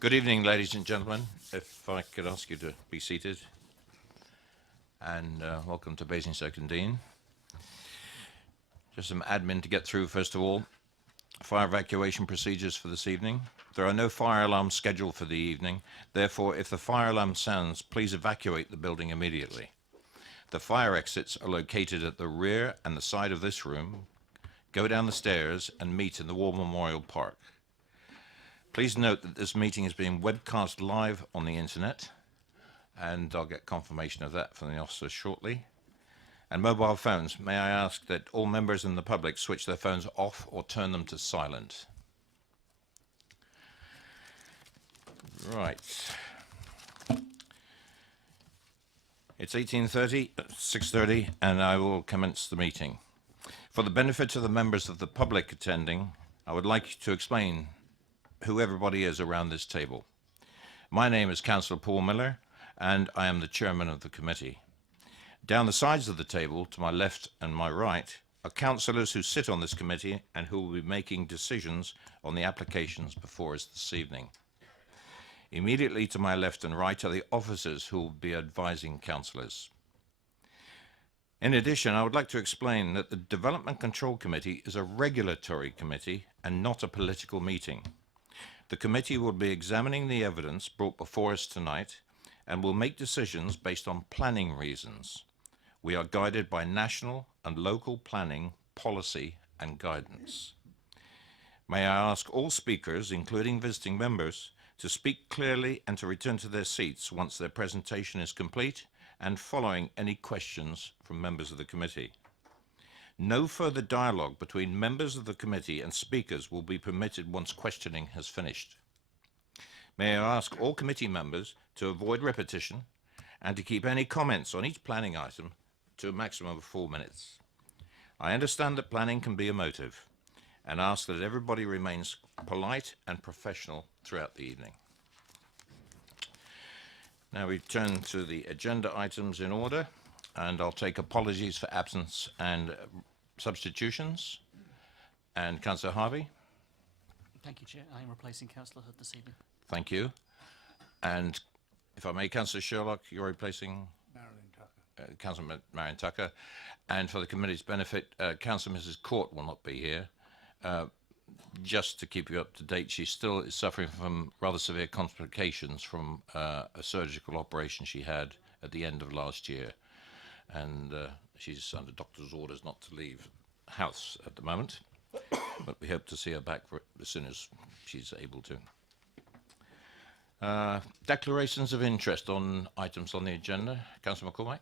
Good evening, ladies and gentlemen. If I could ask you to be seated. And welcome to Basingstoke and Dean. Just some admin to get through, first of all. Fire evacuation procedures for this evening. There are no fire alarms scheduled for the evening. Therefore, if the fire alarm sounds, please evacuate the building immediately. The fire exits are located at the rear and the side of this room. Go down the stairs and meet in the War Memorial Park. Please note that this meeting is being webcast live on the internet, and I'll get confirmation of that from the officers shortly. And mobile phones, may I ask that all members and the public switch their phones off or turn them to silent. Right. It's 6:30, and I will commence the meeting. For the benefit of the members of the public attending, I would like to explain who everybody is around this table. My name is Councillor Paul Miller, and I am the chairman of the committee. Down the sides of the table, to my left and my right, are councillors who sit on this committee and who will be making decisions on the applications before us this evening. Immediately to my left and right are the officers who will be advising councillors. In addition, I would like to explain that the Development Control Committee is a regulatory committee and not a political meeting. The committee will be examining the evidence brought before us tonight and will make decisions based on planning reasons. We are guided by national and local planning, policy and guidance. May I ask all speakers, including visiting members, to speak clearly and to return to their seats once their presentation is complete and following any questions from members of the committee. No further dialogue between members of the committee and speakers will be permitted once questioning has finished. May I ask all committee members to avoid repetition and to keep any comments on each planning item to a maximum of 4 minutes. I understand that planning can be emotive and ask that everybody remains polite and professional throughout the evening. Now we turn to the agenda items in order, and I'll take apologies for absence and substitutions. And Councillor Harvey. Thank you, Chair. I am replacing Councillor Hood this evening. Thank you. And if I may, Councillor Sherlock, you're replacing Councillor Marion Tucker. And for the committee's benefit, Councillor Mrs. Court will not be here. Just to keep you up to date, she still is suffering from rather severe complications from a surgical operation she had at the end of last year. And she's under doctor's orders not to leave the house at the moment, but we hope to see her back as soon as she's able to. Declarations of interest on items on the agenda. Councillor McCormack.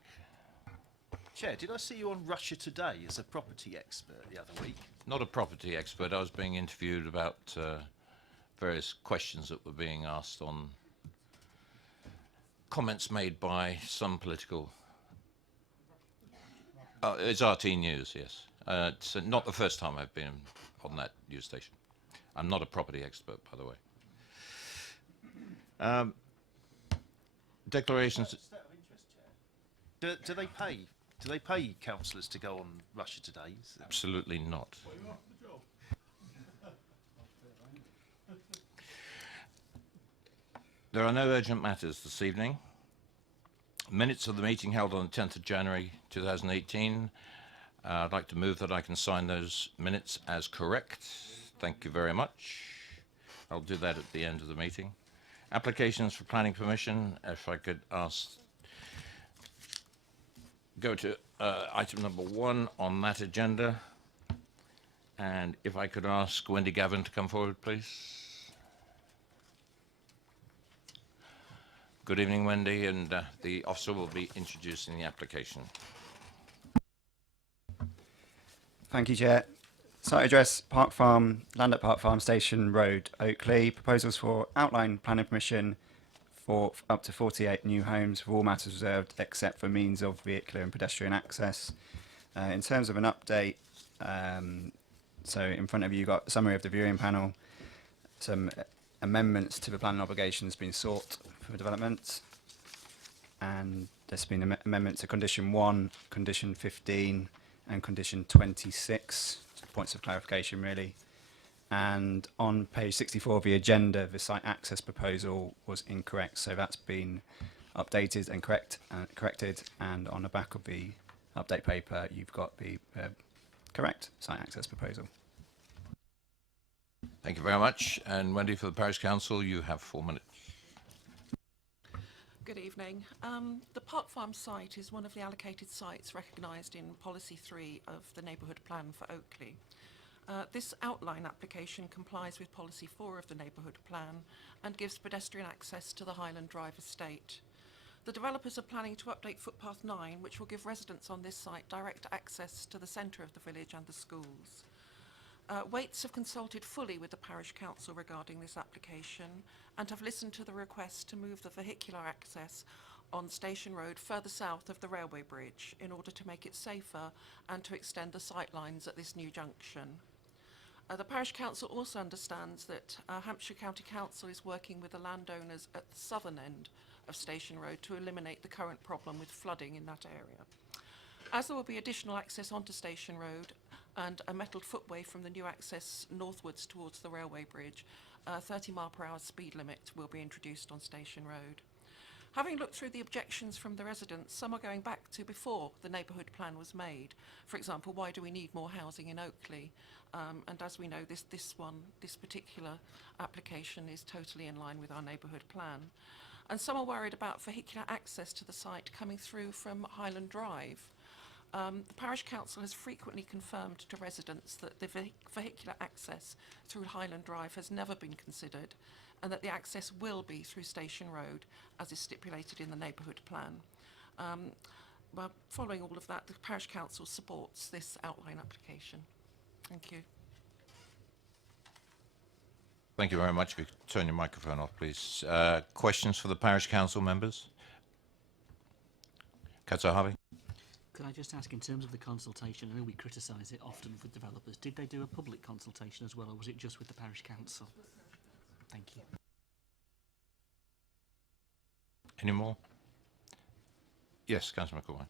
Chair, did I see you on Russia Today as a property expert the other week? Not a property expert. I was being interviewed about various questions that were being asked on comments made by some political... it's RT News, yes. It's not the first time I've been on that news station. I'm not a property expert, by the way. Declarations... Just out of interest, Chair. Do they pay councillors to go on Russia Today? Absolutely not. There are no urgent matters this evening. Minutes of the meeting held on the 10th of January 2018. I'd like to move that I can sign those minutes as correct. Thank you very much. I'll do that at the end of the meeting. Applications for planning permission, if I could ask, go to item number 1 on that agenda. And if I could ask Wendy Gavin to come forward, please. Good evening, Wendy, and the officer will be introducing the application. Thank you, Chair. Site address, Park Farm, land at Park Farm Station Road, Oakley. Proposals for outline planning permission for up to 48 new homes, with all matters reserved except for means of vehicular and pedestrian access. In terms of an update, so in front of you, you've got a summary of the viewing panel. Some amendments to the planning obligations been sought for development, and there's been an amendment to condition 1, condition 15 and condition 26, points of clarification really. And on page 64 of the agenda, the site access proposal was incorrect, so that's been updated and corrected. And on the back of the update paper, you've got the correct site access proposal. Thank you very much. And Wendy, for the Parish Council, you have 4 minutes. Good evening. The Park Farm site is one of the allocated sites recognised in Policy 3 of the Neighbourhood Plan for Oakley. This outline application complies with Policy 4 of the Neighbourhood Plan and gives pedestrian access to the Highland Drive estate. The developers are planning to update footpath 9, which will give residents on this site direct access to the centre of the village and the schools. Waits have consulted fully with the Parish Council regarding this application and have listened to the request to move the vehicular access on Station Road further south of the railway bridge in order to make it safer and to extend the sight lines at this new junction. The Parish Council also understands that Hampshire County Council is working with the landowners at the southern end of Station Road to eliminate the current problem with flooding in that area. As there will be additional access onto Station Road and a metalled footway from the new access northwards towards the railway bridge, a 30-mile-per-hour speed limit will be introduced on Station Road. Having looked through the objections from the residents, some are going back to before the neighbourhood plan was made. For example, why do we need more housing in Oakley? And as we know, this particular application is totally in line with our neighbourhood plan. And some are worried about vehicular access to the site coming through from Highland Drive. The Parish Council has frequently confirmed to residents that the vehicular access through Highland Drive has never been considered and that the access will be through Station Road as is stipulated in the neighbourhood plan. Well, following all of that, the Parish Council supports this outline application. Thank you. Thank you very much. If you could turn your microphone off, please. Questions for the Parish Council members? Councillor Harvey? Could I just ask, in terms of the consultation, I know we criticise it often with developers, did they do a public consultation as well, or was it just with the Parish Council? Thank you. Any more? Yes, Councillor McCoy.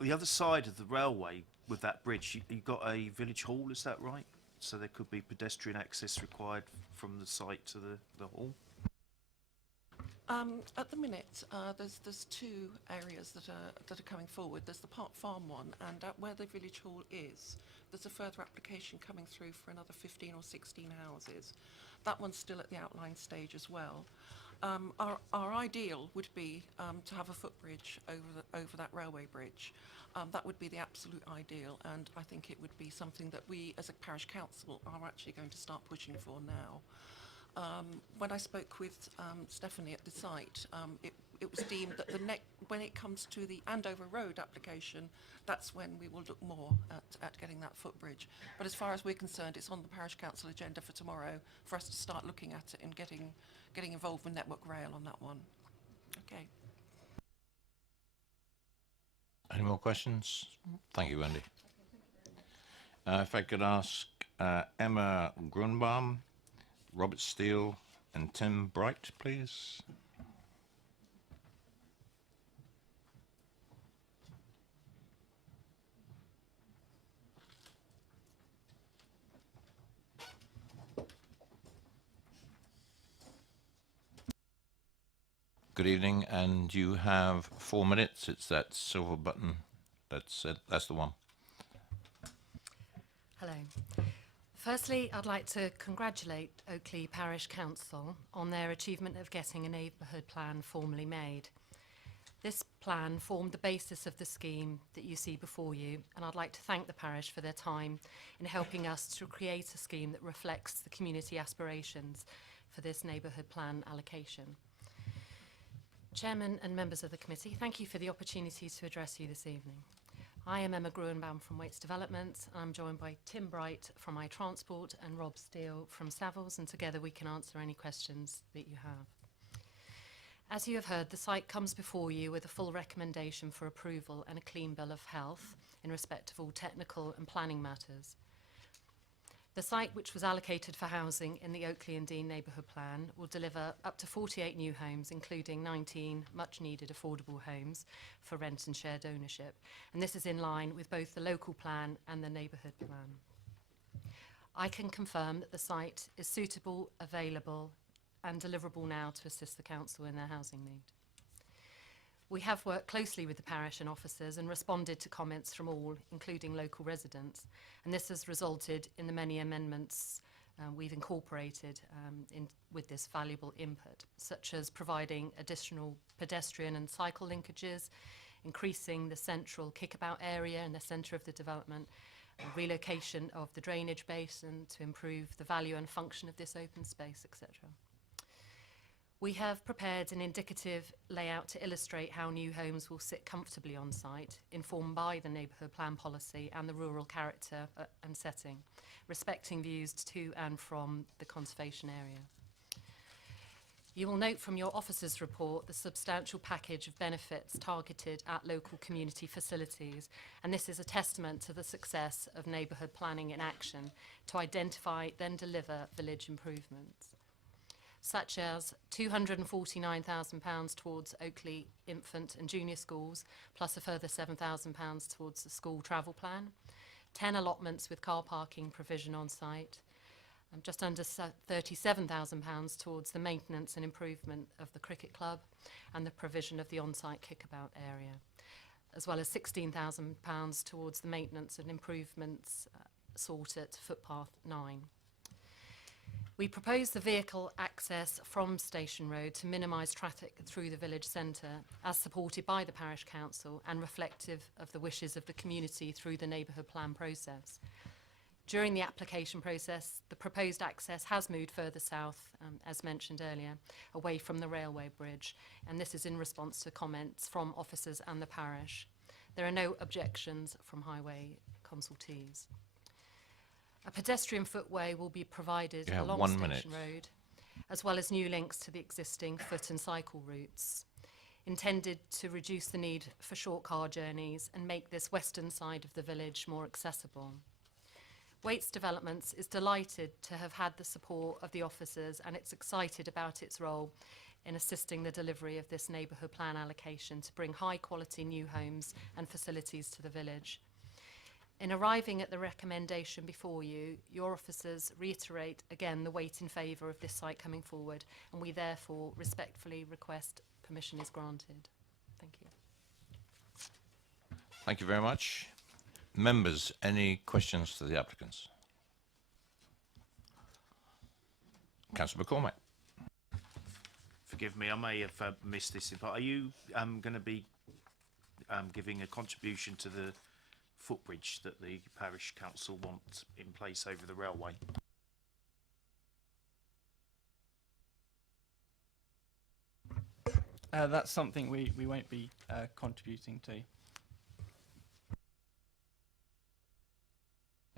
The other side of the railway with that bridge, you've got a village hall, is that right? So there could be pedestrian access required from the site to the hall? At the minute, there's two areas that are coming forward. There's the Park Farm one, and where the village hall is, there's a further application coming through for another 15 or 16 houses. That one's still at the outline stage as well. Our ideal would be to have a footbridge over that railway bridge. That would be the absolute ideal, and I think it would be something that we as a parish council are actually going to start pushing for now. When I spoke with Stephanie at the site, it was deemed that when it comes to the Andover Road application, that's when we will look more at getting that footbridge. But as far as we're concerned, it's on the Parish Council agenda for tomorrow for us to start looking at it and getting involved with Network Rail on that one. Okay. Any more questions? Thank you, Wendy. If I could ask Emma Grunbaum, Robert Steele and Tim Bright, please. Good evening, and you have 4 minutes. It's that silver button. That's it. That's the one. Hello. Firstly, I'd like to congratulate Oakley Parish Council on their achievement of getting a neighbourhood plan formally made. This plan formed the basis of the scheme that you see before you, and I'd like to thank the parish for their time in helping us to create a scheme that reflects the community aspirations for this neighbourhood plan allocation. Chairman and members of the committee, thank you for the opportunity to address you this evening. I am Emma Gruenbaum from Waits Development, and I'm joined by Tim Bright from iTransport and Rob Steele from Savills, and together we can answer any questions that you have. As you have heard, the site comes before you with a full recommendation for approval and a clean bill of health in respect of all technical and planning matters. The site, which was allocated for housing in the Oakley and Dean neighbourhood plan, will deliver up to 48 new homes, including 19 much-needed affordable homes for rent and shared ownership. And this is in line with both the local plan and the neighbourhood plan. I can confirm that the site is suitable, available and deliverable now to assist the council in their housing need. We have worked closely with the parish and officers and responded to comments from all, including local residents, and this has resulted in the many amendments we've incorporated with this valuable input, such as providing additional pedestrian and cycle linkages, increasing the central kickabout area in the centre of the development, relocation of the drainage basin to improve the value and function of this open space, etc. We have prepared an indicative layout to illustrate how new homes will sit comfortably on site, informed by the neighbourhood plan policy and the rural character and setting, respecting views to and from the conservation area. You will note from your officer's report the substantial package of benefits targeted at local community facilities, and this is a testament to the success of neighbourhood planning in action to identify, then deliver village improvements, such as £249,000 towards Oakley infant and junior schools, plus a further £7,000 towards the school travel plan, 10 allotments with car parking provision on site, and just under £37,000 towards the maintenance and improvement of the cricket club and the provision of the on-site kickabout area, as well as £16,000 towards the maintenance and improvements sought at footpath 9. We propose the vehicle access from Station Road to minimise traffic through the village centre, as supported by the Parish Council and reflective of the wishes of the community through the neighbourhood plan process. During the application process, the proposed access has moved further south, as mentioned earlier, away from the railway bridge, and this is in response to comments from officers and the parish. There are no objections from highway consultees. A pedestrian footway will be provided along 1 minute. Station Road, as well as new links to the existing foot and cycle routes, intended to reduce the need for short car journeys and make this western side of the village more accessible. Waits Developments is delighted to have had the support of the officers, and it's excited about its role in assisting the delivery of this neighbourhood plan allocation to bring high quality new homes and facilities to the village. In arriving at the recommendation before you, your officers reiterate again the weight in favour of this site coming forward, and we therefore respectfully request permission is granted. Thank you. Thank you very much. Members, any questions to the applicants? Councillor McCormack. Forgive me, I may have missed this, but are you going to be giving a contribution to the footbridge that the parish council want in place over the railway? That's something we won't be contributing to.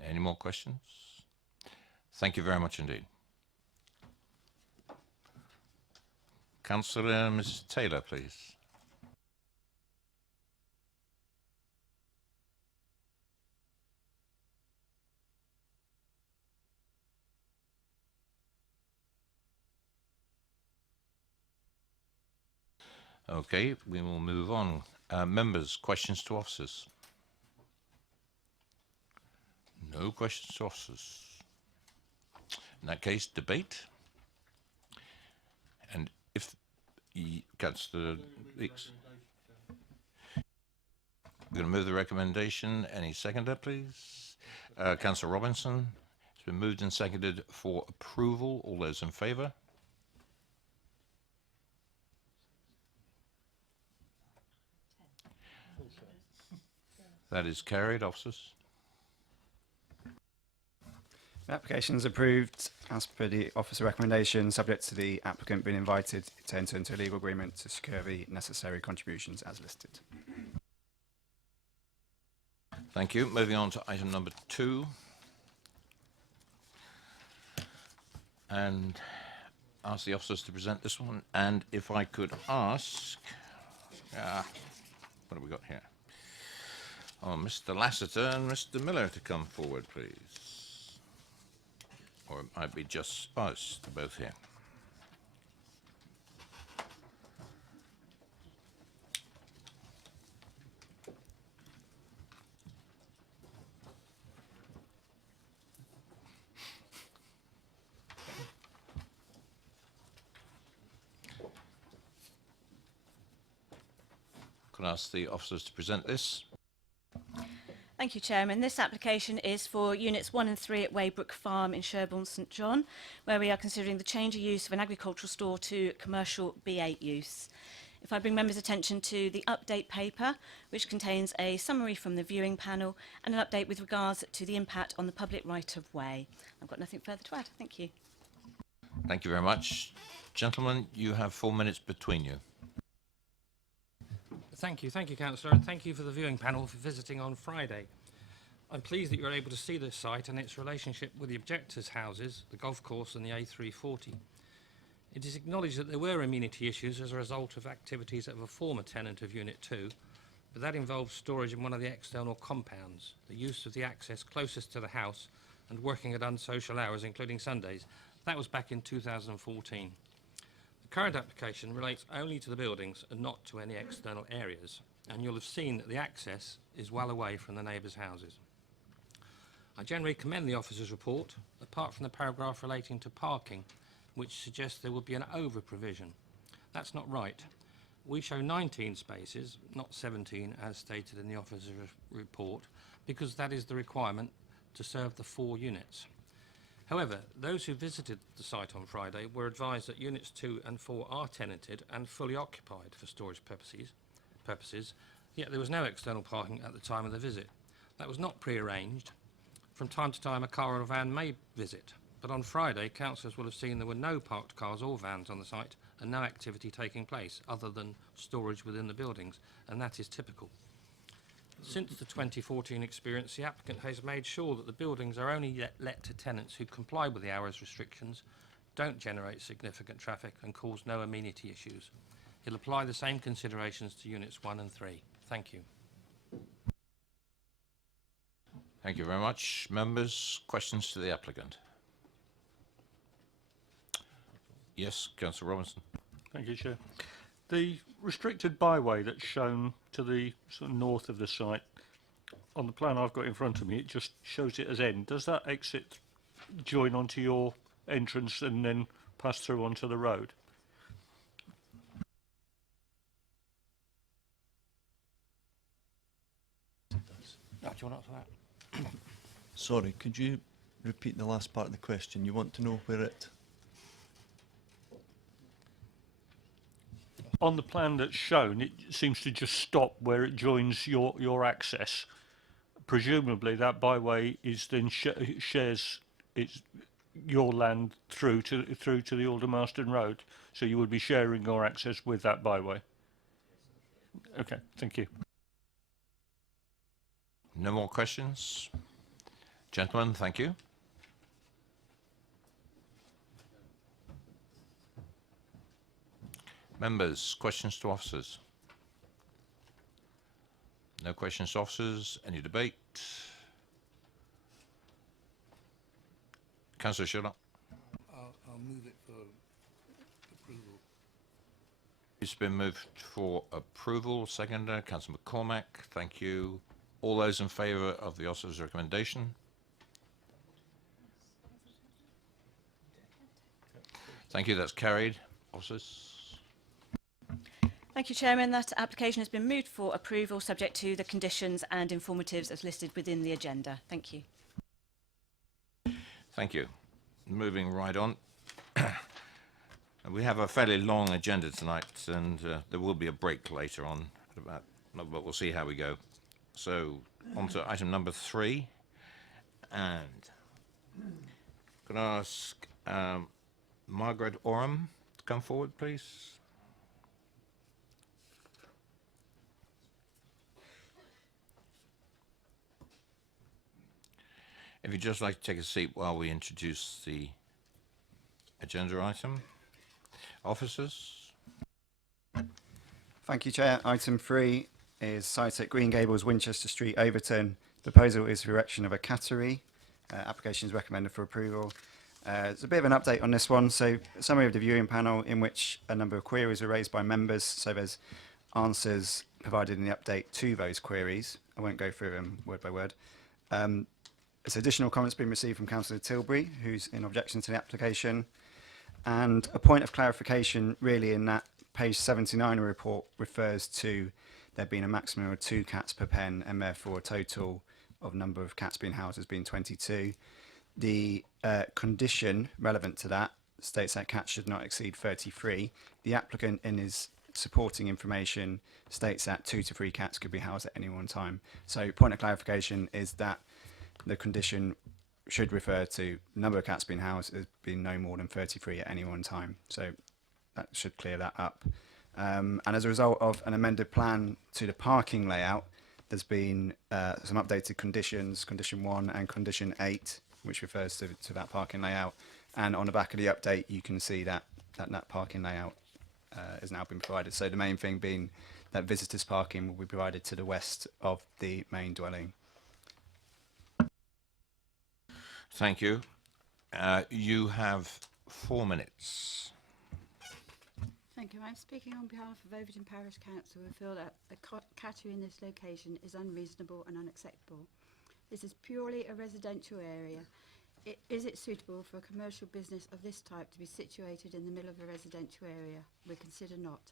Any more questions? Thank you very much indeed. Councillor Ms. Taylor, please. Okay, we will move on. Members, questions to officers? No questions to officers. In that case, debate. And if Councillor Weeks, we're going to move the recommendation. Any seconder, please? Councillor Robinson. It's been moved and seconded for approval. All those in favour? That is carried, officers. The application is approved as per the officer recommendation, subject to the applicant being invited to enter into a legal agreement to secure the necessary contributions as listed. Thank you. Moving on to item number 2. And ask the officers to present this one. And if I could ask, what have we got here? Oh, Mr. Lassiter and Mr. Miller to come forward, please. Or it might be just us, they're both here. Can I ask the officers to present this? Thank you, Chairman. This application is for Units 1 and 3 at Weybrook Farm in Sherborne, St John, where we are considering the change of use of an agricultural store to commercial B8 use. If I bring members' attention to the update paper, which contains a summary from the viewing panel and an update with regards to the impact on the public right-of-way. I've got nothing further to add. Thank you. Thank you very much. Gentlemen, you have 4 minutes between you. Thank you, Councillor, and thank you for the viewing panel for visiting on Friday. I'm pleased that you were able to see this site and its relationship with the objectors' houses, the golf course and the A340. It is acknowledged that there were amenity issues as a result of activities of a former tenant of Unit 2, but that involved storage in one of the external compounds, the use of the access closest to the house and working at unsocial hours, including Sundays. That was back in 2014. The current application relates only to the buildings and not to any external areas, and you'll have seen that the access is well away from the neighbours' houses. I generally commend the officer's report, apart from the paragraph relating to parking, which suggests there would be an over-provision. That's not right. We show 19 spaces, not 17 as stated in the officer's report, because that is the requirement to serve the 4 units. However, those who visited the site on Friday were advised that Units 2 and 4 are tenanted and fully occupied for storage purposes, yet there was no external parking at the time of the visit. That was not pre-arranged. From time to time a car or a van may visit, but on Friday councillors will have seen there were no parked cars or vans on the site and no activity taking place other than storage within the buildings, and that is typical. Since the 2014 experience, the applicant has made sure that the buildings are only let to tenants who comply with the hours restrictions, don't generate significant traffic and cause no amenity issues. He'll apply the same considerations to Units 1 and 3. Thank you. Thank you very much. Members, questions to the applicant? Yes, Councillor Robinson. Thank you, Chair. The restricted byway that's shown to the sort of north of the site, on the plan I've got in front of me, it just shows it as end. Does that exit join onto your entrance and then pass through onto the road? Do you want to answer that? Sorry, could you repeat the last part of the question? You want to know where it... On the plan that's shown, it seems to just stop where it joins your access. Presumably that byway is then shares your land through to the Aldermaston Road, so you would be sharing your access with that byway. Okay, thank you. No more questions? Gentlemen, thank you. Members, questions to officers? No questions to officers. Any debate? Councillor Shiller. I'll move it for approval. It's been moved for approval. Seconder, Councillor McCormack. Thank you. All those in favour of the officer's recommendation? Thank you. That's carried. Officers. Thank you, Chairman. That application has been moved for approval, subject to the conditions and informatives as listed within the agenda. Thank you. Thank you. Moving right on. We have a fairly long agenda tonight, and there will be a break later on, but we'll see how we go. So, on to item number 3. And can I ask Margaret Oram to come forward, please? If you'd just like to take a seat while we introduce the agenda item. Officers. Thank you, Chair. Item 3 is site at Green Gables, Winchester Street, Overton. The proposal is for erection of a cattery. Application is recommended for approval. There's a bit of an update on this one. So, a summary of the viewing panel in which a number of queries were raised by members. So, there's answers provided in the update to those queries. I won't go through them word by word. There's additional comments being received from Councillor Tilbury, who's in objection to the application. And a point of clarification, really, in that page 79 of the report refers to there being a maximum of 2 cats per pen, and therefore a total of number of cats being housed has been 22. The condition relevant to that states that cats should not exceed 33. The applicant in his supporting information states that 2 to 3 cats could be housed at any one time. So point of clarification is that the condition should refer to the number of cats being housed as being no more than 33 at any one time. So that should clear that up. And as a result of an amended plan to the parking layout, there's been some updated conditions, condition 1 and condition 8, which refers to that parking layout. And on the back of the update, you can see that parking layout has now been provided. So the main thing being that visitors parking will be provided to the west of the main dwelling. Thank you. You have 4 minutes. Thank you. I'm speaking on behalf of Overton Parish Council, who feel that the cattery in this location is unreasonable and unacceptable. This is purely a residential area. Is it suitable for a commercial business of this type to be situated in the middle of a residential area? We consider not.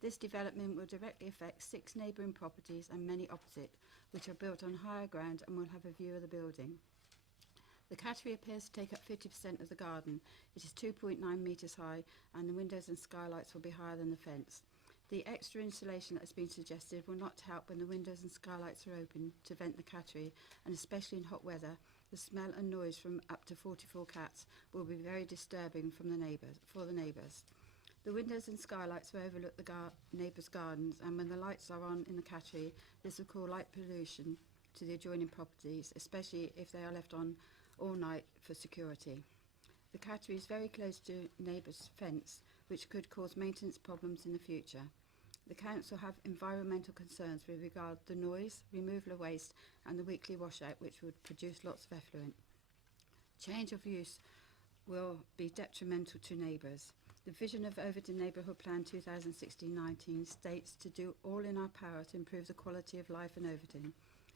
This development will directly affect 6 neighbouring properties and many opposite, which are built on higher ground and will have a view of the building. The cattery appears to take up 50% of the garden. It is 2.9 metres high and the windows and skylights will be higher than the fence. The extra insulation that has been suggested will not help when the windows and skylights are open to vent the cattery, and especially in hot weather, the smell and noise from up to 44 cats will be very disturbing for the neighbours. The windows and skylights will overlook the neighbours' gardens, and when the lights are on in the cattery, this will cause light pollution to the adjoining properties, especially if they are left on all night for security. The cattery is very close to neighbours' fence, which could cause maintenance problems in the future. The council have environmental concerns with regard to the noise, removal of waste and the weekly washout, which would produce lots of effluent. Change of use will be detrimental to neighbours. The vision of Overton Neighbourhood Plan 2016-19 states to do all in our power to improve the quality of life in Overton.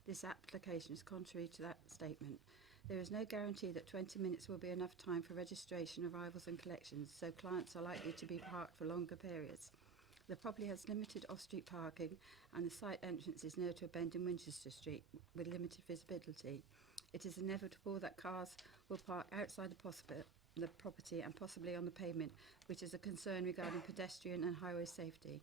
This application is contrary to that statement. There is no guarantee that 20 minutes will be enough time for registration, arrivals and collections, so clients are likely to be parked for longer periods. The property has limited off-street parking and the site entrance is near to a bend in Winchester Street with limited visibility. It is inevitable that cars will park outside the property and possibly on the pavement, which is a concern regarding pedestrian and highway safety.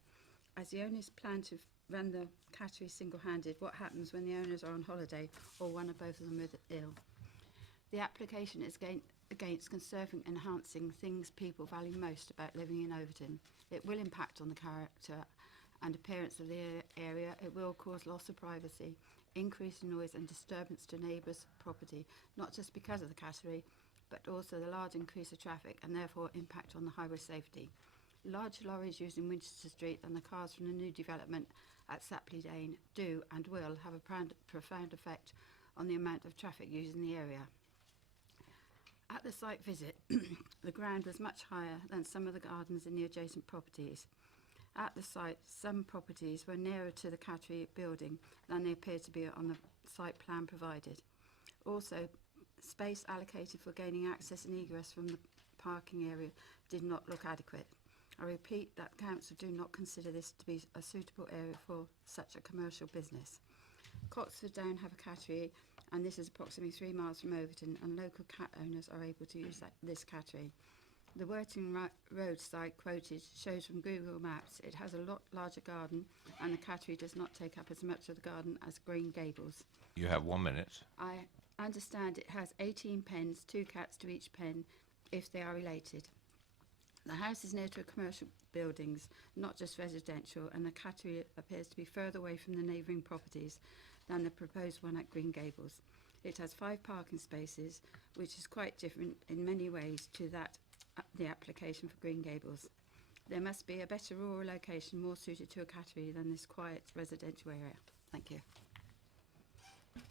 As the owners plan to run the cattery single-handed, what happens when the owners are on holiday or one or both of them is ill? The application is against conserving and enhancing things people value most about living in Overton. It will impact on the character and appearance of the area. It will cause loss of privacy, increase in noise and disturbance to neighbours' property, not just because of the cattery, but also the large increase of traffic and therefore impact on the highway safety. Large lorries using Winchester Street and the cars from the new development at Sapley Lane do and will have a profound effect on the amount of traffic using the area. At the site visit, the ground was much higher than some of the gardens in the adjacent properties. At the site, some properties were nearer to the cattery building than they appeared to be on the site plan provided. Also, space allocated for gaining access and egress from the parking area did not look adequate. I repeat that council do not consider this to be a suitable area for such a commercial business. Cotsford Down have a cattery, and this is approximately 3 miles from Overton, and local cat owners are able to use this cattery. The Worthing Road site quoted shows from Google Maps it has a lot larger garden, and the cattery does not take up as much of the garden as Green Gables. You have 1 minute. I understand it has 18 pens, 2 cats to each pen, if they are related. The house is near to commercial buildings, not just residential, and the cattery appears to be further away from the neighbouring properties than the proposed one at Green Gables. It has 5 parking spaces, which is quite different in many ways to that the application for Green Gables. There must be a better rural location more suited to a cattery than this quiet residential area. Thank you.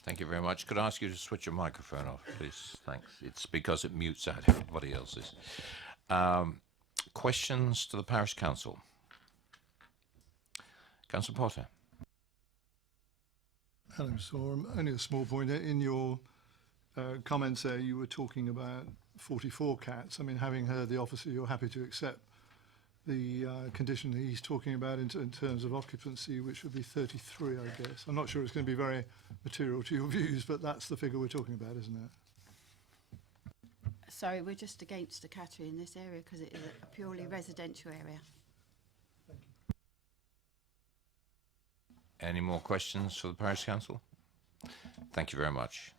Thank you very much. Could I ask you to switch your microphone off, please? Thanks. It's because it mutes out everybody else's. Questions to the Parish Council? Councillor Potter. Hello, Sorum. Only a small point. In your comments there, you were talking about 44 cats. I mean, having heard the officer, you're happy to accept the condition he's talking about in terms of occupancy, which would be 33, I guess. I'm not sure it's going to be very material to your views, but that's the figure we're talking about, isn't it? Sorry, we're just against the cattery in this area because it is a purely residential area. Any more questions for the Parish Council? Thank you very much.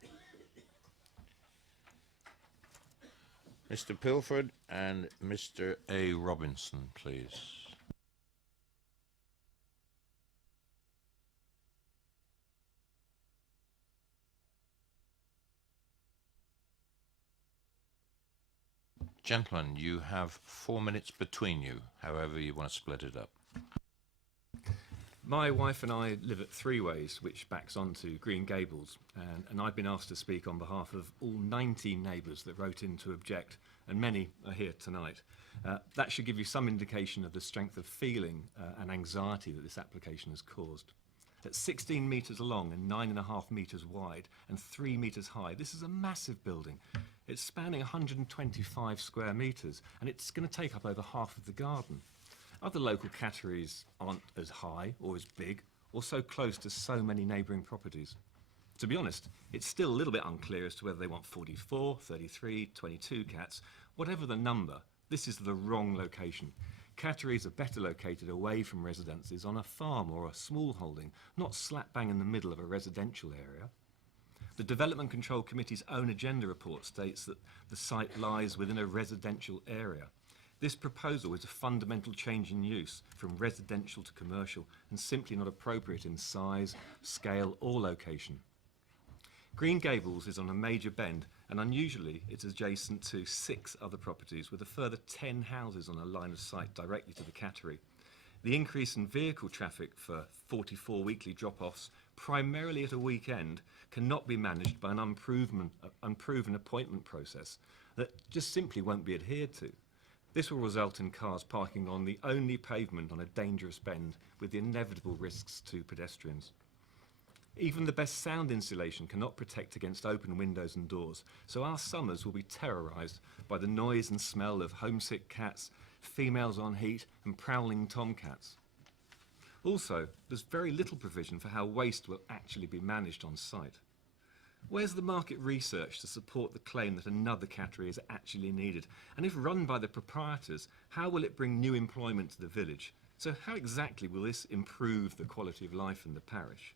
Mr. Pilford and Mr. A. Robinson, please. Gentlemen, you have 4 minutes between you, however you want to split it up. My wife and I live at Three Ways, which backs onto Green Gables, and I've been asked to speak on behalf of all 19 neighbours that wrote in to object, and many are here tonight. That should give you some indication of the strength of feeling and anxiety that this application has caused. At 16 metres long and 9.5 metres wide and 3 metres high, this is a massive building. It's spanning 125 square metres, and it's going to take up over half of the garden. Other local catteries aren't as high or as big or so close to so many neighbouring properties. To be honest, it's still a little bit unclear as to whether they want 44, 33, 22 cats. Whatever the number, this is the wrong location. Catteries are better located away from residences on a farm or a small holding, not slap bang in the middle of a residential area. The Development Control Committee's own agenda report states that the site lies within a residential area. This proposal is a fundamental change in use from residential to commercial and simply not appropriate in size, scale or location. Green Gables is on a major bend and unusually it's adjacent to 6 other properties with a further 10 houses on a line of sight directly to the cattery. The increase in vehicle traffic for 44 weekly drop-offs, primarily at a weekend, cannot be managed by an unproven appointment process that just simply won't be adhered to. This will result in cars parking on the only pavement on a dangerous bend with the inevitable risks to pedestrians. Even the best sound insulation cannot protect against open windows and doors, so our summers will be terrorised by the noise and smell of homesick cats, females on heat and prowling tomcats. Also, there's very little provision for how waste will actually be managed on site. Where's the market research to support the claim that another cattery is actually needed? And if run by the proprietors, how will it bring new employment to the village? So how exactly will this improve the quality of life in the parish?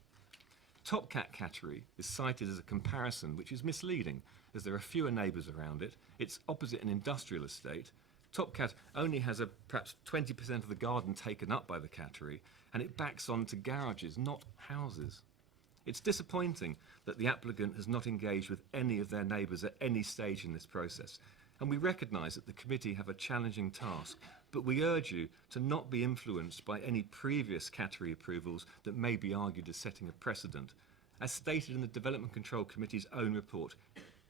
Topcat cattery is cited as a comparison which is misleading, as there are fewer neighbours around it, it's opposite an industrial estate, Topcat only has perhaps 20% of the garden taken up by the cattery, and it backs onto garages, not houses. It's disappointing that the applicant has not engaged with any of their neighbours at any stage in this process, and we recognise that the committee have a challenging task, but we urge you to not be influenced by any previous cattery approvals that may be argued as setting a precedent. As stated in the Development Control Committee's own report,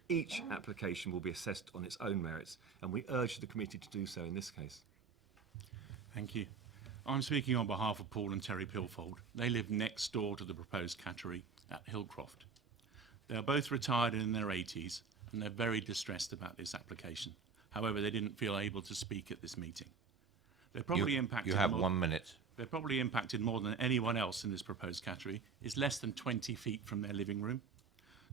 each application will be assessed on its own merits, and we urge the committee to do so in this case. Thank you. I'm speaking on behalf of Paul and Terry Pilfold. They live next door to the proposed cattery at Hillcroft. They are both retired and in their 80s, and they're very distressed about this application. However, they didn't feel able to speak at this meeting. They're probably impacted. You have 1 minute. They're probably impacted more than anyone else in this proposed cattery. Is less than 20 feet from their living room.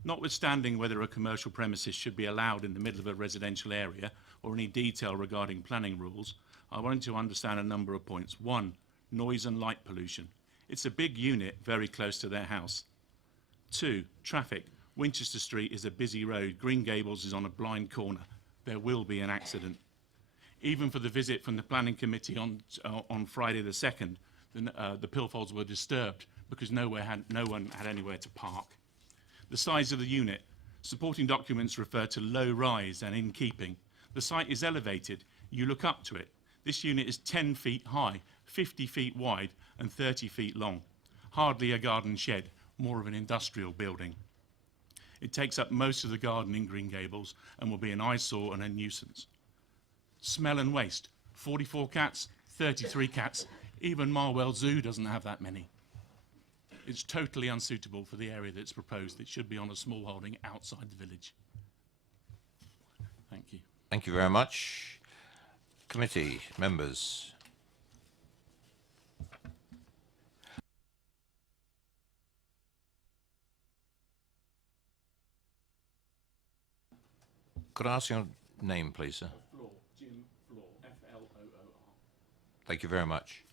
Notwithstanding whether a commercial premises should be allowed in the middle of a residential area or any detail regarding planning rules, I wanted to understand a number of points. 1, noise and light pollution. It's a big unit very close to their house. 2, traffic. Winchester Street is a busy road. Green Gables is on a blind corner. There will be an accident. Even for the visit from the planning committee on Friday the 2nd, the Pilfolds were disturbed because no one had anywhere to park. The size of the unit. Supporting documents refer to low rise and in keeping. The site is elevated. You look up to it. This unit is 10 feet high, 50 feet wide and 30 feet long. Hardly a garden shed, more of an industrial building. It takes up most of the garden in Green Gables and will be an eyesore and a nuisance. Smell and waste. 44 cats, 33 cats. Even Marwell Zoo doesn't have that many. It's totally unsuitable for the area that's proposed. It should be on a small holding outside the village. Thank you. Thank you very much. Committee members, Could I ask your name, please, sir? Floor, Jim Floor, F-L-O-O-R. Thank you very much.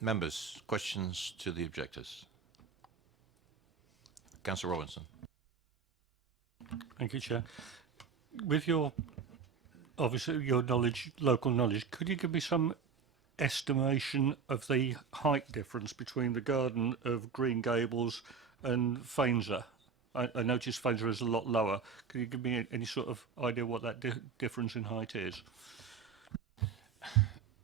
Members, questions to the objectors? Councillor Robinson. Thank you, Chair. With your, obviously, your knowledge, local knowledge, could you give me some estimation of the height difference between the garden of Green Gables and Faenza? I noticed Faenza is a lot lower. Can you give me any sort of idea what that difference in height is?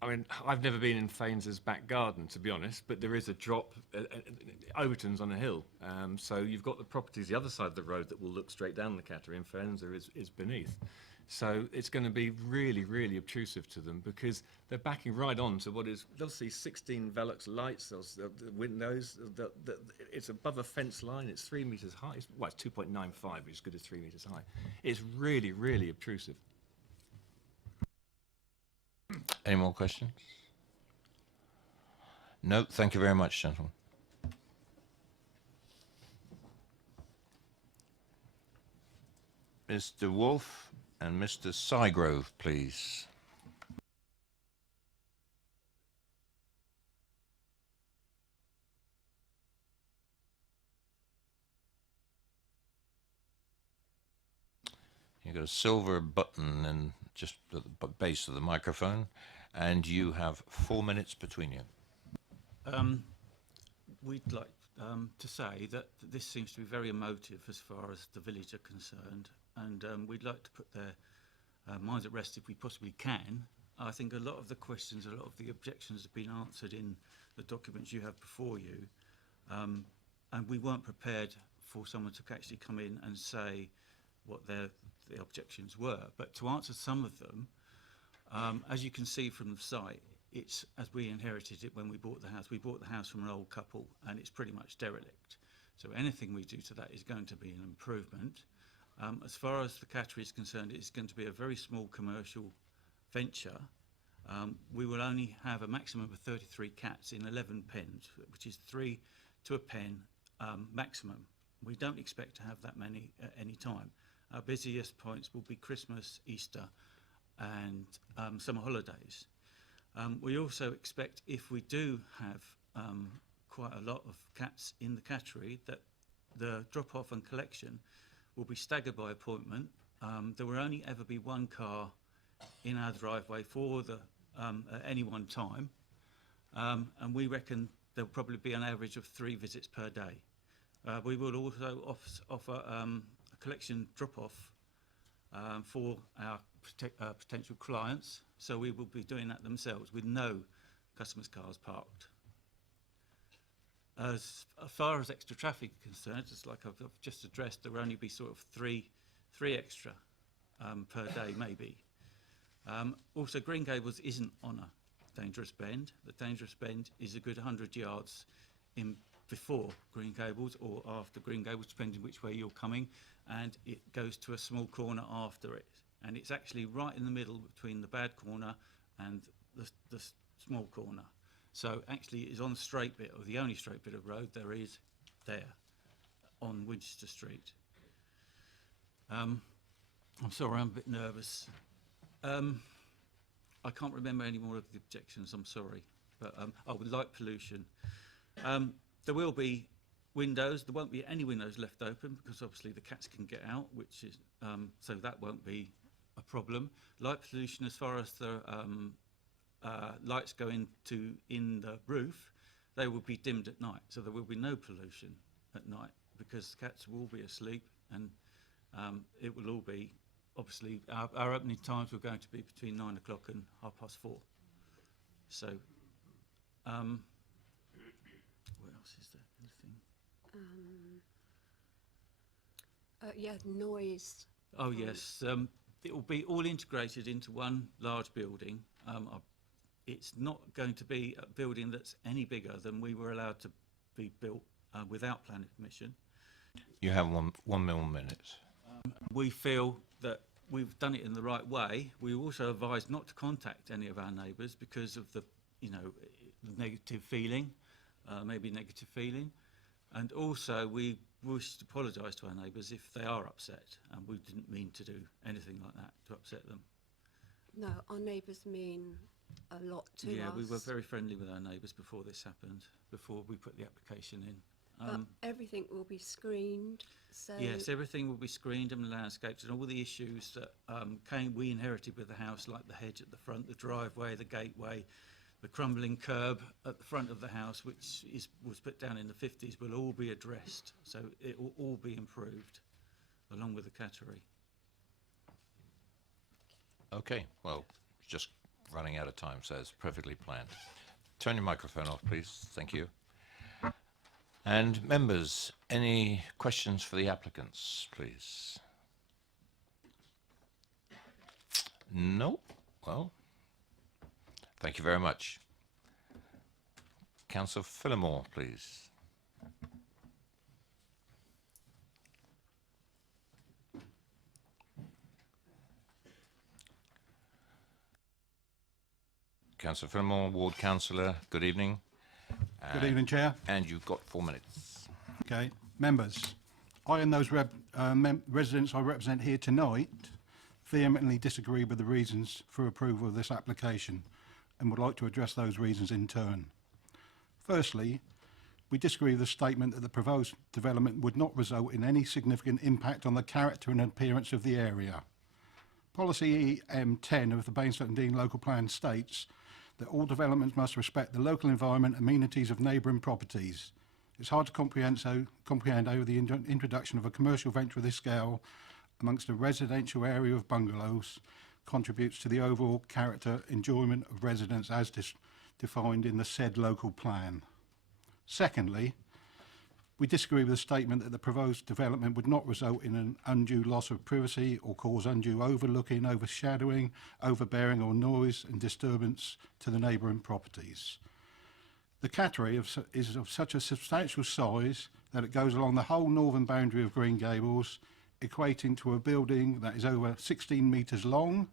I mean, I've never been in Faenza's back garden, to be honest, but there is a drop. Overton's on a hill, so you've got the properties the other side of the road that will look straight down the Cattery, and Faenza is beneath. So it's going to be really, really obtrusive to them because they're backing right on to what is, they'll see 16 Velux lights, the windows, it's above a fence line, it's 3 metres high, it's 2.95, which is good as 3 metres high. It's really, really obtrusive. Any more questions? No, thank you very much, gentlemen. Mr. Wolf and Mr. Sygrove, please. You've got a silver button and just at the base of the microphone, and you have 4 minutes between you. We'd like to say that this seems to be very emotive as far as the village are concerned, and we'd like to put their minds at rest if we possibly can. I think a lot of the questions, a lot of the objections have been answered in the documents you have before you, and we weren't prepared for someone to actually come in and say what the objections were. But to answer some of them, as you can see from the site, it's as we inherited it when we bought the house. We bought the house from an old couple, and it's pretty much derelict. So anything we do to that is going to be an improvement. As far as the Cattery is concerned, it's going to be a very small commercial venture. We will only have a maximum of 33 cats in 11 pens, which is 3 to a pen maximum. We don't expect to have that many at any time. Our busiest points will be Christmas, Easter, and summer holidays. We also expect, if we do have quite a lot of cats in the Cattery, that the drop-off and collection will be staggered by appointment. There will only ever be one car in our driveway for at any one time, and we reckon there'll probably be an average of 3 visits per day. We will also offer a collection drop-off for our potential clients, so we will be doing that themselves with no customers' cars parked. As far as extra traffic is concerned, just like I've just addressed, there will only be sort of three extra per day, maybe. Also, Green Gables isn't on a dangerous bend. The dangerous bend is a good 100 yards in before Green Gables or after Green Gables, depending which way you're coming, and it goes to a small corner after it. And it's actually right in the middle between the bad corner and the small corner. So actually it's on the straight bit, or the only straight bit of road there is there on Winchester Street. I'm sorry, I'm a bit nervous. I can't remember any more of the objections, I'm sorry. But with light pollution. There will be windows. There won't be any windows left open because obviously the cats can get out, which is so that won't be a problem. Light pollution, as far as the lights go in the roof, they will be dimmed at night, so there will be no pollution at night because the cats will be asleep, and it will all be obviously our opening times were going to be between 9 o'clock and 4:30. So. What else is there? Anything? Yeah, noise. Oh yes, it will be all integrated into one large building. It's not going to be a building that's any bigger than we were allowed to be built without planning permission. You have one more minute. We feel that we've done it in the right way. We also advise not to contact any of our neighbours because of the, negative feeling, maybe negative feeling. And also, we wish to apologise to our neighbours if they are upset, and we didn't mean to do anything like that to upset them. No, our neighbours mean a lot to us. Yeah, we were very friendly with our neighbours before this happened, before we put the application in. But everything will be screened, so... Yes, everything will be screened and landscaped, and all the issues that we inherited with the house, like the hedge at the front, the driveway, the gateway, the crumbling curb at the front of the house, which was put down in the 50s, will all be addressed. So it will all be improved, along with the cattery. Okay, well, just running out of time, so it's perfectly planned. Turn your microphone off, please. Thank you. And members, any questions for the applicants, please? No? Well, thank you very much. Councillor Phillimore, please. Councillor Phillimore, Ward Councillor, good evening. Good evening, Chair. And you've got 4 minutes. Okay, members, I and those residents I represent here tonight vehemently disagree with the reasons for approval of this application and would like to address those reasons in turn. Firstly, we disagree with the statement that the proposed development would not result in any significant impact on the character and appearance of the area. Policy EM10 of the Basingstoke and Dean Local Plan states that all developments must respect the local environment and amenities of neighbouring properties. It's hard to comprehend over the introduction of a commercial venture of this scale amongst a residential area of bungalows contributes to the overall character enjoyment of residents as defined in the said local plan. Secondly, we disagree with the statement that the proposed development would not result in an undue loss of privacy or cause undue overlooking, overshadowing, overbearing or noise and disturbance to the neighbouring properties. The cattery is of such a substantial size that it goes along the whole northern boundary of Green Gables, equating to a building that is over 16 metres long,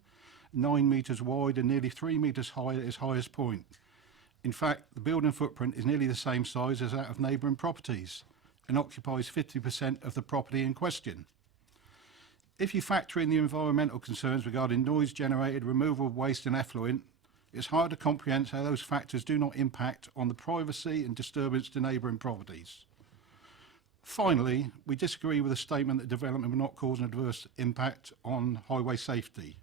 9 metres wide and nearly 3 metres high at its highest point. In fact, the building footprint is nearly the same size as that of neighbouring properties and occupies 50% of the property in question. If you factor in the environmental concerns regarding noise generated, removal of waste and effluent, it's hard to comprehend how those factors do not impact on the privacy and disturbance to neighbouring properties. Finally, we disagree with the statement that development will not cause an adverse impact on highway safety.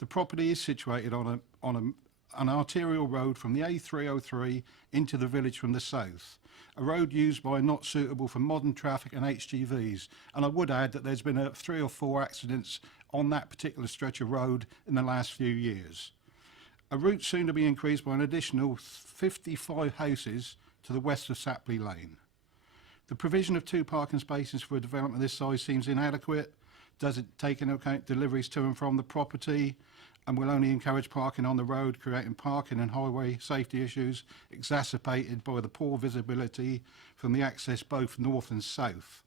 The property is situated on an arterial road from the A303 into the village from the south, a road used by not suitable for modern traffic and HGVs. And I would add that there's been 3 or 4 accidents on that particular stretch of road in the last few years. A route soon to be increased by an additional 55 houses to the west of Sapley Lane. The provision of 2 parking spaces for a development of this size seems inadequate, doesn't take into account deliveries to and from the property, and will only encourage parking on the road, creating parking and highway safety issues exacerbated by the poor visibility from the access both north and south.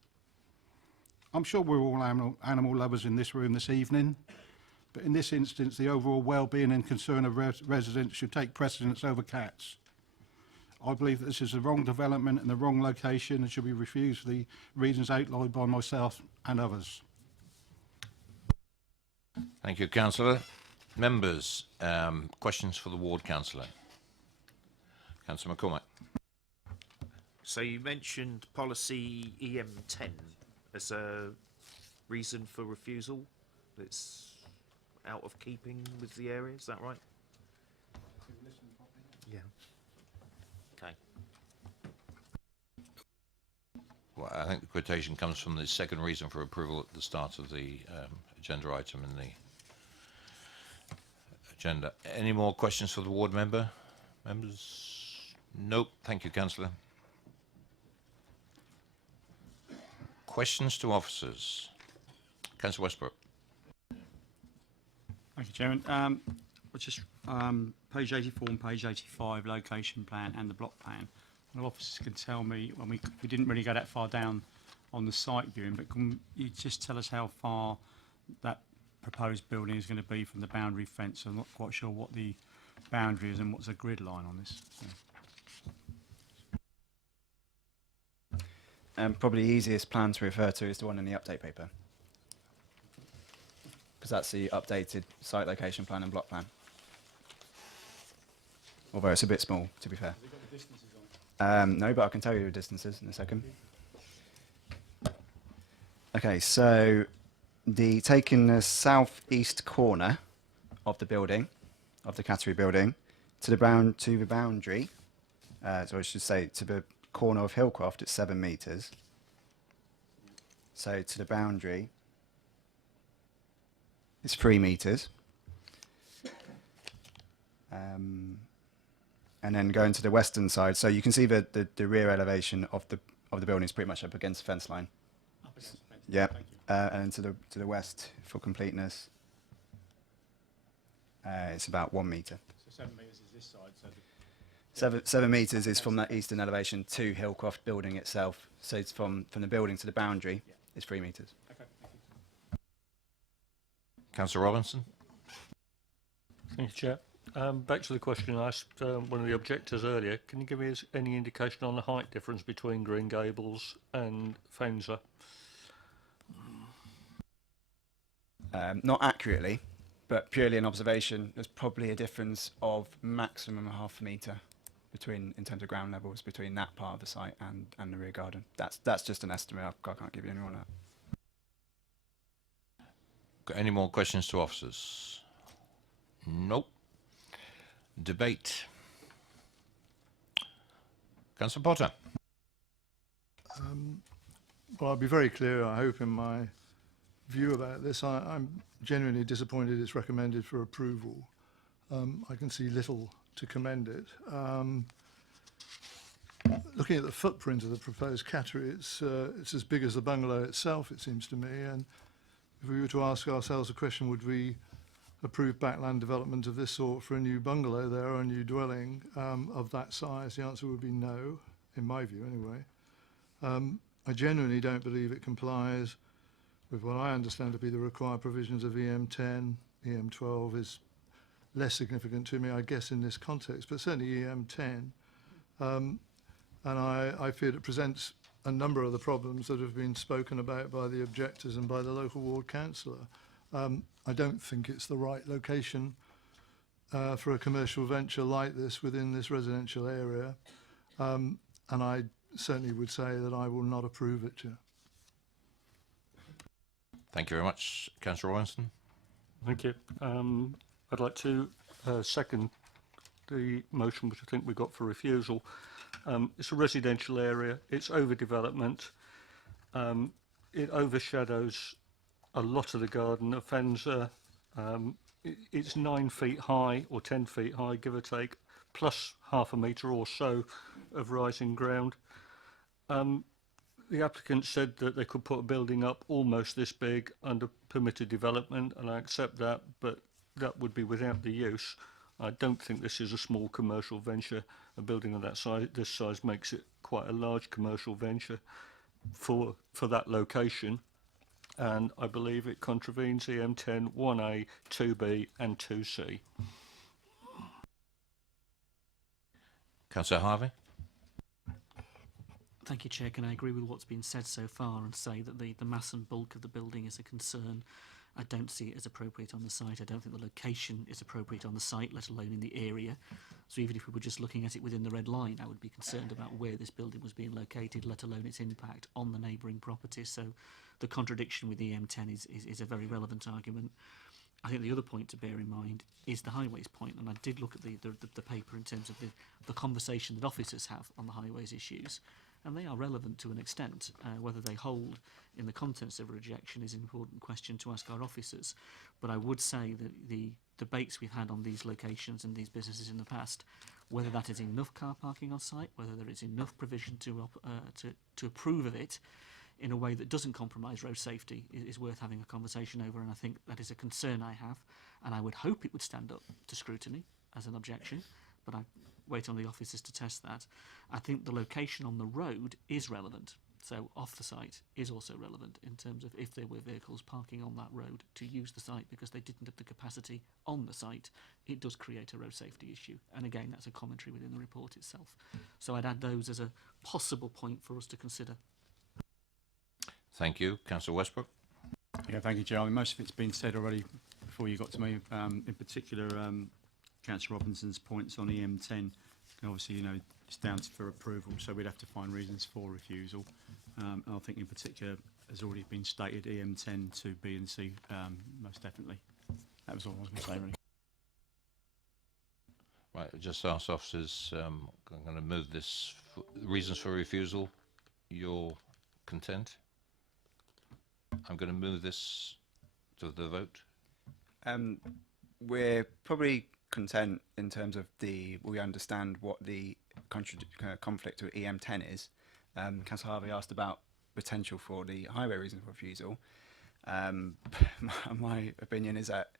I'm sure we're all animal lovers in this room this evening, but in this instance the overall well-being and concern of residents should take precedence over cats. I believe that this is the wrong development and the wrong location and should be refused for the reasons outlined by myself and others. Thank you, Councillor. Members, questions for the Ward Councillor. Councillor McCormack. So you mentioned policy EM10 as a reason for refusal. That's out of keeping with the area, is that right? Yeah. Okay. Well, I think the quotation comes from the second reason for approval at the start of the agenda item in the agenda. Any more questions for the ward members? Nope. Thank you, Councillor. Questions to officers. Councillor Westbrook. Thank you, Chairman. Which is page 84 and page 85, location plan and the block plan. And officers can tell me, when we didn't really go that far down on the site viewing, but can you just tell us how far that proposed building is going to be from the boundary fence? I'm not quite sure what the boundary is and what's the grid line on this. So. and probably easiest plan to refer to is the one in the update paper, because that's the updated site location plan and block plan. Although it's a bit small, to be fair. No, but I can tell you the distances in a second. Okay, so taking the southeast corner of the building, of the Cattery building, to the boundary, so I should say to the corner of Hillcroft, it's 7 metres. So to the boundary, it's 3 metres. And then going to the western side, so you can see the rear elevation of the building is pretty much up against the fence line. Up against the fence. Yeah, Thank you. and to the west, for completeness, it's about 1 metre. So 7 metres is this side. So 7 metres is from that eastern elevation to Hillcroft building itself. So it's from the building to the boundary, it's 3 metres. okay, thank you. Councillor Robinson? Thank you, Chair. Back to the question I asked one of the objectors earlier. Can you give me any indication on the height difference between Green Gables and Fenser? Not accurately, but purely an observation, there's probably a difference of maximum half a metre between, in terms of ground levels, between that part of the site and the rear garden. That's just an estimate. I can't give you any more on that. Got any more questions to officers? Nope. Debate. Councillor Potter. Well, I'll be very clear, I hope, in my view about this. I'm genuinely disappointed it's recommended for approval. I can see little to commend it. Looking at the footprint of the proposed Cattery, it's as big as the bungalow itself, it seems to me. And if we were to ask ourselves a question, would we approve backland development of this sort for a new bungalow there, or a new dwelling of that size? The answer would be no, in my view anyway. I genuinely don't believe it complies with what I understand to be the required provisions of EM10. EM12 is less significant to me, I guess, in this context, but certainly EM10. And I fear it presents a number of the problems that have been spoken about by the objectors and by the local ward councillor. I don't think it's the right location for a commercial venture like this within this residential area. And I certainly would say that I will not approve it, Chair. Thank you very much. Councillor Robinson. Thank you. I'd like to second the motion which I think we got for refusal. It's a residential area, it's overdevelopment, it overshadows a lot of the garden of Fenser. It's 9 feet high or 10 feet high, give or take, plus half a metre or so of rising ground. The applicant said that they could put a building up almost this big under permitted development, and I accept that, but that would be without the use. I don't think this is a small commercial venture. A building of that size, this size, makes it quite a large commercial venture for that location, and I believe it contravenes EM10 1A, 2B and 2C. Councillor Harvey. Thank you, Chair. Can I agree with what's been said so far and say that the mass and bulk of the building is a concern? I don't see it as appropriate on the site. I don't think the location is appropriate on the site, let alone in the area. So even if we were just looking at it within the red line, I would be concerned about where this building was being located, let alone its impact on the neighbouring properties. So the contradiction with EM10 is a very relevant argument. I think the other point to bear in mind is the highways point, and I did look at the paper in terms of the conversation that officers have on the highways issues, and they are relevant to an extent. Whether they hold in the contents of a rejection is an important question to ask our officers, but I would say that the debates we've had on these locations and these businesses in the past, whether that is enough car parking on site, whether there is enough provision to approve of it in a way that doesn't compromise road safety, is worth having a conversation over, and I think that is a concern I have, and I would hope it would stand up to scrutiny as an objection, but I wait on the officers to test that. I think the location on the road is relevant, so off the site is also relevant in terms of if there were vehicles parking on that road to use the site because they didn't have the capacity on the site, it does create a road safety issue, and again that's a commentary within the report itself. So I'd add those as a possible point for us to consider. Thank you. Councillor Westbrook. Yeah, thank you, Chair. I mean, most of it's been said already before you got to me. In particular, Councillor Robinson's points on EM10. And obviously, you know, it's down for approval, so we'd have to find reasons for refusal. And I think in particular, has already been stated, EM10 to B and C, most definitely. That was all I was going to say, really. Right, just ask officers, I'm going to move this, reasons for refusal. You're content? I'm going to move this to the vote. We're probably content in terms of we understand what the conflict with EM10 is. Councillor Harvey asked about potential for the highway reason for refusal. My opinion is that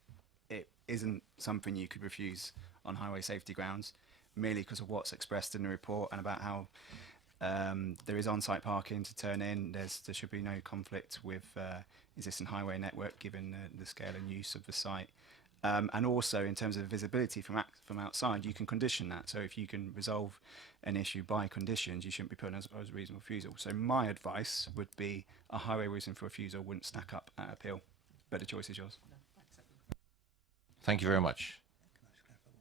it isn't something you could refuse on highway safety grounds, merely because of what's expressed in the report and about how there is on-site parking to turn in. There should be no conflict with existing highway network given the scale and use of the site. And also in terms of visibility from outside, you can condition that. So if you can resolve an issue by conditions, you shouldn't be putting as a reasonable refusal. So my advice would be a highway reason for refusal wouldn't stack up at appeal, but the choice is yours. Thank you very much.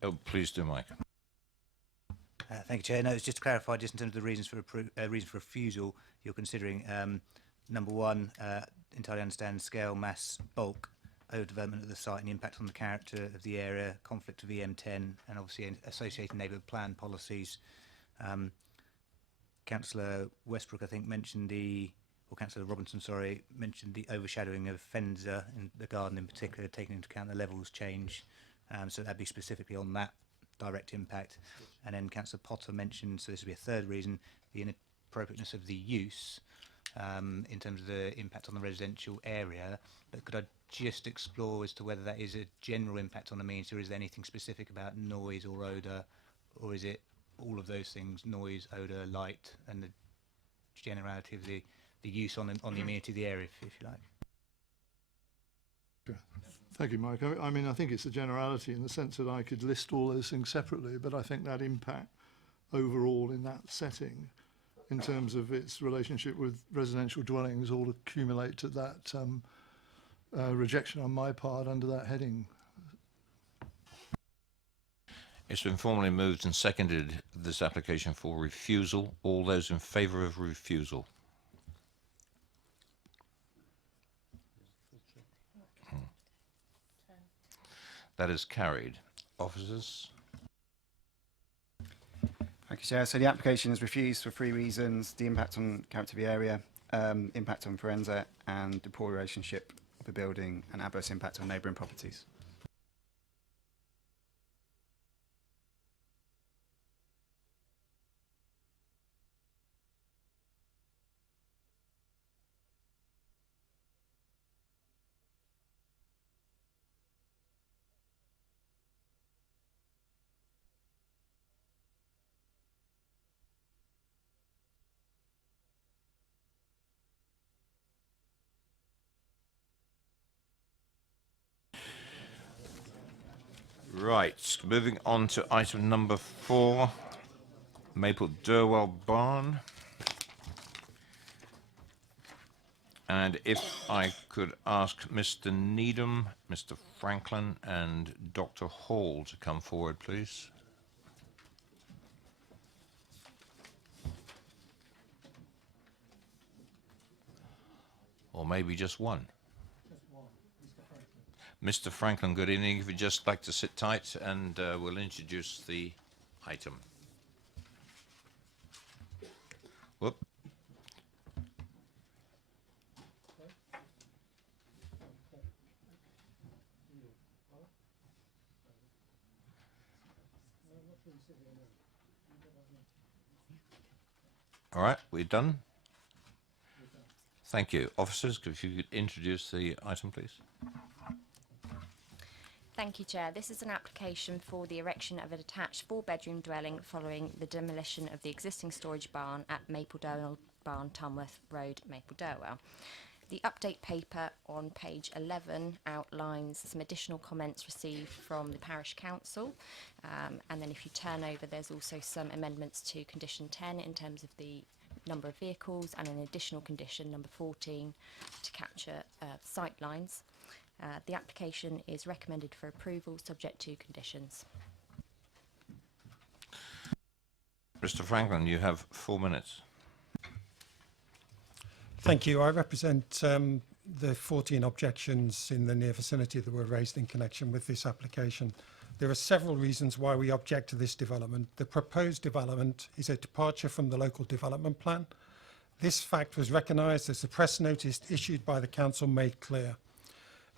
Oh, please do, Mike. Thank you, Chair. No, it's just to clarify, just in terms of the reasons for reason for refusal, you're considering number one, entirely understand scale, mass, bulk, overdevelopment of the site and the impact on the character of the area, conflict of EM10, and obviously associated neighbourhood plan policies. Councillor Westbrook, I think, mentioned or Councillor Robinson, sorry, mentioned the overshadowing of Fenza in the garden in particular, taking into account the levels change. So that'd be specifically on that direct impact. And then Councillor Potter mentioned, so this would be a third reason, the inappropriateness of the use in terms of the impact on the residential area. But could I just explore as to whether that is a general impact on amenity, or is there anything specific about noise or odour, or is it all of those things, noise, odour, light, and the generality of the use on the amenity of the area, if you like? Thank you, Mike. I mean, I think it's a generality in the sense that I could list all those things separately, but I think that impact overall in that setting, in terms of its relationship with residential dwellings, all accumulate to that rejection on my part under that heading. It's been formally moved and seconded, this application for refusal. All those in favour of refusal? That is carried. Officers? Thank you, Chair. So the application is refused for 3 reasons: the impact on character of the area, impact on forensic, and the poor relationship of the building, and adverse impact on neighbouring properties. Right, moving on to item number 4, Maple Durwell Barn. And if I could ask Mr. Needham, Mr. Franklin, and Dr. Hall to come forward, please. Or maybe just one. Mr. Franklin, good evening. If you'd just like to sit tight, and we'll introduce the item. Whoop. All right, we're done. Thank you. Officers, if you could introduce the item, please. Thank you, Chair. This is an application for the erection of a detached 4-bedroom dwelling following the demolition of the existing storage barn at Maple Durwell Barn, Tunworth Road, Maple Durwell. The update paper on page 11 outlines some additional comments received from the Parish Council, and then if you turn over, there's also some amendments to condition 10 in terms of the number of vehicles, and an additional condition, number 14, to capture sight lines. The application is recommended for approval subject to conditions. Mr. Franklin, you have 4 minutes. Thank you. I represent the 14 objections in the near vicinity that were raised in connection with this application. There are several reasons why we object to this development. The proposed development is a departure from the local development plan. This fact was recognised as the press notice issued by the council made clear.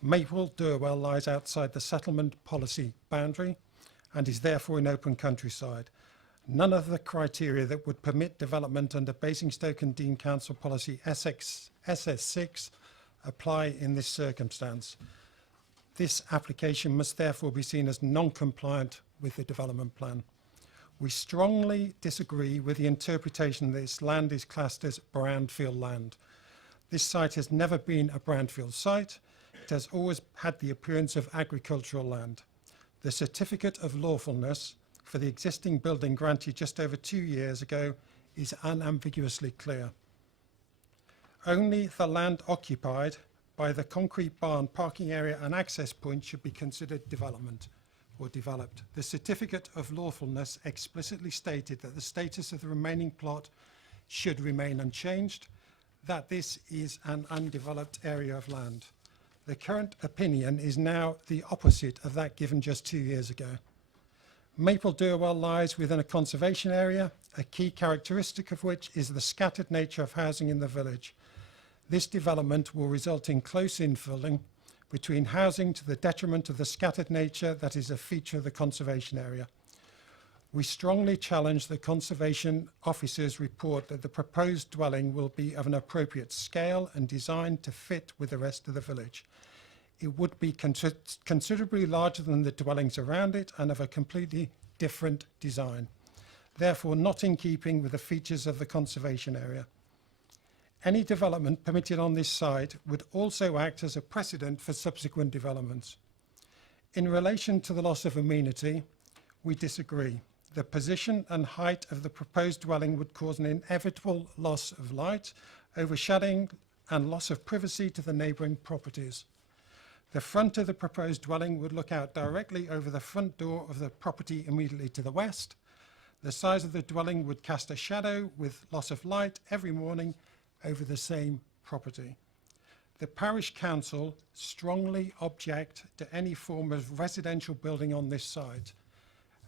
Maple Durwell lies outside the settlement policy boundary and is therefore in open countryside. None of the criteria that would permit development under Basingstoke and Dean Council Policy SS6 apply in this circumstance. This application must therefore be seen as non-compliant with the development plan. We strongly disagree with the interpretation that this land is classed as brownfield land. This site has never been a brownfield site. It has always had the appearance of agricultural land. The certificate of lawfulness for the existing building granted just over 2 years ago is unambiguously clear. Only the land occupied by the concrete barn, parking area and access point should be considered development or developed. The certificate of lawfulness explicitly stated that the status of the remaining plot should remain unchanged, that this is an undeveloped area of land. The current opinion is now the opposite of that given just 2 years ago. Maple Durwell lies within a conservation area, a key characteristic of which is the scattered nature of housing in the village. This development will result in close infilling between housing to the detriment of the scattered nature that is a feature of the conservation area. We strongly challenge the Conservation Officer's report that the proposed dwelling will be of an appropriate scale and designed to fit with the rest of the village. It would be considerably larger than the dwellings around it and of a completely different design, therefore not in keeping with the features of the conservation area. Any development permitted on this site would also act as a precedent for subsequent developments. In relation to the loss of amenity, we disagree. The position and height of the proposed dwelling would cause an inevitable loss of light, overshadowing and loss of privacy to the neighbouring properties. The front of the proposed dwelling would look out directly over the front door of the property immediately to the west. The size of the dwelling would cast a shadow with loss of light every morning over the same property. The parish council strongly object to any form of residential building on this site,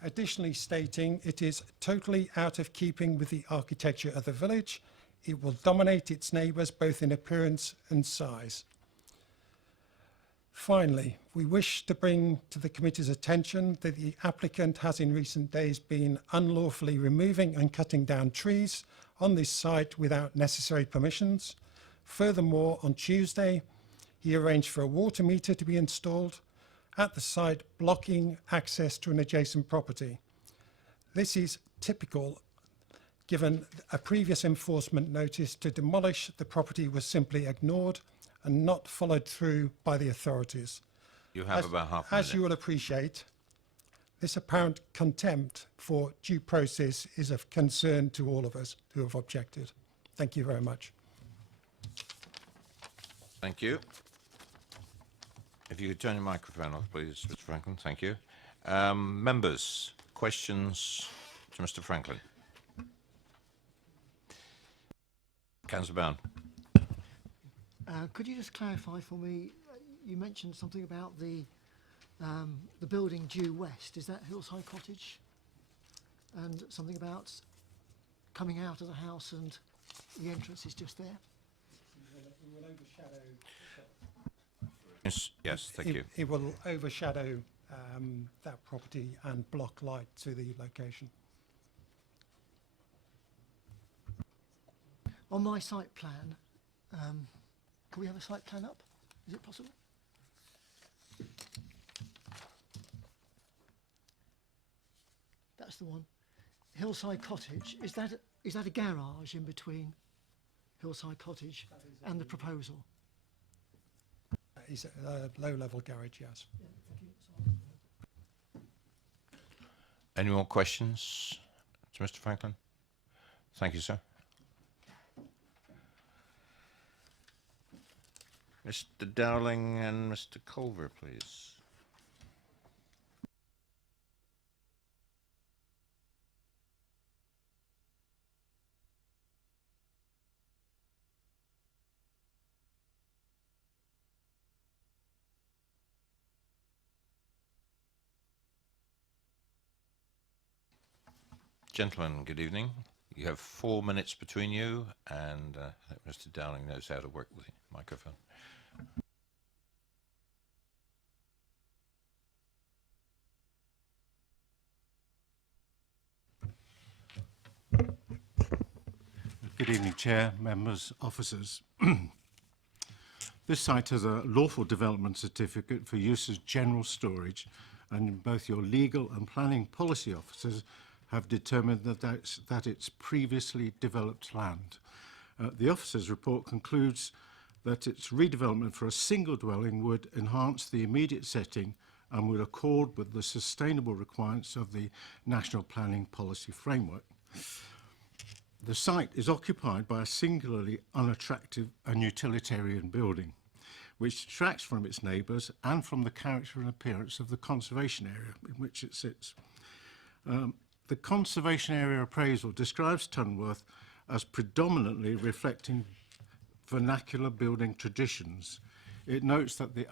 additionally stating it is totally out of keeping with the architecture of the village. It will dominate its neighbours both in appearance and size. Finally, we wish to bring to the committee's attention that the applicant has in recent days been unlawfully removing and cutting down trees on this site without necessary permissions. Furthermore, on Tuesday, he arranged for a water meter to be installed at the site, blocking access to an adjacent property. This is typical, given a previous enforcement notice to demolish the property was simply ignored and not followed through by the authorities. You have about half a minute. As you will appreciate, this apparent contempt for due process is of concern to all of us who have objected. Thank you very much. Thank you. If you could turn your microphone off, please, Mr. Franklin. Thank you. Members, questions to Mr. Franklin? Councillor Bound. Could you just clarify for me, you mentioned something about the building due west. Is that Hillside Cottage? And something about coming out of the house and the entrance is just there? It will overshadow. Yes, thank you. It will overshadow that property and block light to the location. On my site plan, can we have a site plan up? Is it possible? That's the one. Hillside Cottage, is that a garage in between Hillside Cottage and the proposal? It's a low-level garage, yes. Yeah, thank you. Any more questions to Mr. Franklin? Thank you, sir. Mr. Dowling and Mr. Culver, please. Gentlemen, good evening. You have 4 minutes between you, and I think Mr. Dowling knows how to work with the microphone. Good evening, Chair, members, officers. This site has a lawful development certificate for use as general storage, and both your legal and planning policy officers have determined that it's previously developed land. The officer's report concludes that its redevelopment for a single dwelling would enhance the immediate setting and would accord with the sustainable requirements of the National Planning Policy Framework. The site is occupied by a singularly unattractive and utilitarian building, which detracts from its neighbours and from the character and appearance of the conservation area in which it sits. The conservation area appraisal describes Tunworth as predominantly reflecting vernacular building traditions. It notes that the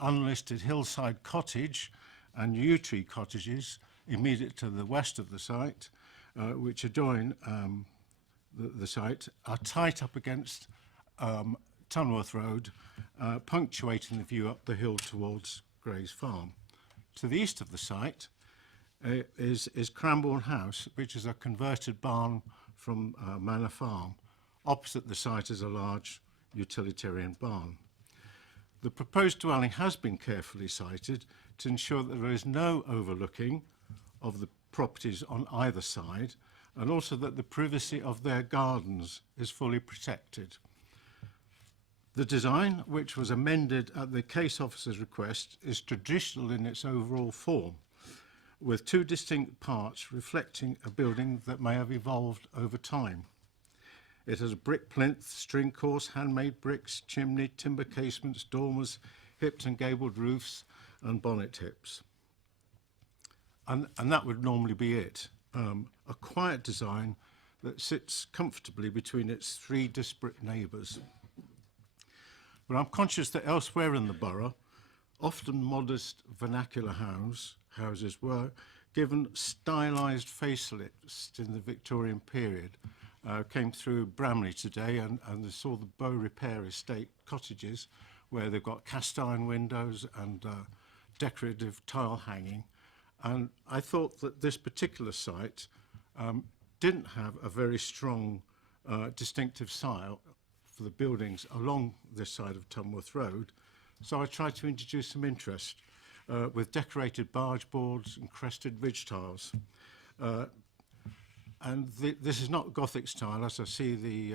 unlisted hillside cottage and yew tree cottages immediate to the west of the site, which adjoin the site, are tight up against Tunworth Road, punctuating the view up the hill towards Gray's Farm. To the east of the site is Cranbourne House, which is a converted barn from Manor Farm. Opposite the site is a large utilitarian barn. The proposed dwelling has been carefully sited to ensure that there is no overlooking of the properties on either side, and also that the privacy of their gardens is fully protected. The design, which was amended at the case officer's request, is traditional in its overall form, with two distinct parts reflecting a building that may have evolved over time. It has a brick plinth, string course, handmade bricks, chimney, timber casements, dormers, hipped and gabled roofs, and bonnet hips. And that would normally be it. A quiet design that sits comfortably between its three disparate neighbours. But I'm conscious that elsewhere in the borough, often modest vernacular houses were given stylised facelifts in the Victorian period. Came through Bramley today and saw the Bow Repair Estate cottages, where they've got cast iron windows and decorative tile hanging. And I thought that this particular site didn't have a very strong distinctive style for the buildings along this side of Tunworth Road. So I tried to introduce some interest with decorated barge boards and crested ridge tiles. And this is not Gothic style, as I see the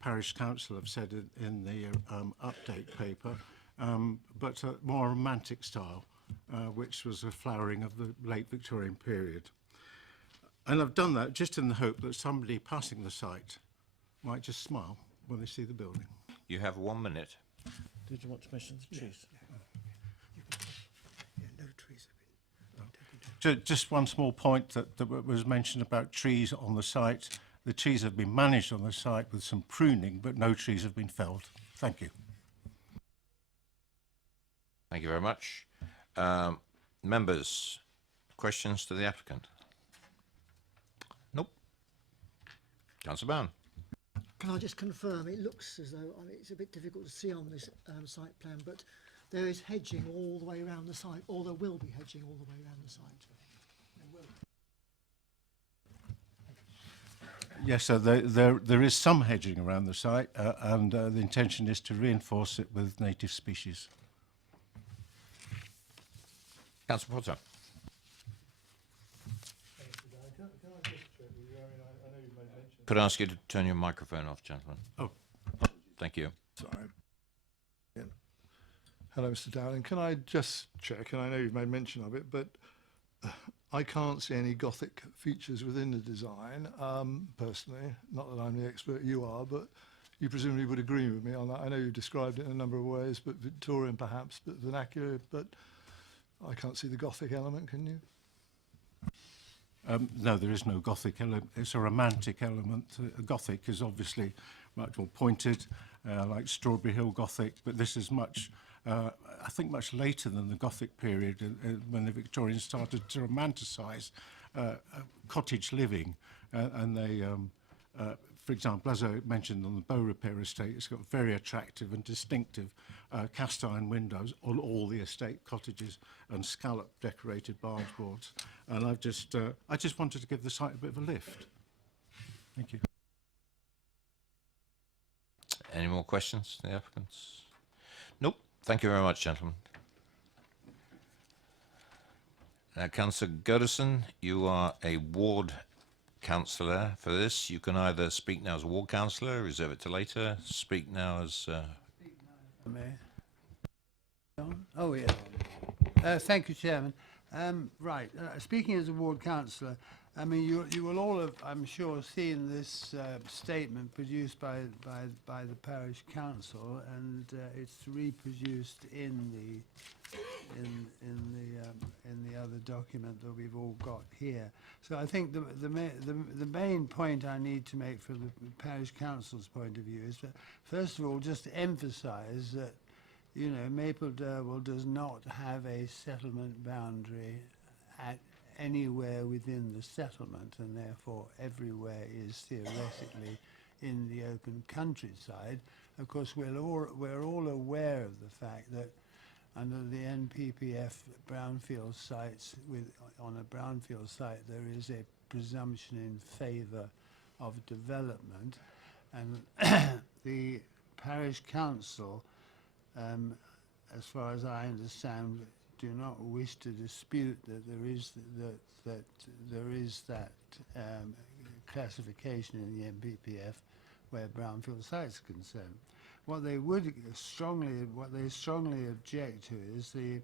Parish Council have said in the update paper, but a more romantic style, which was a flowering of the late Victorian period. And I've done that just in the hope that somebody passing the site might just smile when they see the building. You have 1 minute. Did you want to mention the trees? Just one small point that was mentioned about trees on the site. The trees have been managed on the site with some pruning, but no trees have been felled. Thank you. Thank you very much. Members, questions to the applicant? Nope. Councillor Bowen. Can I just confirm, it looks as though, I mean, it's a bit difficult to see on this site plan, but there is hedging all the way around the site, or there will be hedging all the way around the site. Yes, so there is some hedging around the site, and the intention is to reinforce it with native species. Councillor Potter. Could I ask you to turn your microphone off, gentlemen? Oh. Thank you. Sorry. Yeah. Hello, Mr. Dowling. Can I just check, and I know you've made mention of it, but I can't see any Gothic features within the design, personally. Not that I'm the expert you are, but you presumably would agree with me on that. I know you described it in a number of ways, but Victorian perhaps, but vernacular, but I can't see the Gothic element, can you? No, there is no Gothic element. It's a romantic element. Gothic is obviously much more pointed, like Strawberry Hill Gothic, but this is much, I think, much later than the Gothic period, when the Victorians started to romanticise cottage living, and they, for example, as I mentioned on the Bow Repair estate, it's got very attractive and distinctive cast iron windows on all the estate cottages and scallop decorated barge boards. And I just wanted to give the site a bit of a lift. Thank you. Any more questions to the applicants? Nope. Thank you very much, gentlemen. Councillor Goodison, you are a ward councillor for this. You can either speak now as a ward councillor, reserve it to later, speak now as... Oh, yeah. Thank you, Chairman. Right, speaking as a ward councillor, I mean, you will all have, I'm sure, seen this statement produced by the parish council, and it's reproduced in the other document that we've all got here. So I think the main point I need to make from the parish council's point of view is that, first of all, just to emphasise that, you know, Maple Durwell does not have a settlement boundary at anywhere within the settlement, and therefore everywhere is theoretically in the open countryside. Of course, we're all aware of the fact that under the NPPF brownfield sites, on a brownfield site, there is a presumption in favour of development, and the parish council, as far as I understand, do not wish to dispute that there is that classification in the NPPF where brownfield sites are concerned. What they strongly object to is the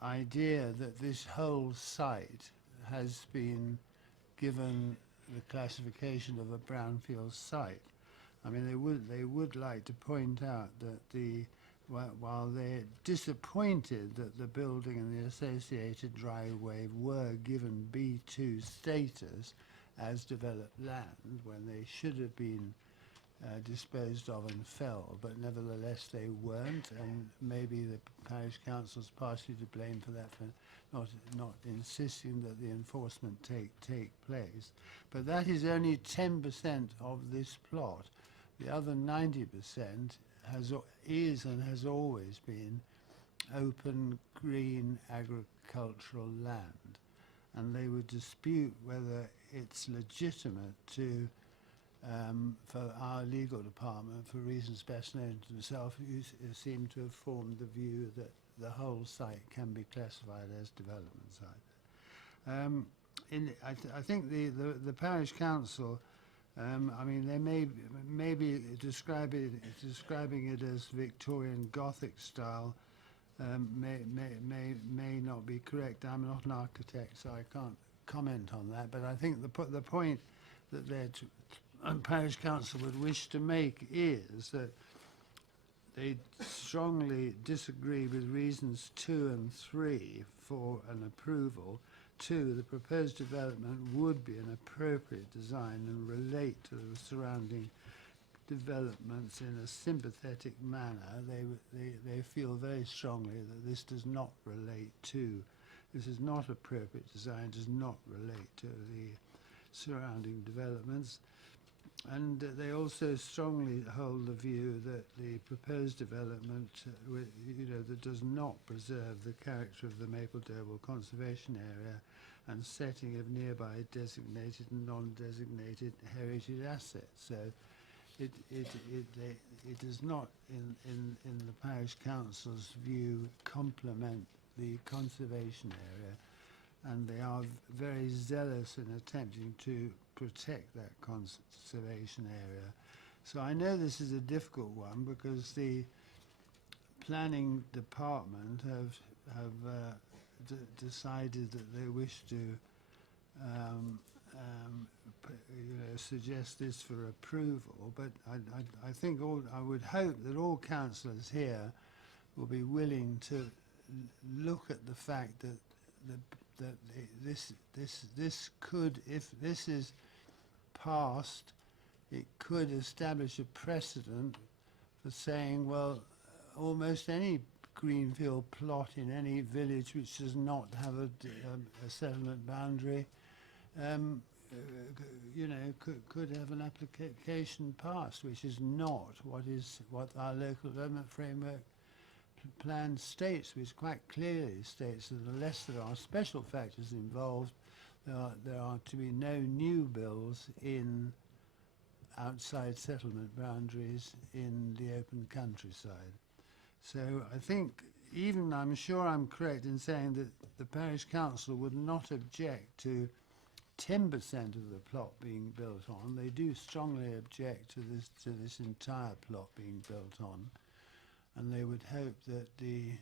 idea that this whole site has been given the classification of a brownfield site. I mean, they would like to point out that while they're disappointed that the building and the associated driveway were given B2 status as developed land when they should have been disposed of and fell, but nevertheless they weren't, and maybe the parish council's partially to blame for that, for not insisting that the enforcement take place. But that is only 10% of this plot. The other 90% is and has always been open, green, agricultural land. And they would dispute whether it's legitimate to, for our legal department, for reasons best known to himself, who seem to have formed the view that the whole site can be classified as development site. I think the parish council, I mean, they may be describing it as Victorian Gothic style, may not be correct. I'm not an architect, so I can't comment on that. But I think the point that the parish council would wish to make is that they strongly disagree with reasons 2 and 3 for an approval. 2, the proposed development would be an appropriate design and relate to the surrounding developments in a sympathetic manner. They feel very strongly that this does not relate to, this is not appropriate design, does not relate to the surrounding developments. And they also strongly hold the view that the proposed development, that does not preserve the character of the Maple Durwell Conservation Area and setting of nearby designated and non-designated heritage assets. So it does not, in the parish council's view, complement the conservation area, and they are very zealous in attempting to protect that conservation area. So I know this is a difficult one because the planning department have decided that they wish to suggest this for approval, but I think I would hope that all councillors here will be willing to look at the fact that this could, if this is passed, it could establish a precedent for saying, well, almost any greenfield plot in any village which does not have a settlement boundary, you know, could have an application passed, which is not what our local development framework plan states, which quite clearly states that unless there are special factors involved, there are to be no new builds in outside settlement boundaries in the open countryside. So I think, even I'm sure I'm correct in saying that the parish council would not object to 10% of the plot being built on. They do strongly object to this entire plot being built on, and they would hope that the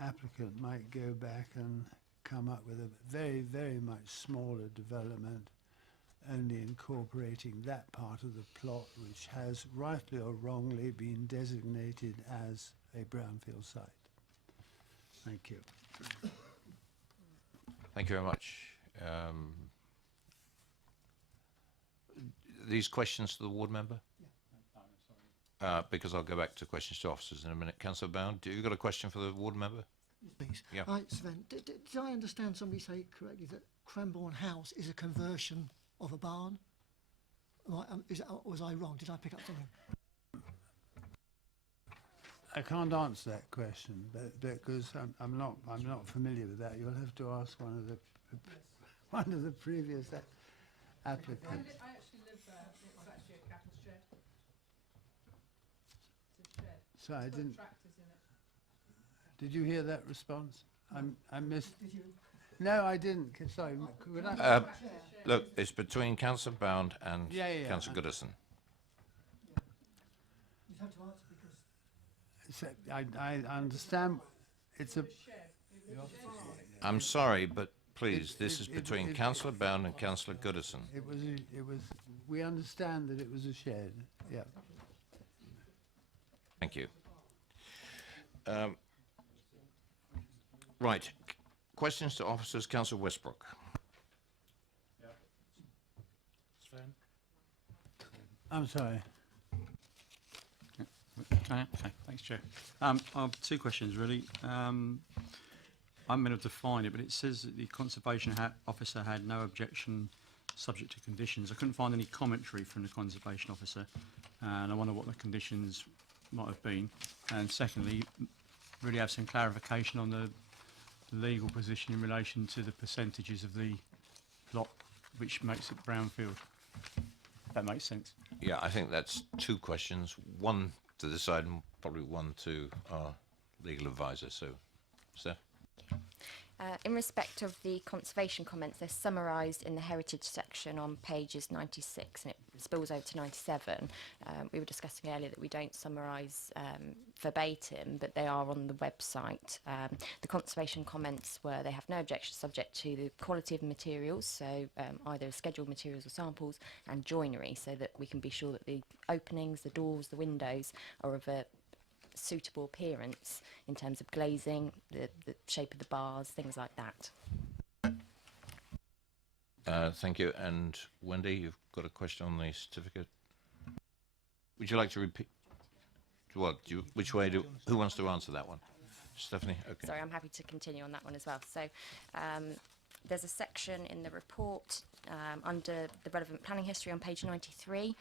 applicant might go back and come up with a very, very much smaller development, only incorporating that part of the plot which has, rightly or wrongly, been designated as a brownfield site. Thank you. Thank you very much. These questions to the ward member? Because I'll go back to questions to officers in a minute. Councillor Bound, do you got a question for the ward member? Please. Yeah. Right, Sven, did I understand somebody say correctly that Cranbourne House is a conversion of a barn? Was I wrong? Did I pick up something? I can't answer that question, because I'm not familiar with that. You'll have to ask one of the previous applicants. I actually live there. It's actually a cattle shed. It's a shed. So I It's got didn't. tractors in it. Did you hear that response? I missed. Did you? No, I didn't. Sorry, could I? Look, it's between Councillor Bound and Yeah. Councillor Goodison. You'd have to answer because So I understand. It's a. I'm sorry, but please, It- this it- is it- between it- Councillor Bound and Councillor Goodison. It was. We understand that it was a shed. Yeah. Thank you. Right. Questions to officers. Councillor Westbrook. I'm sorry. Okay, thanks, Chair. I have two questions, really. I'm going to define it, but it says that the conservation officer had no objection subject to conditions. I couldn't find any commentary from the conservation officer, and I wonder what the conditions might have been. And secondly, really have some clarification on the legal position in relation to the percentages of the lot which makes it brownfield. That makes sense. Yeah, I think that's two questions. One to this side and probably one to our legal advisor. So, Steph? In respect of the conservation comments, they're summarised in the heritage section on pages 96 and it spills over to 97. We were discussing earlier that we don't summarise verbatim, but they are on the website. The conservation comments were they have no objection subject to the quality of materials, so either scheduled materials or samples, and joinery, so that we can be sure that the openings, the doors, the windows are of a suitable appearance in terms of glazing, the shape of the bars, things like that. Thank you. And Wendy, you've got a question on the certificate. Would you like to repeat? What? Which way do? Who wants to answer that one? Stephanie. Okay. Sorry, I'm happy to continue on that one as well. So there's a section in the report under the relevant planning history on page 93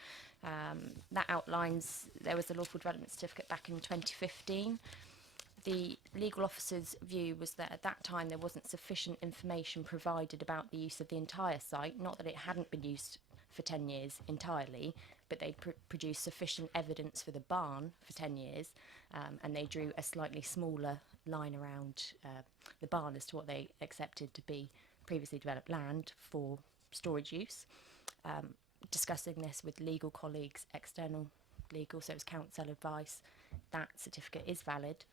that outlines there was a lawful development certificate back in 2015. The legal officer's view was that at that time there wasn't sufficient information provided about the use of the entire site, not that it hadn't been used for 10 years entirely, but they produced sufficient evidence for the barn for 10 years, and they drew a slightly smaller line around the barn as to what they accepted to be previously developed land for storage use. Discussing this with legal colleagues, external legal, so it was counsel advice, that certificate is valid.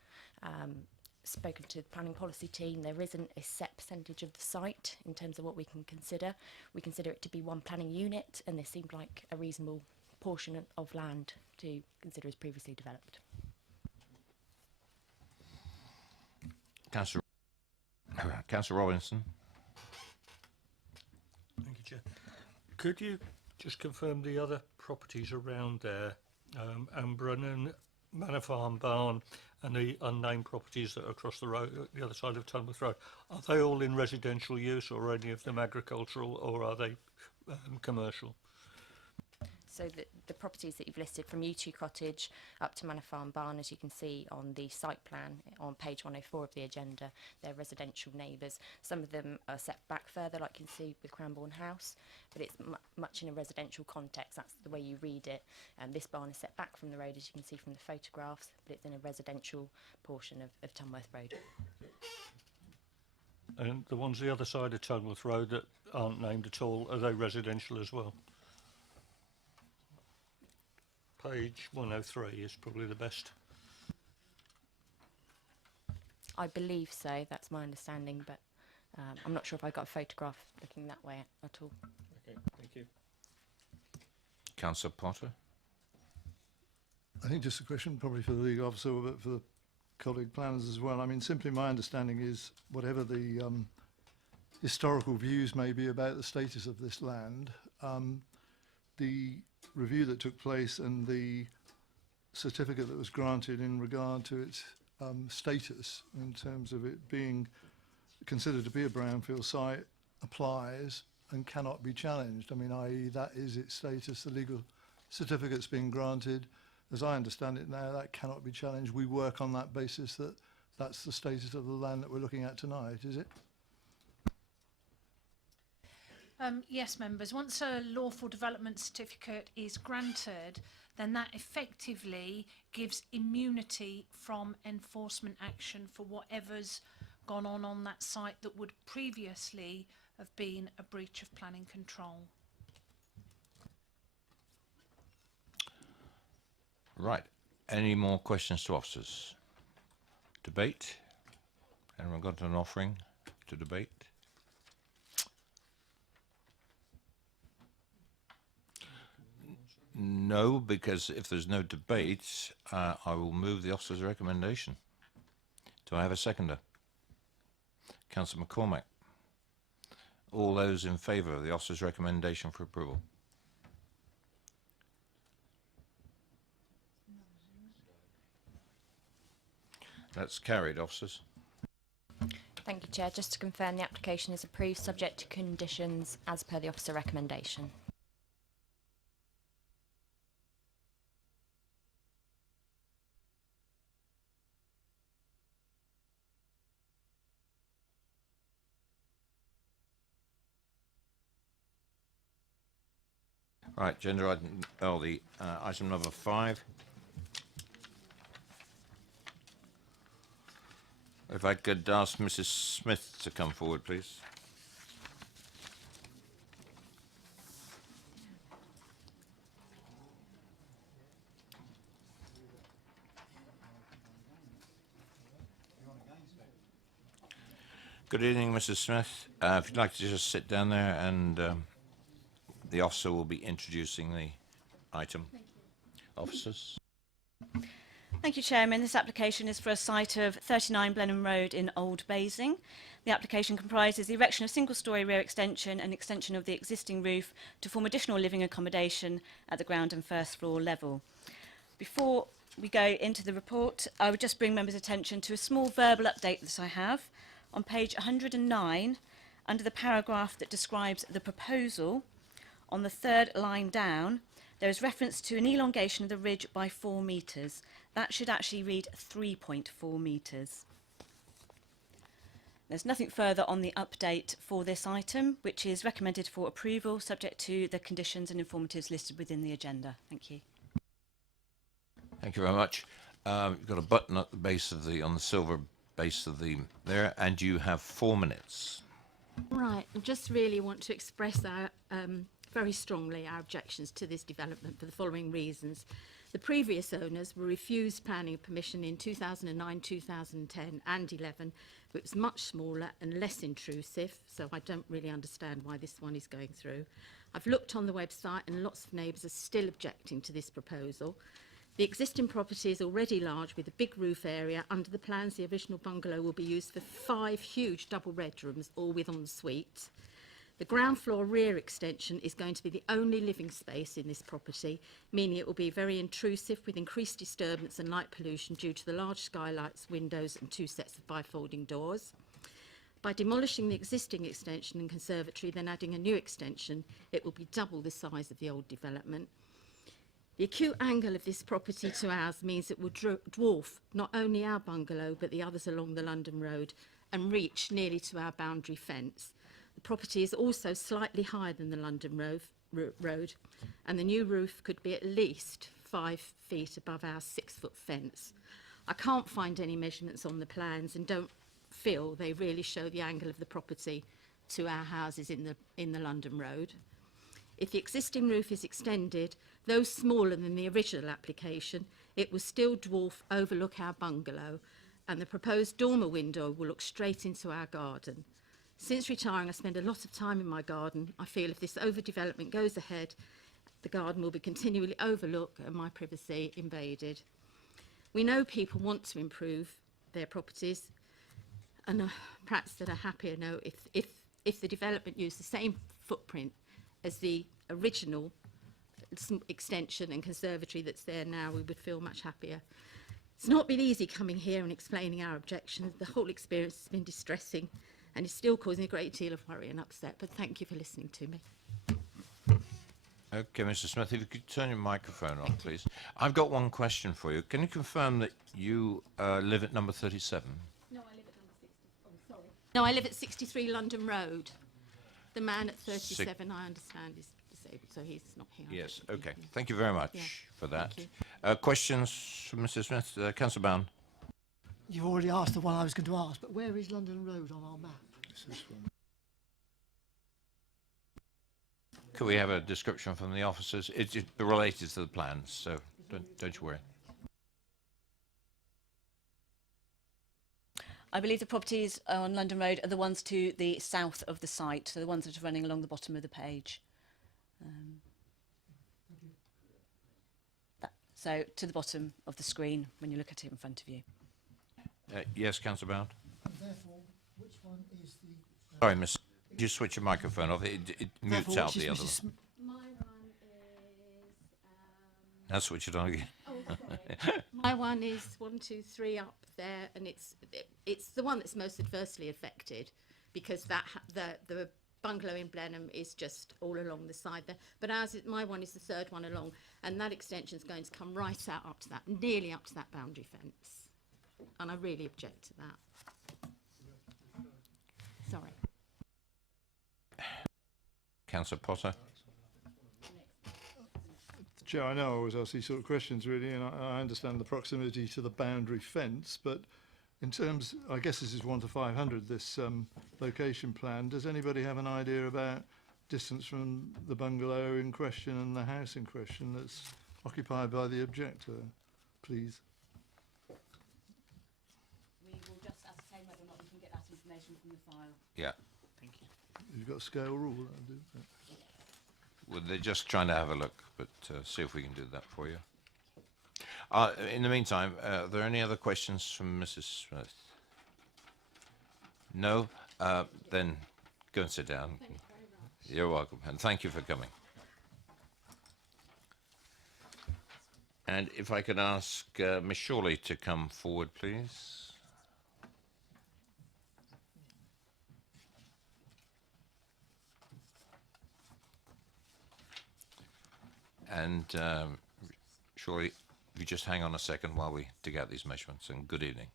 spoken to the planning policy team. There isn't a set percentage of the site in terms of what we can consider. We consider it to be one planning unit, and this seemed like a reasonable portion of land to consider as previously developed. Councillor Robinson. Thank you, Chair. Could you just confirm the other properties around there, Ambrenon, Manor Farm Barn, and the unnamed properties that are across the road, the other side of Tunworth Road? Are they all in residential use, or are any of them agricultural, or are they commercial? So the properties that you've listed from U2 Cottage up to Manor Farm Barn, as you can see on the site plan on page 104 of the agenda, they're residential neighbours. Some of them are set back further, like you can see with Cranbourne House, but it's much in a residential context. That's the way you read it. This barn is set back from the road, as you can see from the photographs, but it's in a residential portion of Tunworth Road. And the ones the other side of Tunworth Road that aren't named at all, are they residential as well? Page 103 is probably the best. I believe so, that's my understanding, but I'm not sure if I got a photograph looking that way at all. Okay, thank you. Councillor Potter. I think just a question probably for the legal officer, but for the colleague planners as well. I mean, simply my understanding is whatever the historical views may be about the status of this land, the review that took place and the certificate that was granted in regard to its status in terms of it being considered to be a brownfield site applies and cannot be challenged. I mean, i.e. that is its status, the legal certificate's been granted. As I understand it now, that cannot be challenged. We work on that basis that that's the status of the land that we're looking at tonight, is it? Yes, members. Once a lawful development certificate is granted, then that effectively gives immunity from enforcement action for whatever's gone on that site that would previously have been a breach of planning control. Right. Any more questions to officers? Debate? Anyone got an offering to debate? No, because if there's no debate, I will move the officer's recommendation. Do I have a seconder? Councillor McCormack. All those in favour of the officer's recommendation for approval? That's carried, officers. Thank you, Chair. Just to confirm, the application is approved subject to conditions as per the officer recommendation. Right, item number 5. If I could ask Mrs. Smith to come forward, please. Good evening, Mrs. Smith. If you'd like to just sit down there, and the officer will be introducing the item. Officers. Thank you, Chairman. This application is for a site of 39 Blenheim Road in Old Basing. The application comprises the erection of single-storey rear extension and extension of the existing roof to form additional living accommodation at the ground and first floor level. Before we go into the report, I would just bring members' attention to a small verbal update that I have. On page 109, under the paragraph that describes the proposal, on the third line down, there is reference to an elongation of the ridge by 4 metres. That should actually read 3.4 metres. There's nothing further on the update for this item, which is recommended for approval, subject to the conditions and informatives listed within the agenda. Thank you. Thank you very much. You've got a button at the base of on the silver base of there, and you have 4 minutes. Right, I just really want to express our very strongly our objections to this development for the following reasons. The previous owners were refused planning permission in 2009, 2010 and 11, but it was much smaller and less intrusive, so I don't really understand why this one is going through. I've looked on the website and lots of neighbours are still objecting to this proposal. The existing property is already large with a big roof area. Under the plans, the original bungalow will be used for 5 huge double bedrooms, all with ensuite. The ground floor rear extension is going to be the only living space in this property, meaning it will be very intrusive with increased disturbance and light pollution due to the large skylights, windows and 2 sets of bifolding doors. By demolishing the existing extension and conservatory, then adding a new extension, it will be double the size of the old development. The acute angle of this property to ours means it will dwarf not only our bungalow but the others along the London Road and reach nearly to our boundary fence. The property is also slightly higher than the London Road and the new roof could be at least 5 feet above our 6-foot fence. I can't find any measurements on the plans and don't feel they really show the angle of the property to our houses in the London Road. If the existing roof is extended, though smaller than the original application, it will still overlook our bungalow and the proposed dormer window will look straight into our garden. Since retiring, I spend a lot of time in my garden. I feel if this overdevelopment goes ahead, the garden will be continually overlooked and my privacy invaded. We know people want to improve their properties and perhaps that are happier know if the development used the same footprint as the original extension and conservatory that's there now, we would feel much happier. It's not been easy coming here and explaining our objections. The whole experience has been distressing and it's still causing a great deal of worry and upset, but thank you for listening to me. Okay, Mr. Smith, if you could turn your microphone on, please. I've got one question for you. Can you confirm that you live at number 37? No, I live at number 60. Oh, sorry. No, I live at 63 London Road. The man at 37, I understand, is disabled, so he's not here. Yes, okay. Thank you very much for that. Thank you. Questions from Mr. Smith? Councillor Bound. You've already asked the one I was going to ask, but where is London Road on our map? This one. Could we have a description from the officers? It's related to the plans, so don't you worry. I believe the properties on London Road are the ones to the south of the site, so the ones that are running along the bottom of the page. So to the bottom of the screen when you look at it in front of you. Yes, Councillor Bound. Therefore, which one is the... Sorry, Miss. You switch your microphone off. It mutes out the other one. My one is... Now switch it on again. Oh, sorry. My one is 1, 2, 3 up there, and it's the one that's most adversely affected because the bungalow in Blenheim is just all along the side there. But my one is the third one along, and that extension is going to come right out up to that, nearly up to that boundary fence. And I really object to that. Sorry. Councillor Potter. Chair, I know I always ask these sort of questions really, and I understand the proximity to the boundary fence, but in terms, I guess this is 1 to 500, this location plan, does anybody have an idea about distance from the bungalow in question and the house in question that's occupied by the objector, please? We will just ascertain whether or not we can get that information from the file. Yeah. Thank you. You've got a scale rule, that'll do. Well, they're just trying to have a look, but see if we can do that for you. In the meantime, are there any other questions from Mrs. Smith? No? Then go and sit down. You're welcome, and thank you for coming. And if I could ask Miss Shawley to come forward, please. And surely, if you just hang on a second while we dig out these measurements, and good evening.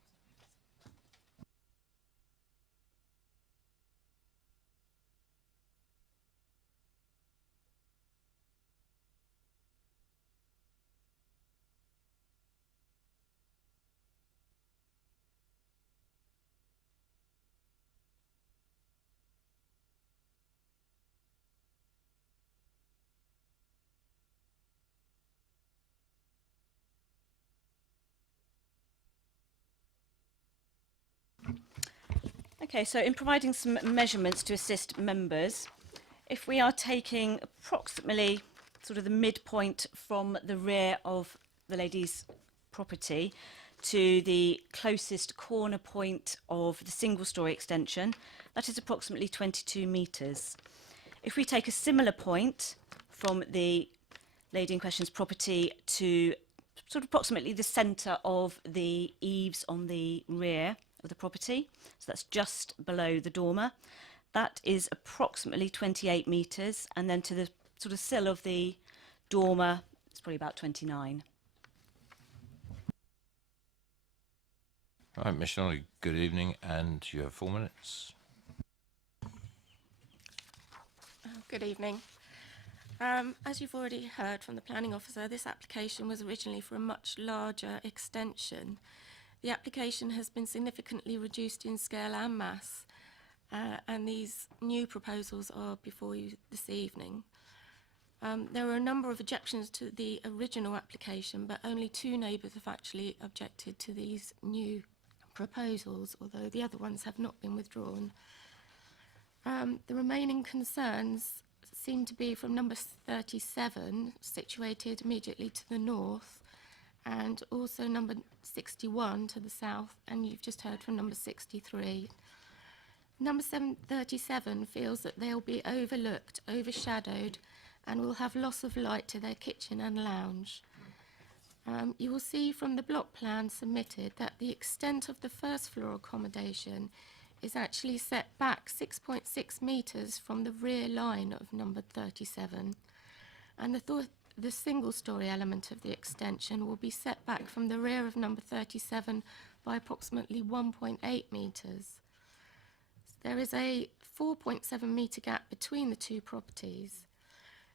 Okay, so in providing some measurements to assist members, if we are taking approximately sort of the midpoint from the rear of the lady's property to the closest corner point of the single-storey extension, that is approximately 22 metres. If we take a similar point from the lady in question's property to sort of approximately the centre of the eaves on the rear of the property, so that's just below the dormer, that is approximately 28 metres, and then to the sort of sill of the dormer, it's probably about 29. All right, Michelle, good evening, and you have 4 minutes. Good evening. As you've already heard from the planning officer, this application was originally for a much larger extension. The application has been significantly reduced in scale and mass, and these new proposals are before you this evening. There were a number of objections to the original application, but only 2 neighbours have actually objected to these new proposals, although the other ones have not been withdrawn. The remaining concerns seem to be from number 37, situated immediately to the north, and also number 61 to the south, and you've just heard from number 63. Number 37 feels that they'll be overlooked, overshadowed, and will have loss of light to their kitchen and lounge. You will see from the block plan submitted that the extent of the first floor accommodation is actually set back 6.6 metres from the rear line of number 37, and the single-storey element of the extension will be set back from the rear of number 37 by approximately 1.8 metres. There is a 4.7 metre gap between the 2 properties.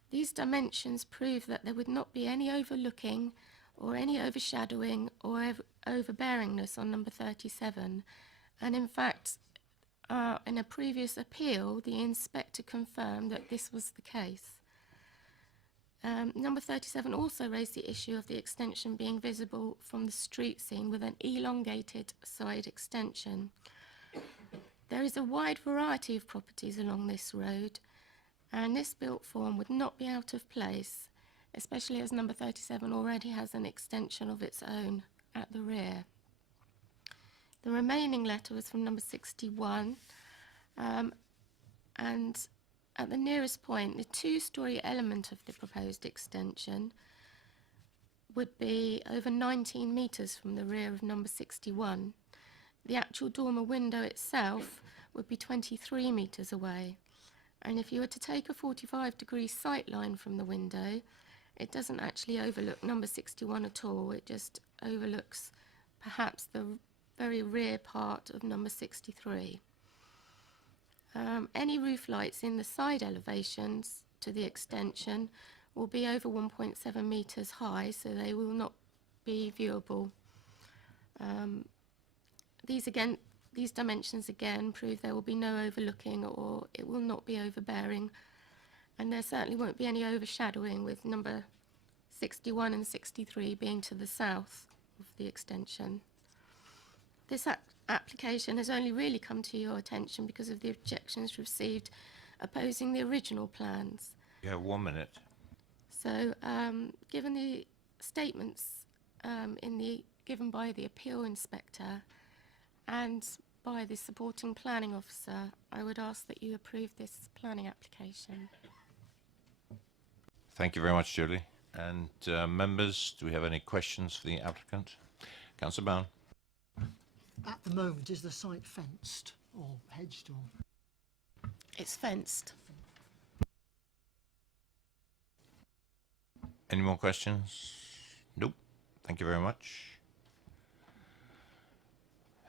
These dimensions prove that there would not be any overlooking or any overshadowing or overbearingness on number 37, and in fact, in a previous appeal, the inspector confirmed that this was the case. Number 37 also raised the issue of the extension being visible from the street scene with an elongated side extension. There is a wide variety of properties along this road, and this built form would not be out of place, especially as number 37 already has an extension of its own at the rear. The remaining letter was from number 61, and at the nearest point, the 2-storey element of the proposed extension would be over 19 metres from the rear of number 61. The actual dormer window itself would be 23 metres away, and if you were to take a 45-degree sight line from the window, it doesn't actually overlook number 61 at all. It just overlooks perhaps the very rear part of number 63. Any roof lights in the side elevations to the extension will be over 1.7 metres high, so they will not be viewable. These dimensions again prove there will be no overlooking, or it will not be overbearing, and there certainly won't be any overshadowing, with number 61 and 63 being to the south of the extension. This application has only really come to your attention because of the objections received opposing the original plans. You have 1 minute. So, given the statements given by the appeal inspector and by the supporting planning officer, I would ask that you approve this planning application. Thank you very much, Julie. And members, do we have any questions for the applicant? Councillor Bowen. At the moment, is the site fenced or hedged or? It's fenced. Any more questions? Nope. Thank you very much.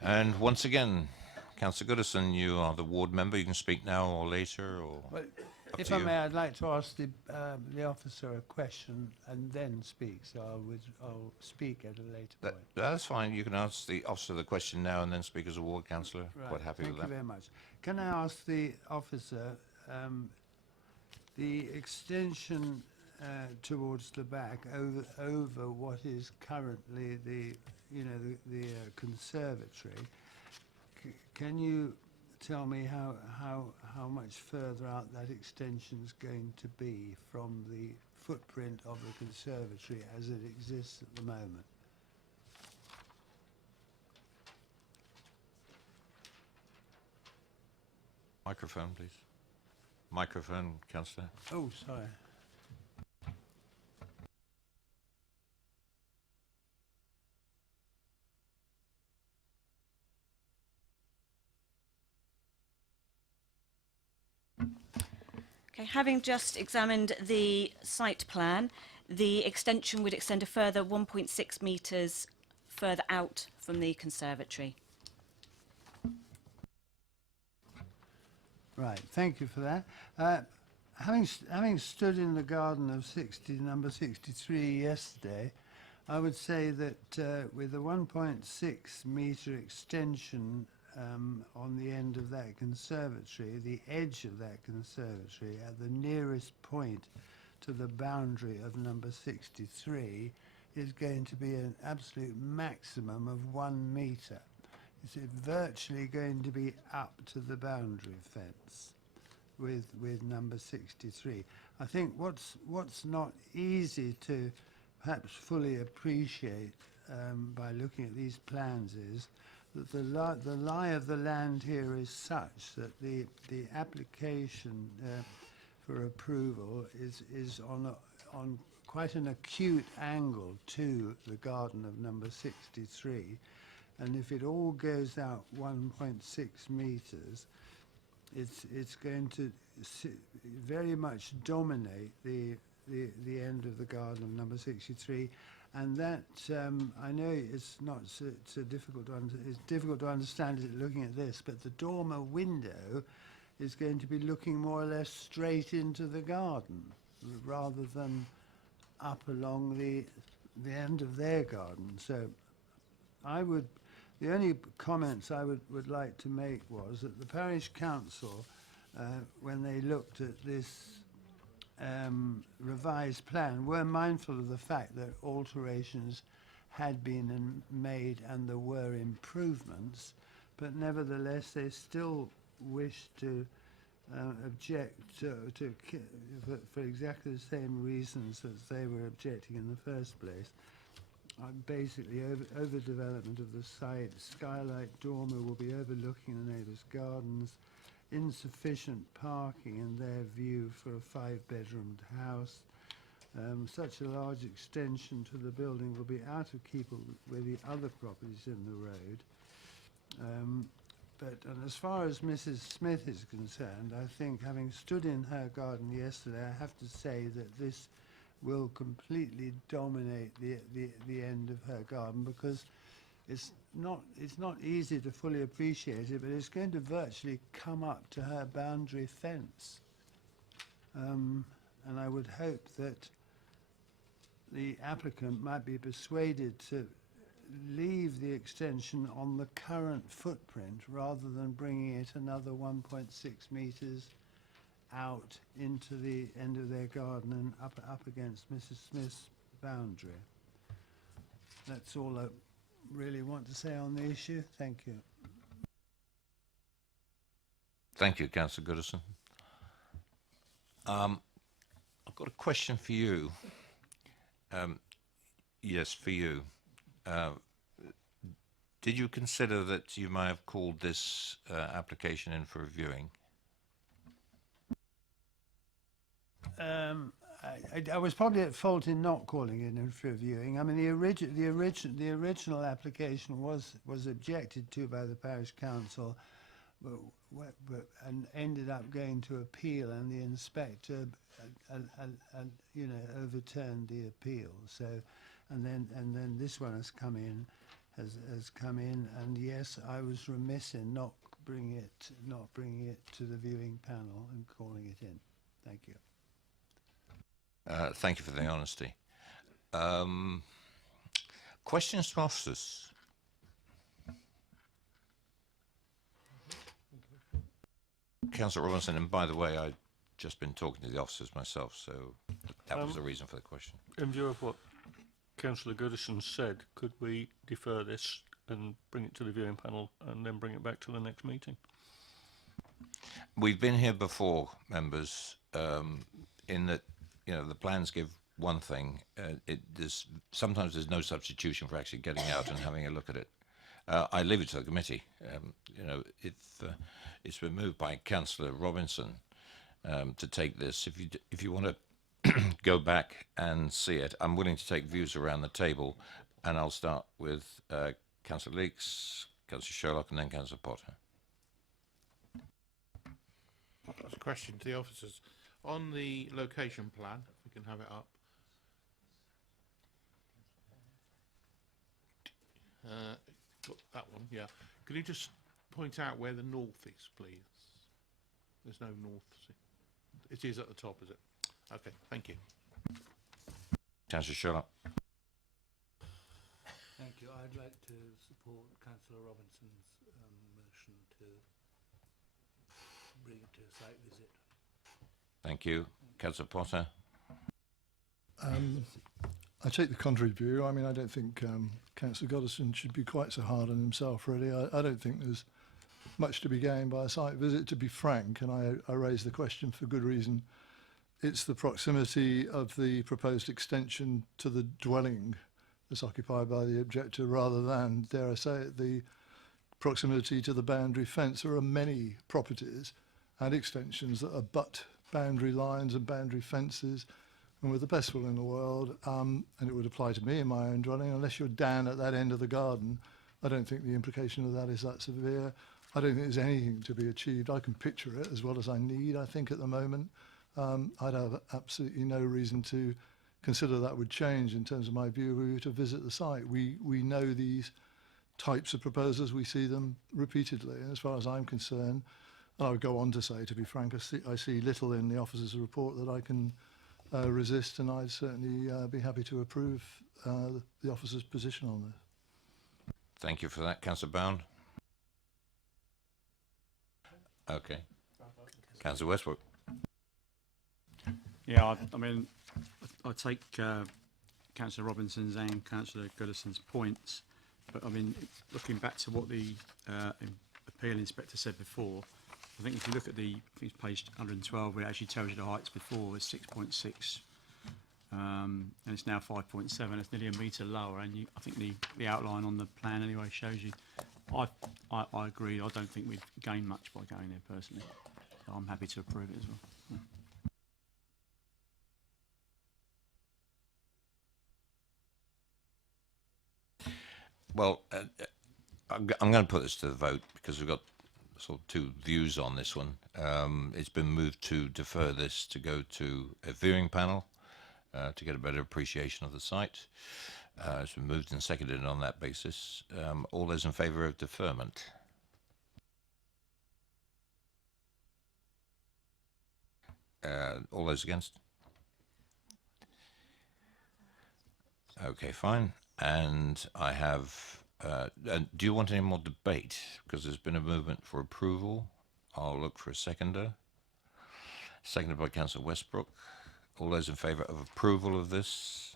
And once again, Councillor Goodison, you are the ward member. You can speak now or later, or Well, up if to I you. may, I'd like to ask the officer a question and then speak. So I'll speak at a later point. That's fine. You can ask the officer the question now and then speak as a ward councillor. Right. Quite happy Thank with you that. very much. Can I ask the officer the extension towards the back over what is currently the conservatory? Can you tell me how much further out that extension is going to be from the footprint of the conservatory as it exists at the moment? Microphone, please. Microphone, Councillor. Oh, sorry. Okay, having just examined the site plan, the extension would extend a further 1.6 metres further out from the conservatory. Right, thank you for that. Having stood in the garden of number 63 yesterday, I would say that with a 1.6 metre extension on the end of that conservatory, the edge of that conservatory at the nearest point to the boundary of number 63 is going to be an absolute maximum of 1 metre. It's virtually going to be up to the boundary fence with number 63. I think what's not easy to perhaps fully appreciate by looking at these plans is that the lie of the land here is such that the application for approval is on quite an acute angle to the garden of number 63, and if it all goes out 1.6 metres, it's going to very much dominate the end of the garden of number 63. And that, I know it's not so difficult to it's difficult to understand it looking at this, but the dormer window is going to be looking more or less straight into the garden rather than up along the end of their garden. So the only comments I would like to make was that the parish council, when they looked at this revised plan, were mindful of the fact that alterations had been made and there were improvements, but nevertheless they still wished to object for exactly the same reasons as they were objecting in the first place. Basically, overdevelopment of the site, skylight dormer will be overlooking the neighbours' gardens, insufficient parking in their view for a 5-bedroomed house. Such a large extension to the building will be out of keeping with the other properties in the road. And as far as Mrs. Smith is concerned, I think, having stood in her garden yesterday, I have to say that this will completely dominate the end of her garden, because it's not easy to fully appreciate it, but it's going to virtually come up to her boundary fence. And I would hope that the applicant might be persuaded to leave the extension on the current footprint rather than bringing it another 1.6 metres out into the end of their garden and up against Mrs. Smith's boundary. That's all I really want to say on the issue. Thank you. Thank you, Councillor Goodison. I've got a question for you. Yes, for you. Did you consider that you might have called this application in for reviewing? I was probably at fault in not calling it in for reviewing. I mean, the original application was objected to by the parish council, and ended up going to appeal, and the inspector, overturned the appeal. So, and then this one has come in, and yes, I was remiss in not bringing it to the viewing panel and calling it in. Thank you. Thank you for the honesty. Questions from officers? Councillor Robinson, and by the way, I've just been talking to the officers myself, so that was the reason for the question. In view of what Councillor Goodison said, could we defer this and bring it to the viewing panel and then bring it back to the next meeting? We've been here before, members, in that, you know, the plans give one thing. Sometimes there's no substitution for actually getting out and having a look at it. I leave it to the committee. You know, if it's been moved by Councillor Robinson to take this, if you want to go back and see it, I'm willing to take views around the table, and I'll start with Councillor Leeks, Councillor Sherlock, and then Councillor Potter. That's a question to the officers. On the location plan, if we can have it up. Got that one, yeah. Could you just point out where the north is, please? There's no north. It is at the top, is it? Okay, thank you. Councillor Sherlock. Thank you. I'd like to support Councillor Robinson's motion to bring it to a site visit. Thank you. Councillor Potter. I take the contrary view. I mean, I don't think Councillor Goddison should be quite so hard on himself, really. I don't think there's much to be gained by a site visit, to be frank, and I raise the question for good reason. It's the proximity of the proposed extension to the dwelling that's occupied by the objector, rather than, dare I say it, the proximity to the boundary fence. There are many properties and extensions that abut boundary lines and boundary fences, and with the best will in the world, and it would apply to me in my own dwelling, unless you're down at that end of the garden, I don't think the implication of that is that severe. I don't think there's anything to be achieved. I can picture it as well as I need, I think, at the moment. I'd have absolutely no reason to consider that would change in terms of my view if we were to visit the site. We know these types of proposals, we see them repeatedly, and as far as I'm concerned, and I would go on to say, to be frank, I see little in the officer's report that I can resist, and I'd certainly be happy to approve the officer's position on this. Thank you for that. Councillor Bound. Okay. Councillor Westbrook. Yeah, I mean, I take Councillor Robinson's and Councillor Goodison's points, but I mean, looking back to what the appeal inspector said before, I think if you look at I think it's page 112, where it actually tells you the heights before was 6.6, and it's now 5.7. It's nearly a metre lower, and I think the outline on the plan anyway shows you. I agree. I don't think we've gained much by going there personally. So I'm happy to approve it as well. Well, I'm going to put this to the vote because we've got sort of two views on this one. It's been moved to defer this to go to a viewing panel to get a better appreciation of the site. It's been moved and seconded on that basis. All those in favour of deferment? All those against? Okay, fine. And I have, do you want any more debate? Because there's been a movement for approval. I'll look for a seconder. Seconded by Councillor Westbrook. All those in favour of approval of this?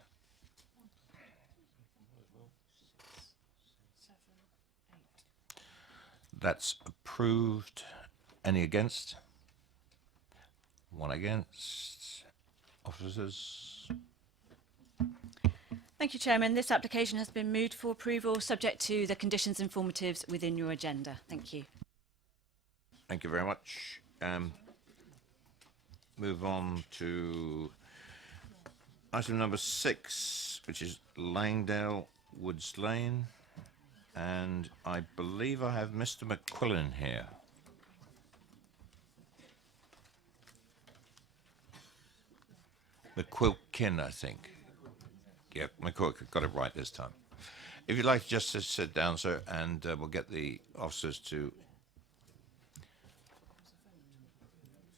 That's approved. Any against? One against. Officers? Thank you, Chairman. This application has been moved for approval, subject to the conditions informatives within your agenda. Thank you. Thank you very much. Move on to item number 6, which is Langdale Woods Lane. And I believe I have Mr. McQuillan here. McQuilkin, I think. Yeah, McQuilkin, got it right this time. If you'd like just to sit down, sir, and we'll get the officers to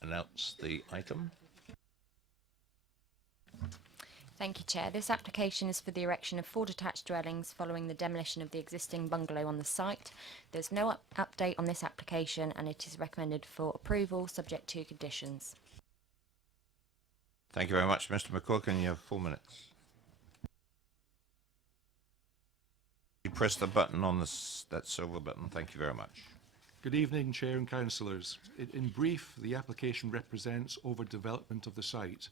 announce the item. Thank you, Chair. This application is for the erection of 4 detached dwellings following the demolition of the existing bungalow on the site. There's no update on this application and it is recommended for approval subject to conditions. Thank you very much, Mr. McQuilkin. You have 4 minutes. You press the button on that silver button. Thank you very much. Good evening, Chair and Councillors. In brief, the application represents overdevelopment of the site.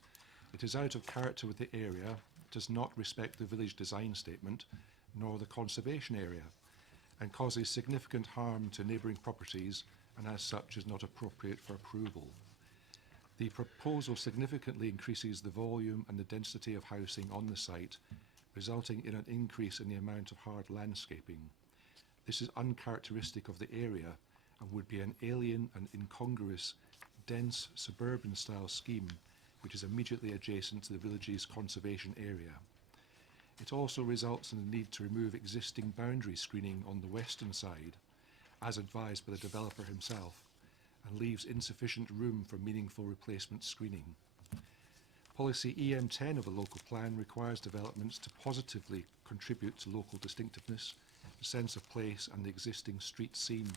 It is out of character with the area, does not respect the village design statement, nor the conservation area, and causes significant harm to neighbouring properties, and as such is not appropriate for approval. The proposal significantly increases the volume and the density of housing on the site, resulting in an increase in the amount of hard landscaping. This is uncharacteristic of the area and would be an alien and incongruous, dense suburban style scheme which is immediately adjacent to the village's conservation area. It also results in the need to remove existing boundary screening on the western side, as advised by the developer himself, and leaves insufficient room for meaningful replacement screening. Policy EM10 of the local plan requires developments to positively contribute to local distinctiveness, the sense of place and the existing street scene.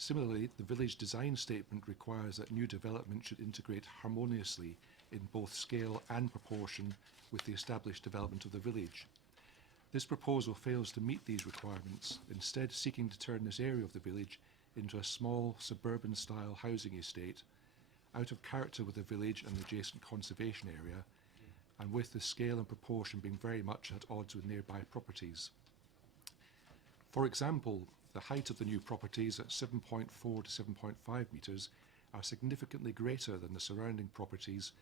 Similarly, the village design statement requires that new development should integrate harmoniously in both scale and proportion with the established development of the village. This proposal fails to meet these requirements, instead seeking to turn this area of the village into a small suburban style housing estate, out of character with the village and the adjacent conservation area, and with the scale and proportion being very much at odds with nearby properties. For example, the height of the new properties at 7.4 to 7.5 metres are significantly greater than the surrounding properties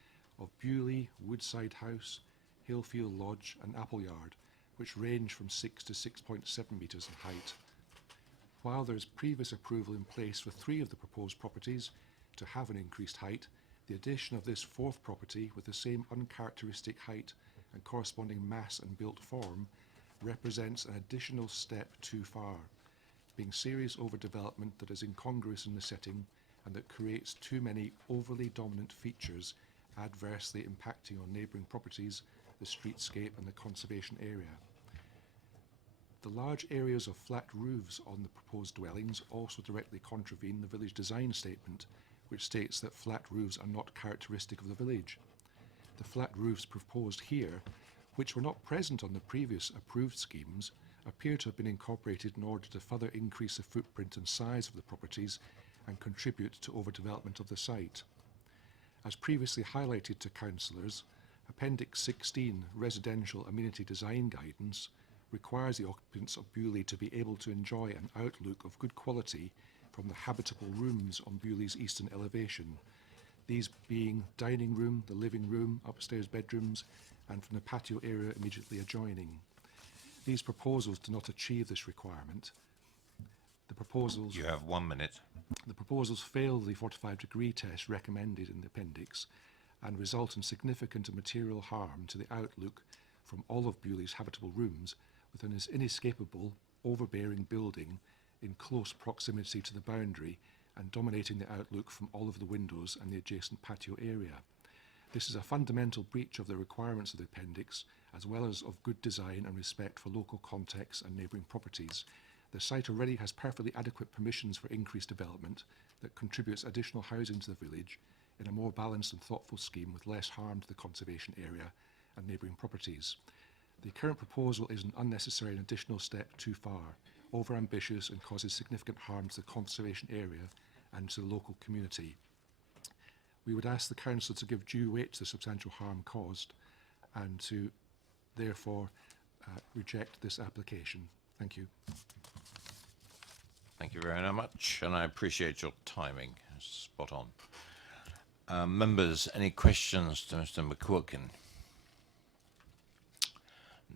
of Bewley, Woodside House, Hillfield Lodge and Appleyard, which range from 6 to 6.7 metres in height. While there is previous approval in place for 3 of the proposed properties to have an increased height, the addition of this 4th property with the same uncharacteristic height and corresponding mass and built form represents an additional step too far, being serious overdevelopment that is incongruous in the setting and that creates too many overly dominant features adversely impacting on neighbouring properties, the streetscape and the conservation area. The large areas of flat roofs on the proposed dwellings also directly contravene the village design statement, which states that flat roofs are not characteristic of the village. The flat roofs proposed here, which were not present on the previous approved schemes, appear to have been incorporated in order to further increase the footprint and size of the properties and contribute to overdevelopment of the site. As previously highlighted to councillors, Appendix 16, Residential Amenity Design Guidance, requires the occupants of Bewley to be able to enjoy an outlook of good quality from the habitable rooms on Bewley's eastern elevation, these being dining room, the living room, upstairs bedrooms, and from the patio area immediately adjoining. These proposals do not achieve this requirement. The proposals... You have 1 minute. The proposals fail the 45-degree test recommended in the appendix and result in significant and material harm to the outlook from all of Bewley's habitable rooms with an inescapable, overbearing building in close proximity to the boundary and dominating the outlook from all of the windows and the adjacent patio area. This is a fundamental breach of the requirements of the appendix, as well as of good design and respect for local context and neighbouring properties. The site already has perfectly adequate permissions for increased development that contributes additional housing to the village in a more balanced and thoughtful scheme with less harm to the conservation area and neighbouring properties. The current proposal is an unnecessary and additional step too far, over-ambitious and causes significant harm to the conservation area and to the local community. We would ask the Council to give due weight to the substantial harm caused and to therefore reject this application. Thank you. Thank you very much, and I appreciate your timing. Spot on. Members, any questions to Mr. McQuilkin?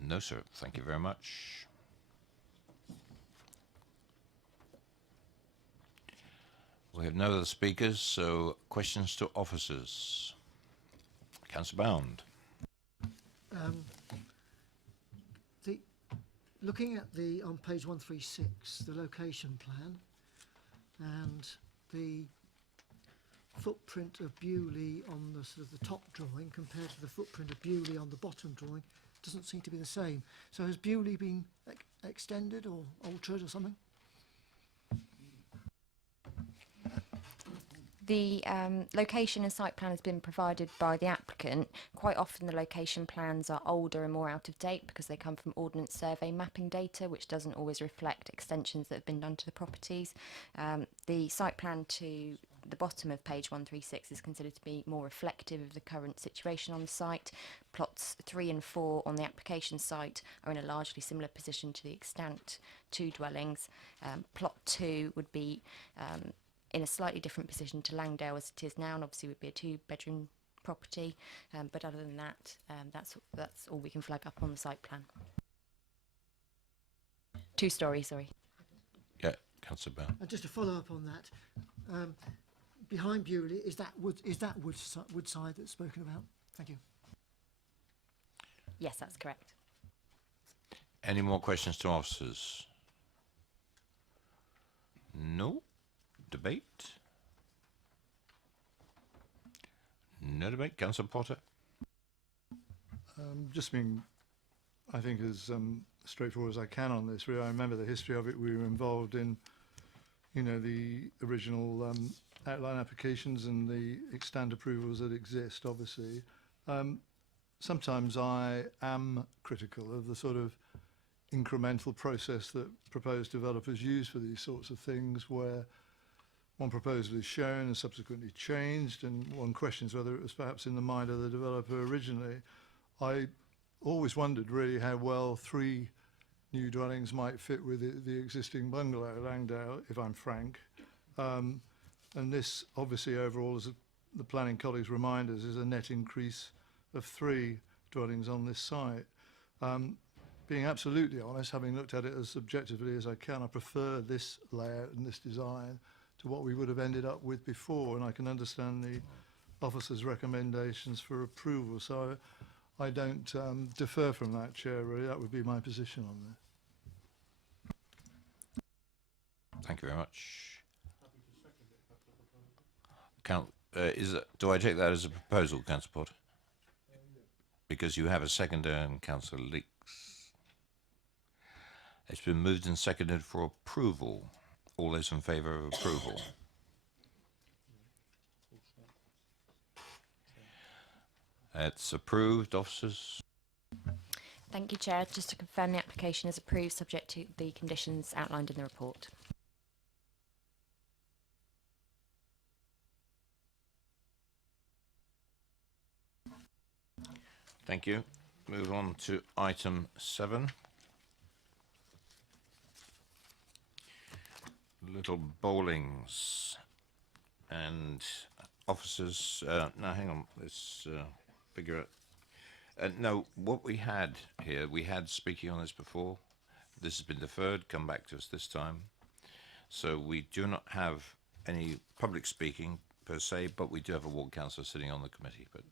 No, sir. Thank you very much. We have no other speakers, so questions to officers. Councillor Bound. Looking at the on page 136, the location plan and the footprint of Bewley on the sort of the top drawing compared to the footprint of Bewley on the bottom drawing doesn't seem to be the same. So has Bewley been extended or altered or something? The location and site plan has been provided by the applicant. Quite often the location plans are older and more out of date because they come from Ordnance Survey mapping data, which doesn't always reflect extensions that have been done to the properties. The site plan to the bottom of page 136 is considered to be more reflective of the current situation on the site. Plots 3 and 4 on the application site are in a largely similar position to the extant 2 dwellings. Plot 2 would be in a slightly different position to Langdale as it is now, and obviously would be a 2-bedroom property. But other than that, that's all we can flag up on the site plan. 2-storey, sorry. Yeah, Councillor Bell. And just to follow up on that, behind Bewley, is that Woodside that's spoken about? Thank you. Yes, that's correct. Any more questions to officers? No? Debate? No debate. Councillor Potter? Just being, I think, as straightforward as I can on this. Really, I remember the history of it. We were involved in, you know, the original outline applications and the extant approvals that exist, obviously. Sometimes I am critical of the sort of incremental process that proposed developers use for these sorts of things, where one proposal is shown and subsequently changed, and one questions whether it was perhaps in the mind of the developer originally. I always wondered really how well 3 new dwellings might fit with the existing bungalow, Langdale, if I'm frank. And this, obviously, overall, as the planning colleagues remind us, is a net increase of 3 dwellings on this site. Being absolutely honest, having looked at it as subjectively as I can, I prefer this layout and this design to what we would have ended up with before, and I can understand the officer's recommendations for approval. So I don't defer from that, Chair, really. That would be my position on this. Thank you very much. Do I take that as a proposal, Councillor Potter? Because you have a seconder and Councillor Leeks. It's been moved and seconded for approval. All those in favour of approval? It's approved, officers. Thank you, Chair. Just to confirm, the application is approved subject to the conditions outlined in the report. Thank you. Move on to item 7. Little bowlings and officers. Now, hang on. Let's figure out. No, what we had here, we had speaking on this before. This has been deferred. Come back to us this time. So we do not have any public speaking per se, but we do have a ward councillor sitting on the committee. But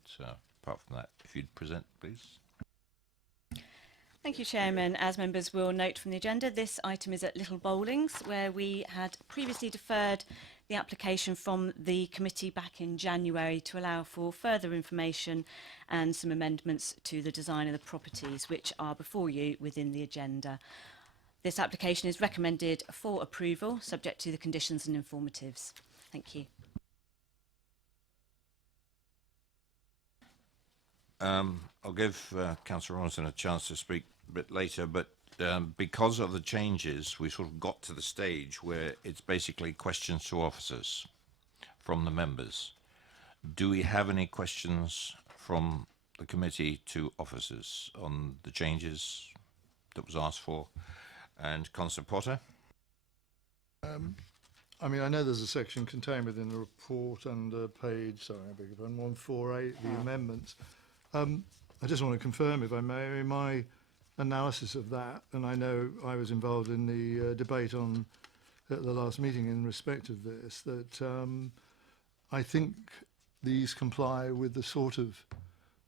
apart from that, if you'd present, please. Thank you, Chairman. As members will note from the agenda, this item is at Little Bowlings, where we had previously deferred the application from the committee back in January to allow for further information and some amendments to the design of the properties, which are before you within the agenda. This application is recommended for approval, subject to the conditions and informatives. Thank you. I'll give Councillor Robinson a chance to speak a bit later, but because of the changes, we sort of got to the stage where it's basically questions to officers from the members. Do we have any questions from the committee to officers on the changes that was asked for? And Councillor Potter? I mean, I know there's a section contained within the report under page, sorry, I beg your pardon, 148, the amendments. I just want to confirm, if I may, my analysis of that, and I know I was involved in the debate at the last meeting in respect of this, that I think these comply with the sort of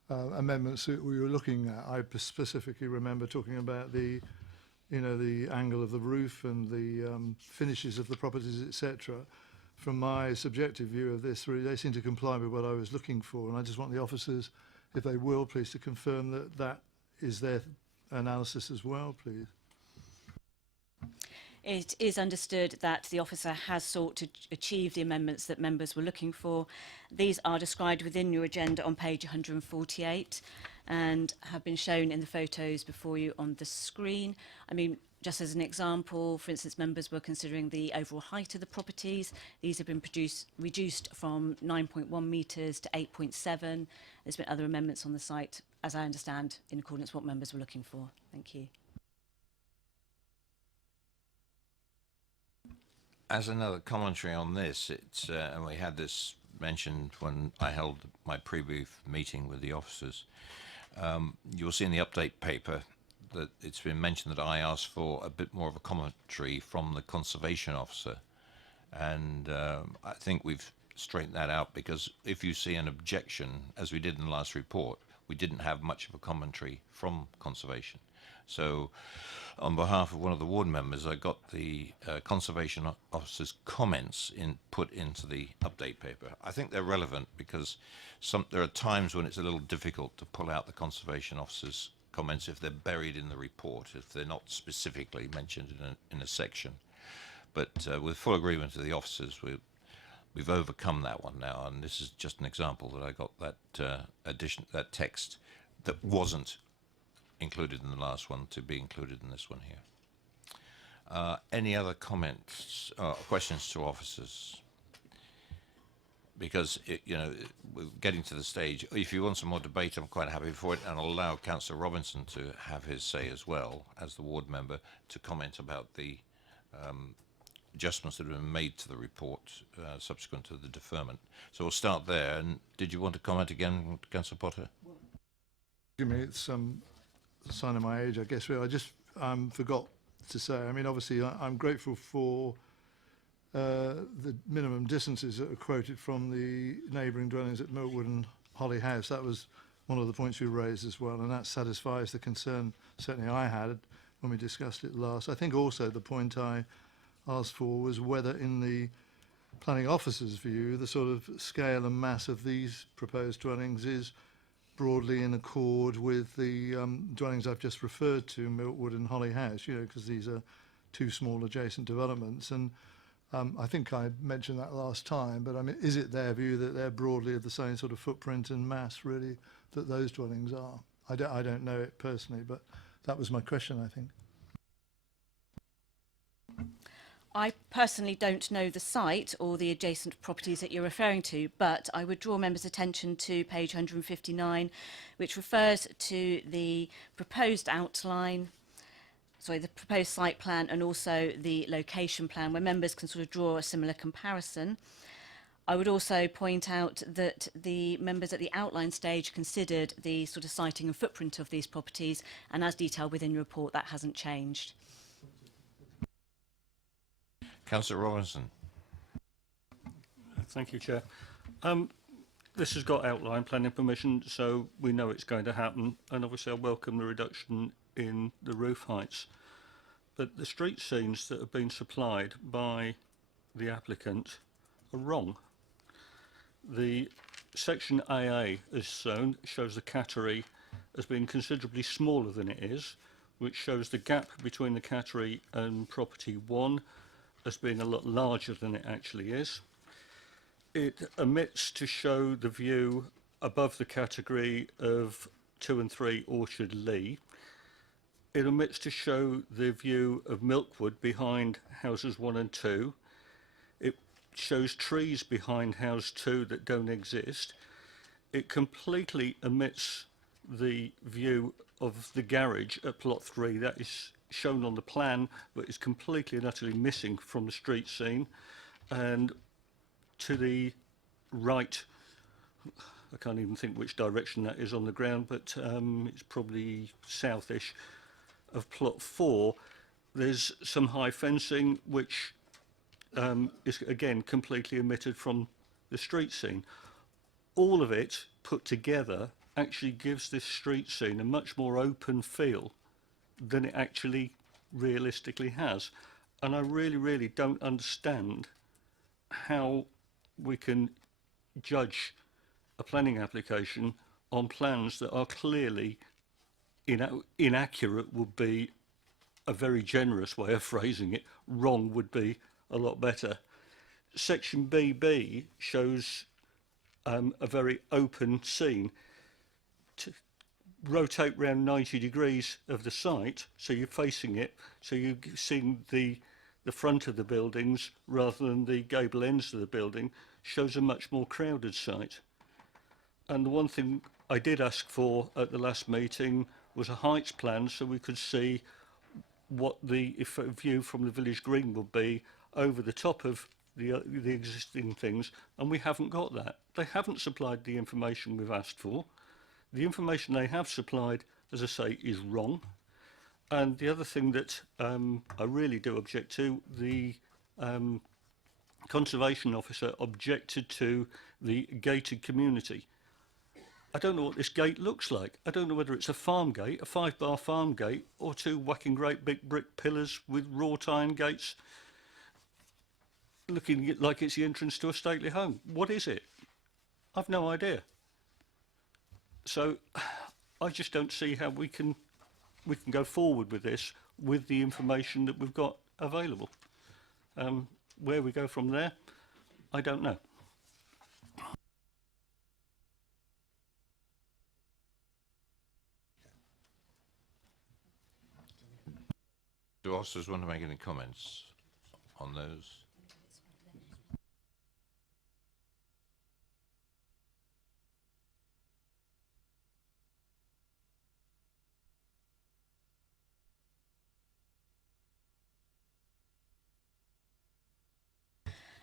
amendments that we were looking at. I specifically remember talking about the angle of the roof and the finishes of the properties, etc. From my subjective view of this, really, they seem to comply with what I was looking for, and I just want the officers, if they will, please, to confirm that that is their analysis as well, please. It is understood that the officer has sought to achieve the amendments that members were looking for. These are described within your agenda on page 148 and have been shown in the photos before you on the screen. I mean, just as an example, for instance, members were considering the overall height of the properties. These have been reduced from 9.1 metres to 8.7. There's been other amendments on the site, as I understand, in accordance with what members were looking for. Thank you. As another commentary on this, it's and we had this mentioned when I held my pre-brief meeting with the officers. You'll see in the update paper that it's been mentioned that I asked for a bit more of a commentary from the conservation officer, and I think we've straightened that out, because if you see an objection, as we did in the last report, we didn't have much of a commentary from conservation. So on behalf of one of the ward members, I got the conservation officer's comments put into the update paper. I think they're relevant because there are times when it's a little difficult to pull out the conservation officer's comments if they're buried in the report, if they're not specifically mentioned in a section. But with full agreement of the officers, we've overcome that one now, and this is just an example that I got that text that wasn't included in the last one to be included in this one here. Any other comments, questions to officers? Because we're getting to the stage. If you want some more debate, I'm quite happy for it, and I'll allow Councillor Robinson to have his say as well as the ward member to comment about the adjustments that have been made to the report subsequent to the deferment. So we'll start there. And did you want to comment again, Councillor Potter? Excuse me, it's a sign of my age, I guess. Really. I just forgot to say, I mean, obviously, I'm grateful for the minimum distances that are quoted from the neighbouring dwellings at Milkwood and Holly House. That was one of the points you raised as well, and that satisfies the concern certainly I had when we discussed it last. I think also the point I asked for was whether in the planning officer's view the sort of scale and mass of these proposed dwellings is broadly in accord with the dwellings I've just referred to, Milkwood and Holly House, because these are two small adjacent developments. And I think I mentioned that last time, but I mean, is it their view that they're broadly of the same sort of footprint and mass, really, that those dwellings are? I don't know it personally, but that was my question, I think. I personally don't know the site or the adjacent properties that you're referring to, but I would draw members' attention to page 159, which refers to the proposed outline, the proposed site plan, and also the location plan, where members can sort of draw a similar comparison. I would also point out that the members at the outline stage considered the sort of siting and footprint of these properties, and as detailed within your report, that hasn't changed. Councillor Robinson. Thank you, Chair. This has got outline planning permission, so we know it's going to happen, and obviously I welcome the reduction in the roof heights. But the street scenes that have been supplied by the applicant are wrong. The section AA as shown shows the cattery as being considerably smaller than it is, which shows the gap between the cattery and property 1 as being a lot larger than it actually is. It omits to show the view above the category of 2 and 3 Orchard Lee. It omits to show the view of Milkwood behind houses 1 and 2. It shows trees behind house 2 that don't exist. It completely omits the view of the garage at plot 3. That is shown on the plan, but is completely and utterly missing from the street scene. And to the right, I can't even think which direction that is on the ground, but it's probably southish of plot 4, there's some high fencing which is again completely omitted from the street scene. All of it put together actually gives this street scene a much more open feel than it actually realistically has. And I really don't understand how we can judge a planning application on plans that are clearly inaccurate would be a very generous way of phrasing it. Wrong would be a lot better. Section BB shows a very open scene. To rotate round 90 degrees of the site, so you're facing it, so you're seeing the front of the buildings rather than the gable ends of the building, shows a much more crowded site. And the one thing I did ask for at the last meeting was a heights plan, so we could see what the view from the village green would be over the top of the existing things, and we haven't got that. They haven't supplied the information we've asked for. The information they have supplied, as I say, is wrong. And the other thing that I really do object to, the conservation officer objected to the gated community. I don't know what this gate looks like. I don't know whether it's a farm gate, a 5-bar farm gate, or two whacking great big brick pillars with wrought iron gates looking like it's the entrance to a stately home. What is it? I've no idea. So I just don't see how we can go forward with this with the information that we've got available. Where we go from there, I don't know. Do officers want to make any comments on those?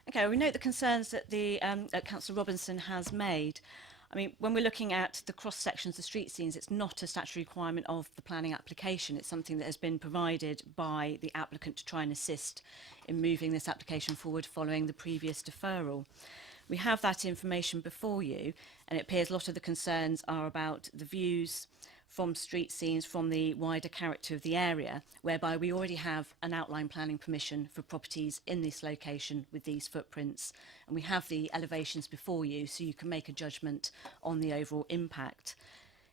Okay, we note the concerns that Councillor Robinson has made. I mean, when we're looking at the cross sections, the street scenes, it's not a statutory requirement of the planning application. It's something that has been provided by the applicant to try and assist in moving this application forward following the previous deferral. We have that information before you, and it appears a lot of the concerns are about the views from street scenes, from the wider character of the area, whereby we already have an outline planning permission for properties in this location with these footprints, and we have the elevations before you, so you can make a judgment on the overall impact.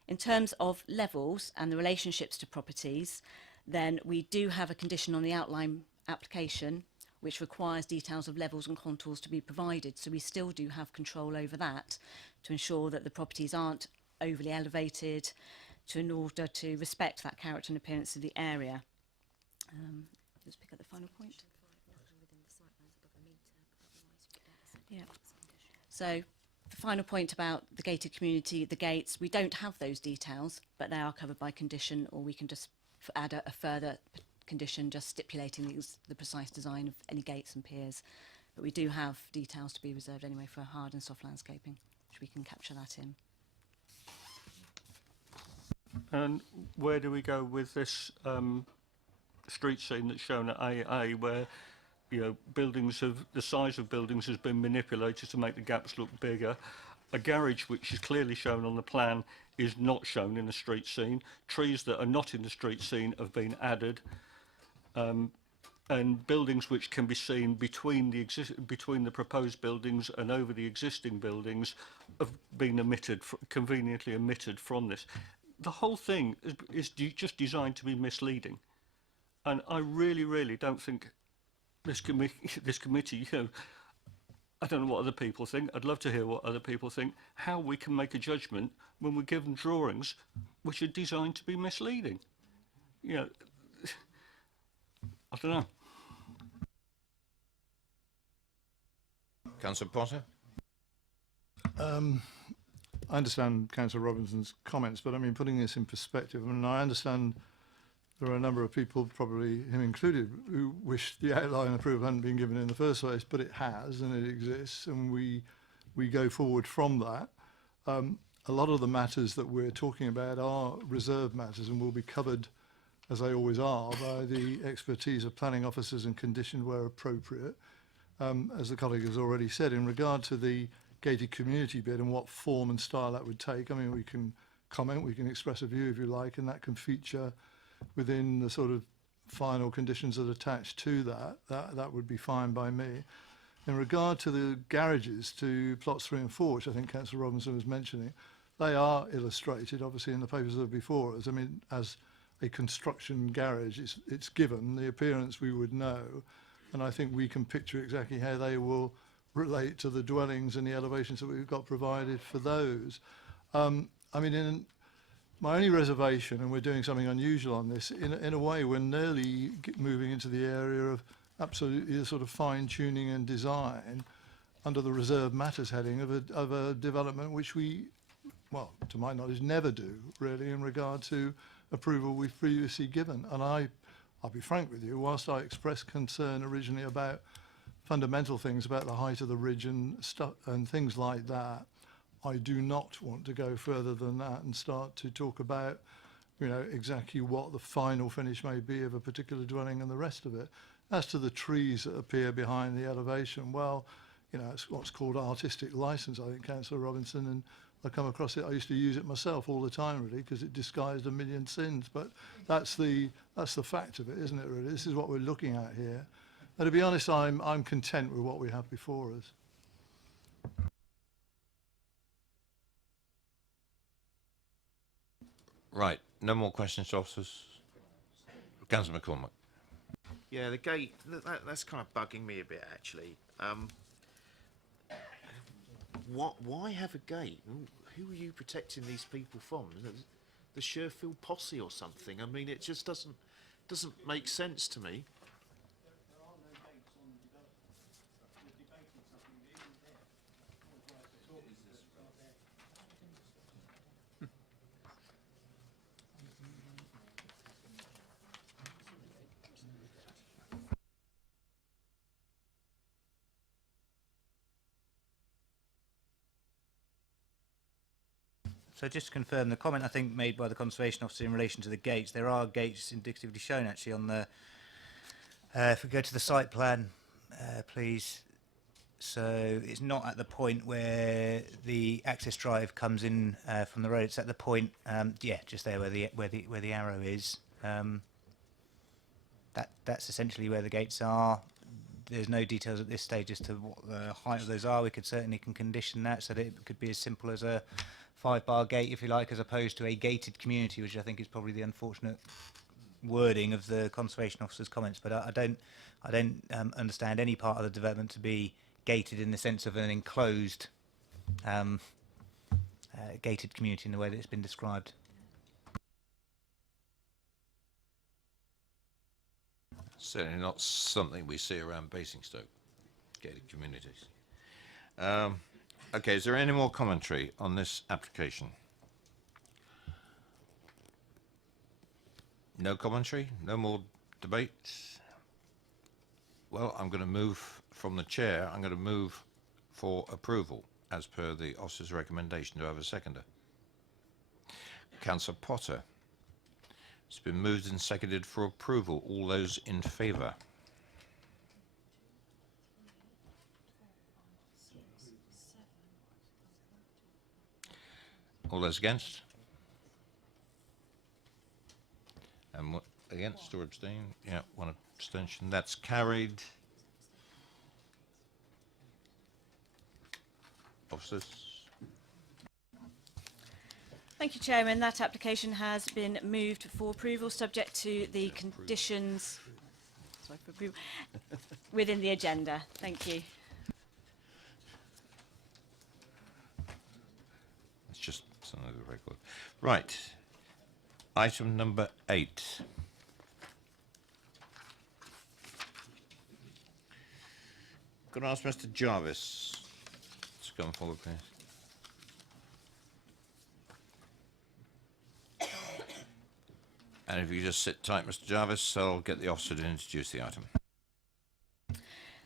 In terms of levels and the relationships to properties, then we do have a condition on the outline application which requires details of levels and contours to be provided, so we still do have control over that to ensure that the properties aren't overly elevated, in order to respect that character and appearance of the area. Let's pick up the final point. Yeah. So the final point about the gated community, the gates, we don't have those details, but they are covered by condition, or we can just add a further condition just stipulating the precise design of any gates and piers. But we do have details to be reserved anyway for hard and soft landscaping, which we can capture that in. And where do we go with this street scene that's shown at AA, where buildings the size of buildings has been manipulated to make the gaps look bigger? A garage which is clearly shown on the plan is not shown in the street scene. Trees that are not in the street scene have been added, and buildings which can be seen between the proposed buildings and over the existing buildings have been conveniently omitted from this. The whole thing is just designed to be misleading, and I really, really don't think this committee, I don't know what other people think. I'd love to hear what other people think. How we can make a judgment when we're given drawings which are designed to be misleading. I don't know. Councillor Potter? I understand Councillor Robinson's comments, but I mean, putting this in perspective, I mean, I understand there are a number of people, probably him included, who wish the outline approval hadn't been given in the first place, but it has, and it exists, and we go forward from that. A lot of the matters that we're talking about are reserved matters and will be covered, as they always are, by the expertise of planning officers and conditioned where appropriate. As the colleague has already said, in regard to the gated community bit and what form and style that would take, I mean, we can comment, we can express a view if you like, and that can feature within the sort of final conditions that attach to that would be fine by me. In regard to the garages, to plots 3 and 4, which I think Councillor Robinson was mentioning, they are illustrated, obviously, in the papers that are before us. I mean, as a construction garage. It's given the appearance we would know, and I think we can picture exactly how they will relate to the dwellings and the elevations that we've got provided for those. I mean, my only reservation, and we're doing something unusual on this, in a way we're nearly moving into the area of absolutely the sort of fine-tuning and design under the reserved matters heading of a development which we, well, to my knowledge, never do, really, in regard to approval we've previously given. And I'll be frank with you, whilst I expressed concern originally about fundamental things about the height of the ridge and stuff and things like that, I do not want to go further than that and start to talk about, you know, exactly what the final finish may be of a particular dwelling and the rest of it. As to the trees that appear behind the elevation, well, you know, it's what's called artistic license, I think, Councillor Robinson, and I come across it. I used to use it myself all the time, really, because it disguised a million sins. But that's the fact of it, isn't it? Really, this is what we're looking at here. And to be honest, I'm content with what we have before us. Right. No more questions, officers. Councillor McCormack. Yeah, the gate, that's kind of bugging me a bit, actually. Why have a gate? Who are you protecting these people from? The Sherfield posse or something? I mean, it just doesn't make sense to me. So just to confirm, the comment I think made by the Conservation Officer in relation to the gates, there are gates indicatively shown actually on the, if we go to the site plan, please. So it's not at the point where the access drive comes in from the road, it's at the point, yeah, just there where the arrow is. That's essentially where the gates are. There's no details at this stage as to what the height of those are. We could certainly condition that so that it could be as simple as a 5-bar gate, if you like, as opposed to a gated community, which I think is probably the unfortunate wording of the Conservation Officer's comments. But I don't understand any part of the development to be gated in the sense of an enclosed gated community in the way that it's been described. Certainly not something we see around Basingstoke, gated communities. Okay, is there any more commentary on this application? No commentary? No more debate? Well, I'm going to move from the chair. I'm going to move for approval as per the officer's recommendation. Do I have a seconder? Councillor Potter. It's been moved and seconded for approval. All those in favour? All those against? And what against or abstain? Yeah, one abstention. That's carried. Officers? Thank you, Chairman. That application has been moved for approval, subject to the conditions for approval within the agenda. Thank you. It's just something of the record. Right. Item number 8. Could I ask Mr. Jarvis to come forward, please? And if you just sit tight, Mr. Jarvis, I'll get the officer to introduce the item.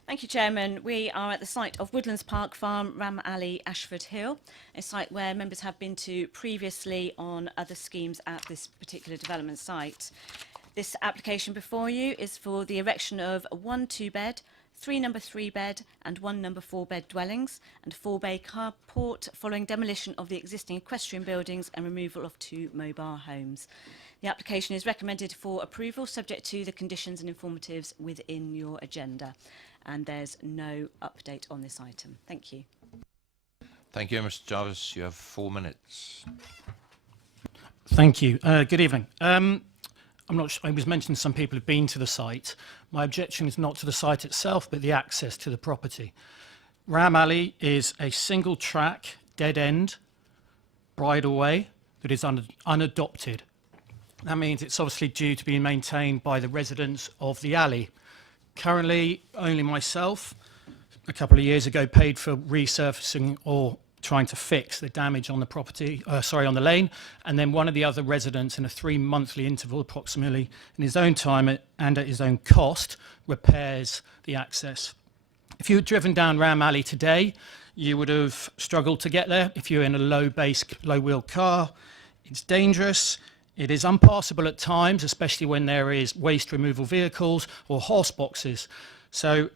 Thank you, Chairman. We are at the site of Woodlands Park Farm, Ram Alley, Ashford Hill, a site where members have been to previously on other schemes at this particular development site. This application before you is for the erection of 1 2-bed, 3 number 3-bed and 1 number 4-bed dwellings and 4-bay carport following demolition of the existing equestrian buildings and removal of 2 mobile homes. The application is recommended for approval subject to the conditions and informatives within your agenda. And there's no update on this item. Thank you. Thank you, Mr. Jarvis. You have 4 minutes. Thank you. Good evening. I'm not sure, it was mentioned some people have been to the site. My objection is not to the site itself, but the access to the property. Ram Alley is a single track, dead end, bridleway that is unadopted. That means it's obviously due to be maintained by the residents of the alley. Currently, only myself, a couple of years ago, paid for resurfacing or trying to fix the damage on the property, on the lane, and then one of the other residents in a 3-monthly interval approximately, in his own time and at his own cost, repairs the access. If you had driven down Ram Alley today, you would have struggled to get there. If you're in a low-wheel car, it's dangerous. It is unpassable at times, especially when there is waste removal vehicles or horse boxes. So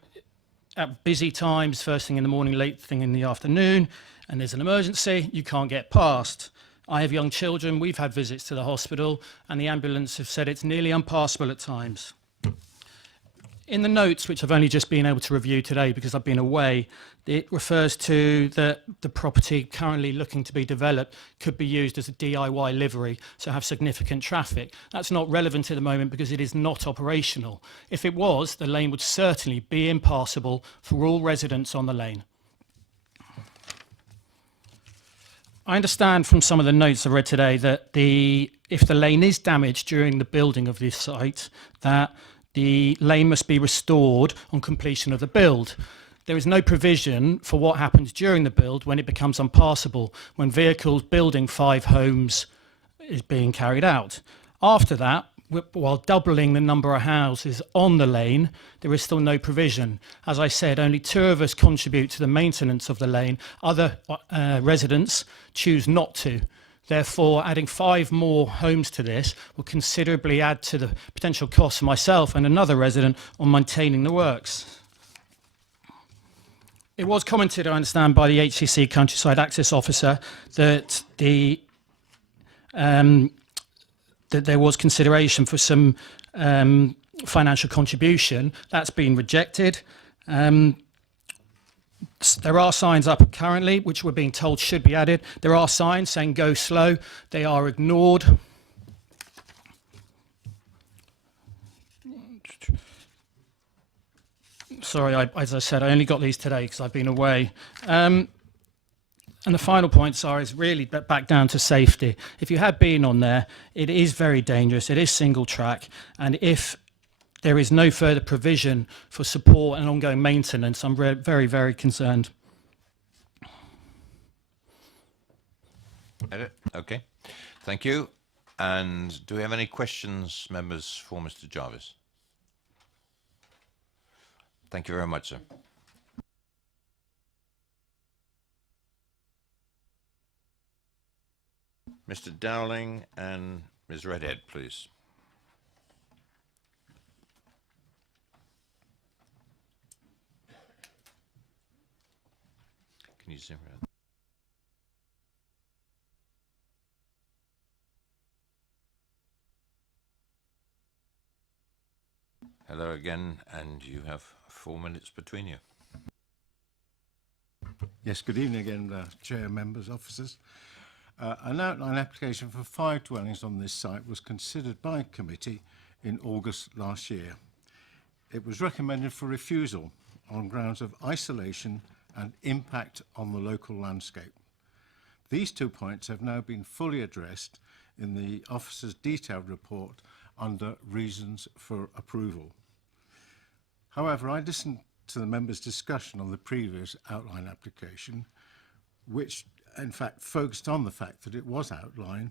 at busy times, first thing in the morning, late thing in the afternoon, and there's an emergency, you can't get past. I have young children, we've had visits to the hospital, and the ambulance have said it's nearly unpassable at times. In the notes, which I've only just been able to review today because I've been away, it refers to the property currently looking to be developed could be used as a DIY livery, so have significant traffic. That's not relevant at the moment because it is not operational. If it was, the lane would certainly be impassable for all residents on the lane. I understand from some of the notes I've read today that if the lane is damaged during the building of this site, that the lane must be restored on completion of the build. There is no provision for what happens during the build when it becomes unpassable, when vehicles building 5 homes is being carried out. After that, while doubling the number of houses on the lane, there is still no provision. As I said, only 2 of us contribute to the maintenance of the lane. Other residents choose not to. Therefore, adding 5 more homes to this will considerably add to the potential cost for myself and another resident on maintaining the works. It was commented, I understand, by the HCC Countryside Access Officer that that there was consideration for some financial contribution. That's been rejected. There are signs up currently, which we're being told should be added. There are signs saying go slow. They are ignored. Sorry, as I said, I only got these today because I've been away. And the final point, sorry, is really back down to safety. If you had been on there, it is very dangerous. It is single track. And if there is no further provision for support and ongoing maintenance, I'm very, very concerned. Edit. Okay. Thank you. And do we have any questions, members, for Mr. Jarvis? Thank you very much, sir. Mr. Dowling and Ms. Redhead, please. Can you zoom around? Hello again, and you have 4 minutes between you. Yes, good evening again, Chair, members, officers. An outline application for 5 dwellings on this site was considered by committee in August last year. It was recommended for refusal on grounds of isolation and impact on the local landscape. These 2 points have now been fully addressed in the officer's detailed report under reasons for approval. However, I listened to the members' discussion on the previous outline application, which in fact focused on the fact that it was outline,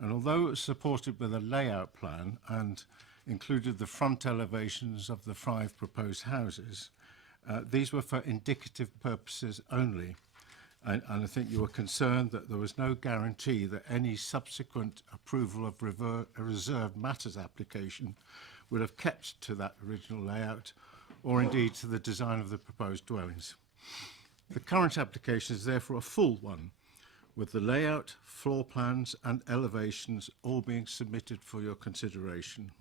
and although it was supported with a layout plan and included the front elevations of the 5 proposed houses, these were for indicative purposes only. And I think you were concerned that there was no guarantee that any subsequent approval of a reserved matters application would have kept to that original layout or indeed to the design of the proposed dwellings. The current application is therefore a full one, with the layout, floor plans and elevations all being submitted for your consideration.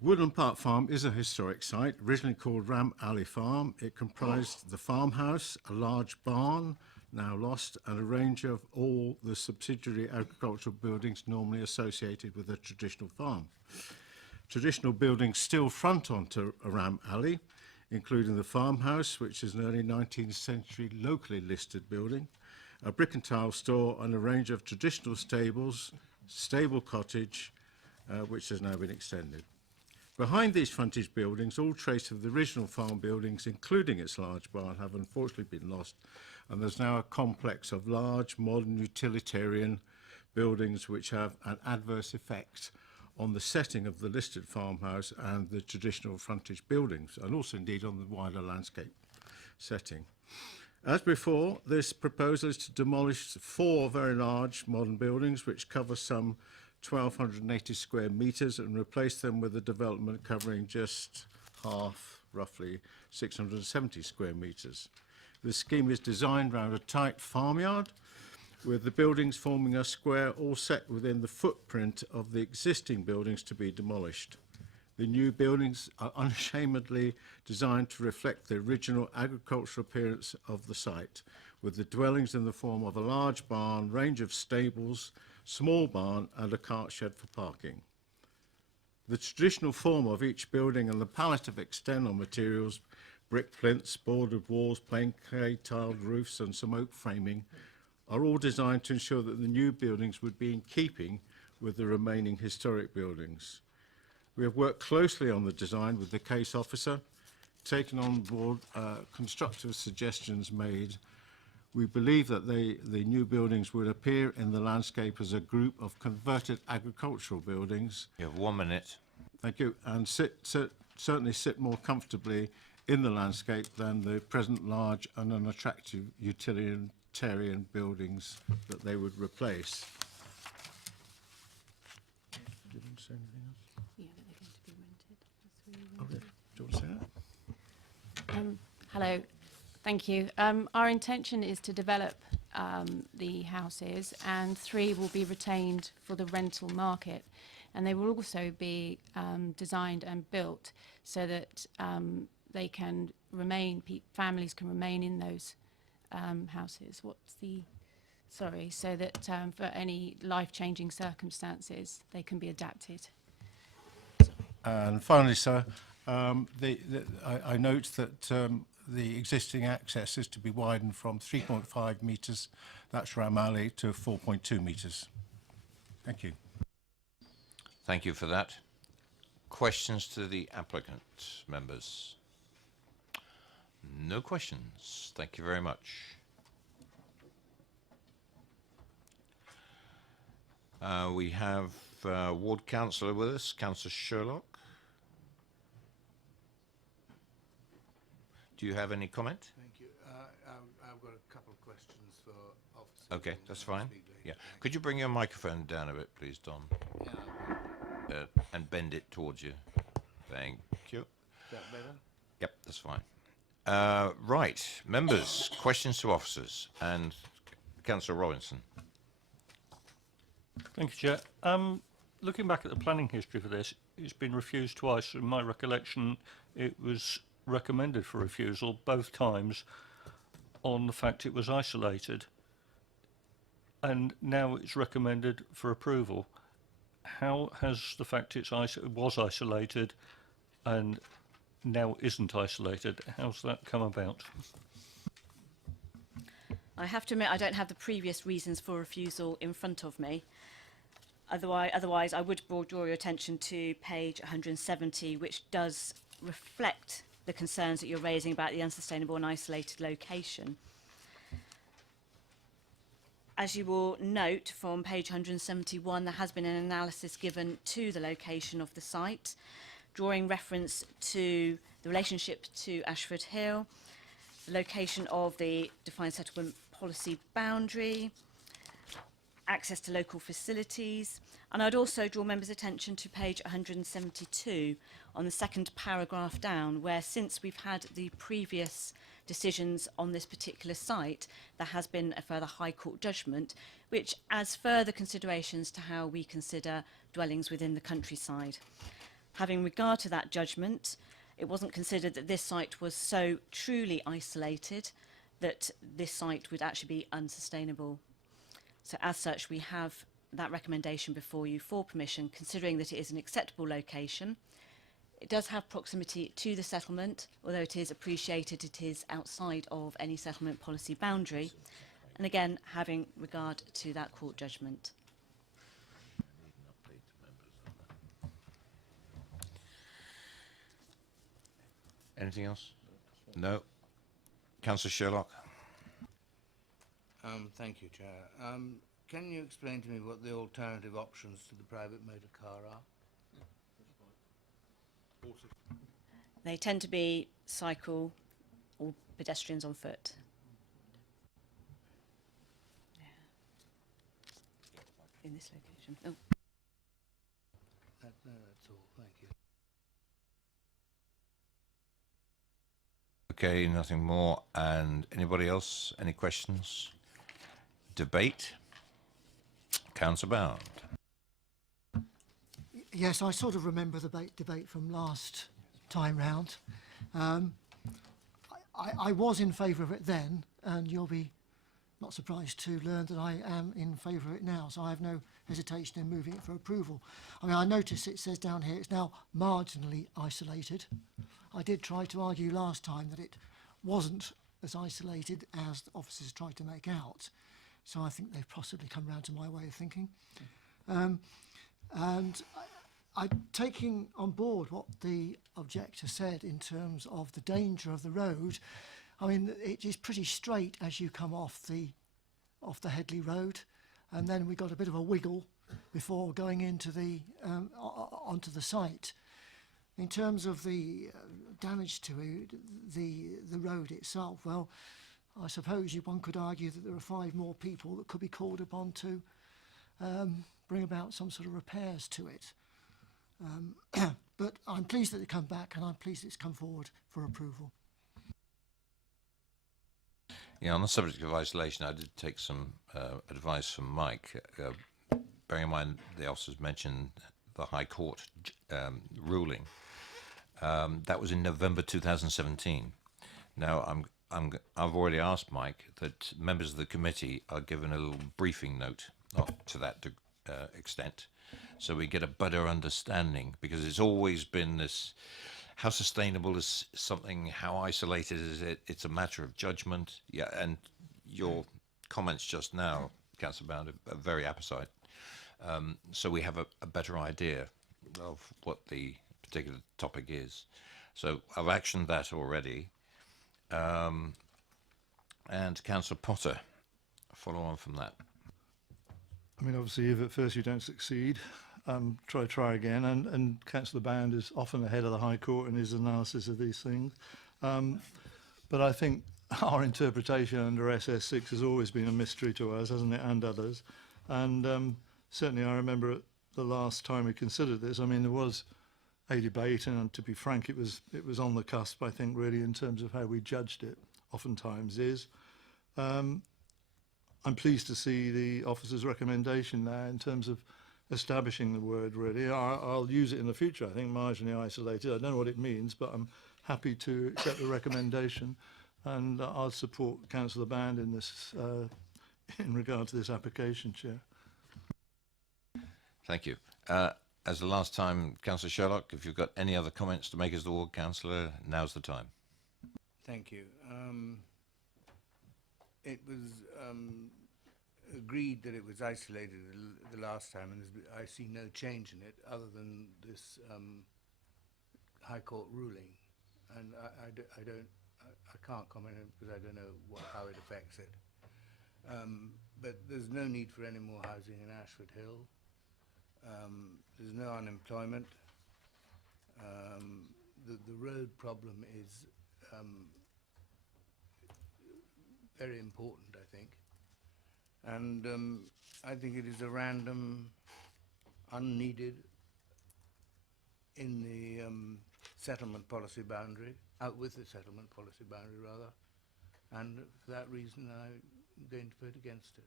Woodland Park Farm is a historic site, originally called Ram Alley Farm. It comprised the farmhouse, a large barn, now lost, and a range of all the subsidiary agricultural buildings normally associated with a traditional farm. Traditional buildings still front onto Ram Alley, including the farmhouse, which is an early 19th century locally listed building, a brick and tile store, and a range of traditional stables, stable cottage, which has now been extended. Behind these frontage buildings, all trace of the original farm buildings, including its large barn, have unfortunately been lost, and there's now a complex of large, modern, utilitarian buildings which have an adverse effect on the setting of the listed farmhouse and the traditional frontage buildings, and also indeed on the wider landscape setting. As before, this proposal is to demolish 4 very large modern buildings which cover some 1,280 square metres and replace them with a development covering just half, roughly 670 square metres. The scheme is designed around a tight farmyard, with the buildings forming a square all set within the footprint of the existing buildings to be demolished. The new buildings are unashamedly designed to reflect the original agricultural appearance of the site, with the dwellings in the form of a large barn, range of stables, small barn, and a cart shed for parking. The traditional form of each building and the palette of external materials, brick plinths, boarded walls, plain clay tiled roofs, and some oak framing, are all designed to ensure that the new buildings would be in keeping with the remaining historic buildings. We have worked closely on the design with the case officer, taken on board constructive suggestions made. We believe that the new buildings would appear in the landscape as a group of converted agricultural buildings. You have 1 minute. Thank you. And certainly sit more comfortably in the landscape than the present large and unattractive utilitarian buildings that they would replace. Do you want to say anything else? Yeah, but they're going to be rented. That's really Okay. Do you want to say that? Hello, thank you. Our intention is to develop the houses, and 3 will be retained for the rental market, and they will also be designed and built so that they can remain, families can remain in those houses. So that for any life-changing circumstances, they can be adapted. And finally, sir, I note that the existing access is to be widened from 3.5 metres, that's Ram Alley, to 4.2 metres. Thank you. Thank you for that. Questions to the applicant, members? No questions. Thank you very much. We have Ward Councillor with us, Councillor Sherlock. Do you have any comment? Thank you. I've got a couple of questions for officers. Okay, that's fine. Yeah. Could you bring your microphone down a bit, please, Don? And bend it towards you. Thank you. Is that better? Yep, that's fine. Right, members, questions to officers, and Councillor Robinson. Thank you, Chair. Looking back at the planning history for this, it's been refused twice. In my recollection, it was recommended for refusal both times on the fact it was isolated, and now it's recommended for approval. How has the fact it was isolated and now isn't isolated, how's that come about? I have to admit I don't have the previous reasons for refusal in front of me. Otherwise I would draw your attention to page 170, which does reflect the concerns that you're raising about the unsustainable and isolated location. As you will note from page 171, there has been an analysis given to the location of the site, drawing reference to the relationship to Ashford Hill, the location of the defined settlement policy boundary, access to local facilities, and I'd also draw members' attention to page 172 on the second paragraph down, where since we've had the previous decisions on this particular site, there has been a further High Court judgment, which adds further considerations to how we consider dwellings within the countryside. Having regard to that judgment, it wasn't considered that this site was so truly isolated that this site would actually be unsustainable. So as such, we have that recommendation before you for permission, considering that it is an acceptable location. It does have proximity to the settlement, although it is appreciated it is outside of any settlement policy boundary, and again, having regard to that court judgment. Anything else? No. Councillor Sherlock. Thank you, Chair. Can you explain to me what the alternative options to the private motor car are? They tend to be cycle or pedestrians on foot. In this location. Oh. No, that's all. Thank you. Okay, nothing more. And anybody else? Any questions? Debate? Councillor Bound. Yes, I sort of remember the debate from last time round. I was in favour of it then, and you'll be not surprised to learn that I am in favour of it now, so I have no hesitation in moving it for approval. I mean, I notice it says down here it's now marginally isolated. I did try to argue last time that it wasn't as isolated as the officers tried to make out, so I think they've possibly come round to my way of thinking. And I'm taking on board what the objector said in terms of the danger of the road. I mean, it is pretty straight as you come off the Headley Road, and then we got a bit of a wiggle before going into the onto the site. In terms of the damage to the road itself, well, I suppose one could argue that there are 5 more people that could be called upon to bring about some sort of repairs to it. But I'm pleased that it come back, and I'm pleased it's come forward for approval. Yeah, on the subject of isolation, I did take some advice from Mike. Bearing in mind the officers mentioned the High Court ruling. That was in November 2017. Now, I've already asked Mike that members of the committee are given a little briefing note to that extent, so we get a better understanding, because it's always been this: how sustainable is something? How isolated is it? It's a matter of judgment. Yeah, and your comments just now, Councillor Bound, are very apposite. So we have a better idea of what the particular topic is. So I've actioned that already. And Councillor Potter, follow on from that. I mean, obviously, if at first you don't succeed, try again. And Councillor Bound is often ahead of the High Court in his analysis of these things. But I think our interpretation under SS6 has always been a mystery to us, hasn't it, and others. And certainly I remember the last time we considered this, I mean, there was a debate, and to be frank, it was on the cusp, I think, really, in terms of how we judged it, oftentimes is. I'm pleased to see the officer's recommendation now in terms of establishing the word, really. I'll use it in the future, I think, marginally isolated. I don't know what it means, but I'm happy to accept the recommendation, and I'll support Councillor Bound in this, in regard to this application, Chair. Thank you. As the last time, Councillor Sherlock, if you've got any other comments to make as the ward councillor, now's the time. Thank you. It was agreed that it was isolated the last time, and I see no change in it other than this High Court ruling, and I can't comment on it because I don't know how it affects it. But there's no need for any more housing in Ashford Hill. There's no unemployment. The road problem is very important, I think. And I think it is a random, unneeded, in the settlement policy boundary, out with the settlement policy boundary, rather. And for that reason, I'm going to vote against it.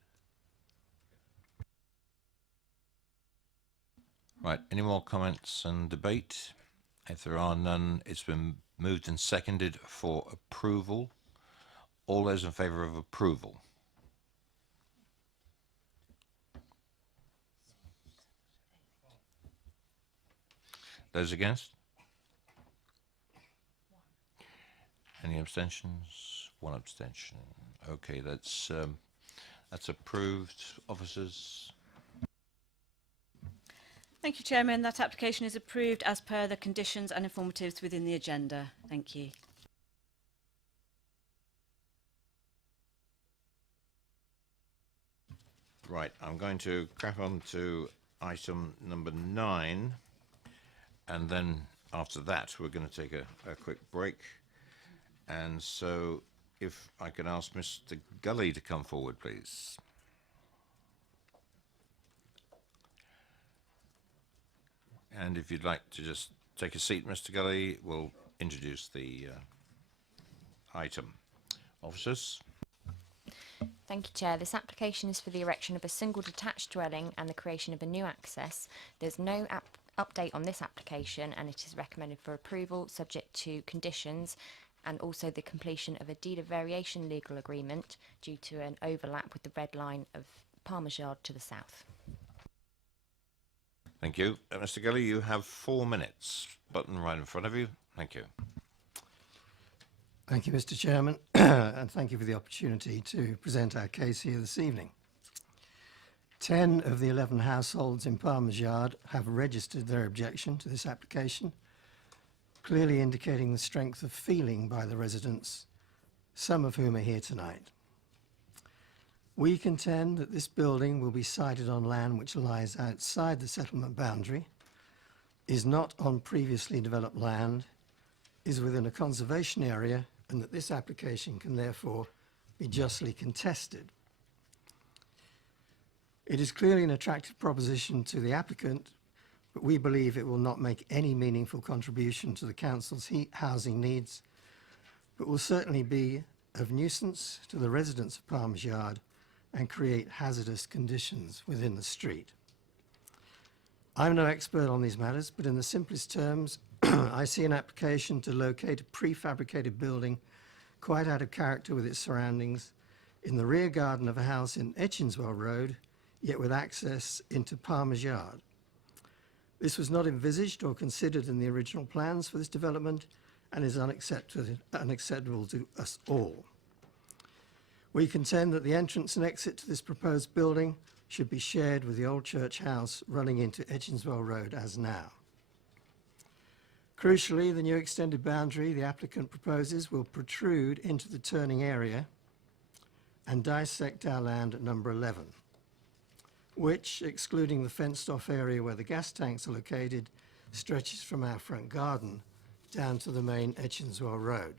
Right, any more comments and debate? If there are none, it's been moved and seconded for approval. All those in favour of approval? Those against? Any abstentions? One abstention. Okay, that's approved. Officers? Thank you, Chairman. That application is approved as per the conditions and informatives within the agenda. Thank you. Right, I'm going to crack on to item number 9, and then after that we're going to take a quick break. And so if I can ask Mr. Gully to come forward, please. And if you'd like to just take a seat, Mr. Gully, we'll introduce the item. Officers? Thank you, Chair. This application is for the erection of a single detached dwelling and the creation of a new access. There's no update on this application, and it is recommended for approval subject to conditions and also the completion of a deed of variation legal agreement due to an overlap with the red line of Palmer's Yard to the south. Thank you. Mr. Gully, you have 4 minutes. Button right in front of you. Thank you. Thank you, Mr. Chairman, and thank you for the opportunity to present our case here this evening. 10 of the 11 households in Palmer's Yard have registered their objection to this application, clearly indicating the strength of feeling by the residents, some of whom are here tonight. We contend that this building will be sited on land which lies outside the settlement boundary, is not on previously developed land, is within a conservation area, and that this application can therefore be justly contested. It is clearly an attractive proposition to the applicant, but we believe it will not make any meaningful contribution to the council's housing needs, but will certainly be of nuisance to the residents of Palmer's Yard and create hazardous conditions within the street. I'm no expert on these matters, but in the simplest terms, I see an application to locate a prefabricated building quite out of character with its surroundings in the rear garden of a house in Etchinswell Road, yet with access into Palmer's Yard. This was not envisaged or considered in the original plans for this development and is unacceptable to us all. We contend that the entrance and exit to this proposed building should be shared with the old church house running into Etchinswell Road as now. Crucially, the new extended boundary the applicant proposes will protrude into the turning area and dissect our land at number 11, which, excluding the fenced-off area where the gas tanks are located, stretches from our front garden down to the main Etchinswell Road.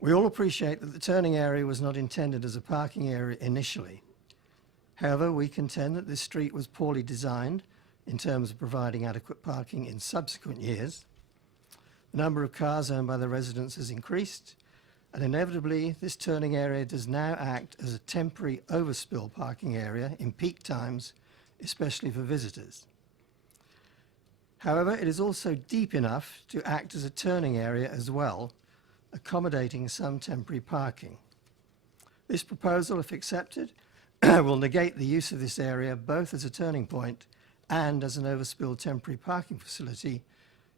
We all appreciate that the turning area was not intended as a parking area initially. However, we contend that this street was poorly designed in terms of providing adequate parking in subsequent years. The number of cars owned by the residents has increased, and inevitably this turning area does now act as a temporary overspill parking area in peak times, especially for visitors. However, it is also deep enough to act as a turning area as well, accommodating some temporary parking. This proposal, if accepted, will negate the use of this area both as a turning point and as an overspill temporary parking facility.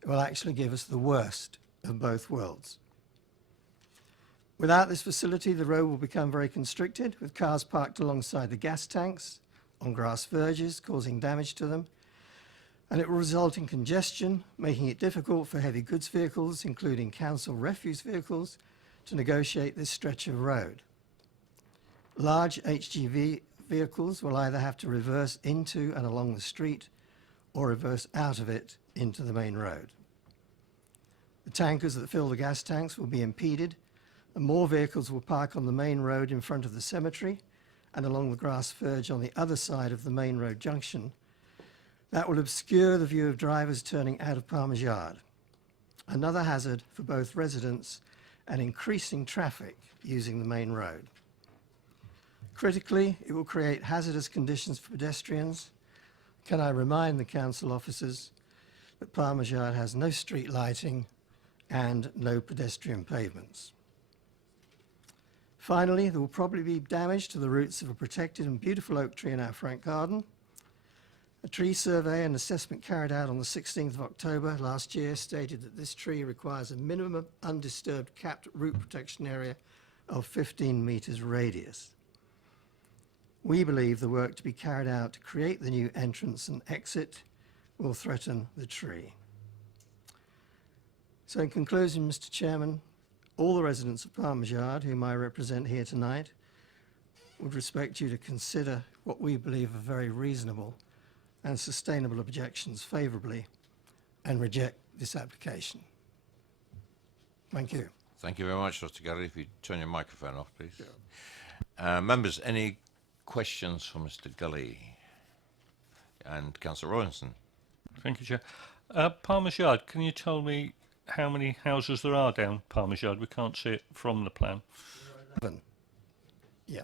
It will actually give us the worst of both worlds. Without this facility, the road will become very constricted, with cars parked alongside the gas tanks, on grass verges, causing damage to them, and it will result in congestion, making it difficult for heavy goods vehicles, including council refuse vehicles, to negotiate this stretch of road. Large HGV vehicles will either have to reverse into and along the street or reverse out of it into the main road. The tankers that fill the gas tanks will be impeded, and more vehicles will park on the main road in front of the cemetery and along the grass verge on the other side of the main road junction. That will obscure the view of drivers turning out of Palmer's Yard, another hazard for both residents and increasing traffic using the main road. Critically, it will create hazardous conditions for pedestrians. Can I remind the council officers that Palmer's Yard has no street lighting and no pedestrian pavements. Finally, there will probably be damage to the roots of a protected and beautiful oak tree in our front garden. A tree survey and assessment carried out on the 16th of October last year stated that this tree requires a minimum undisturbed capped root protection area of 15 metres radius. We believe the work to be carried out to create the new entrance and exit will threaten the tree. So in conclusion, Mr. Chairman, all the residents of Palmer's Yard, whom I represent here tonight, would respect you to consider what we believe are very reasonable and sustainable objections favourably and reject this application. Thank you. Thank you very much, Dr. Gully. If you turn your microphone off, please. Members, any questions for Mr. Gully? And Councillor Robinson. Thank you, Chair. Palmer's Yard, can you tell me how many houses there are down Palmer's Yard? We can't see it from the plan. 11. Yeah.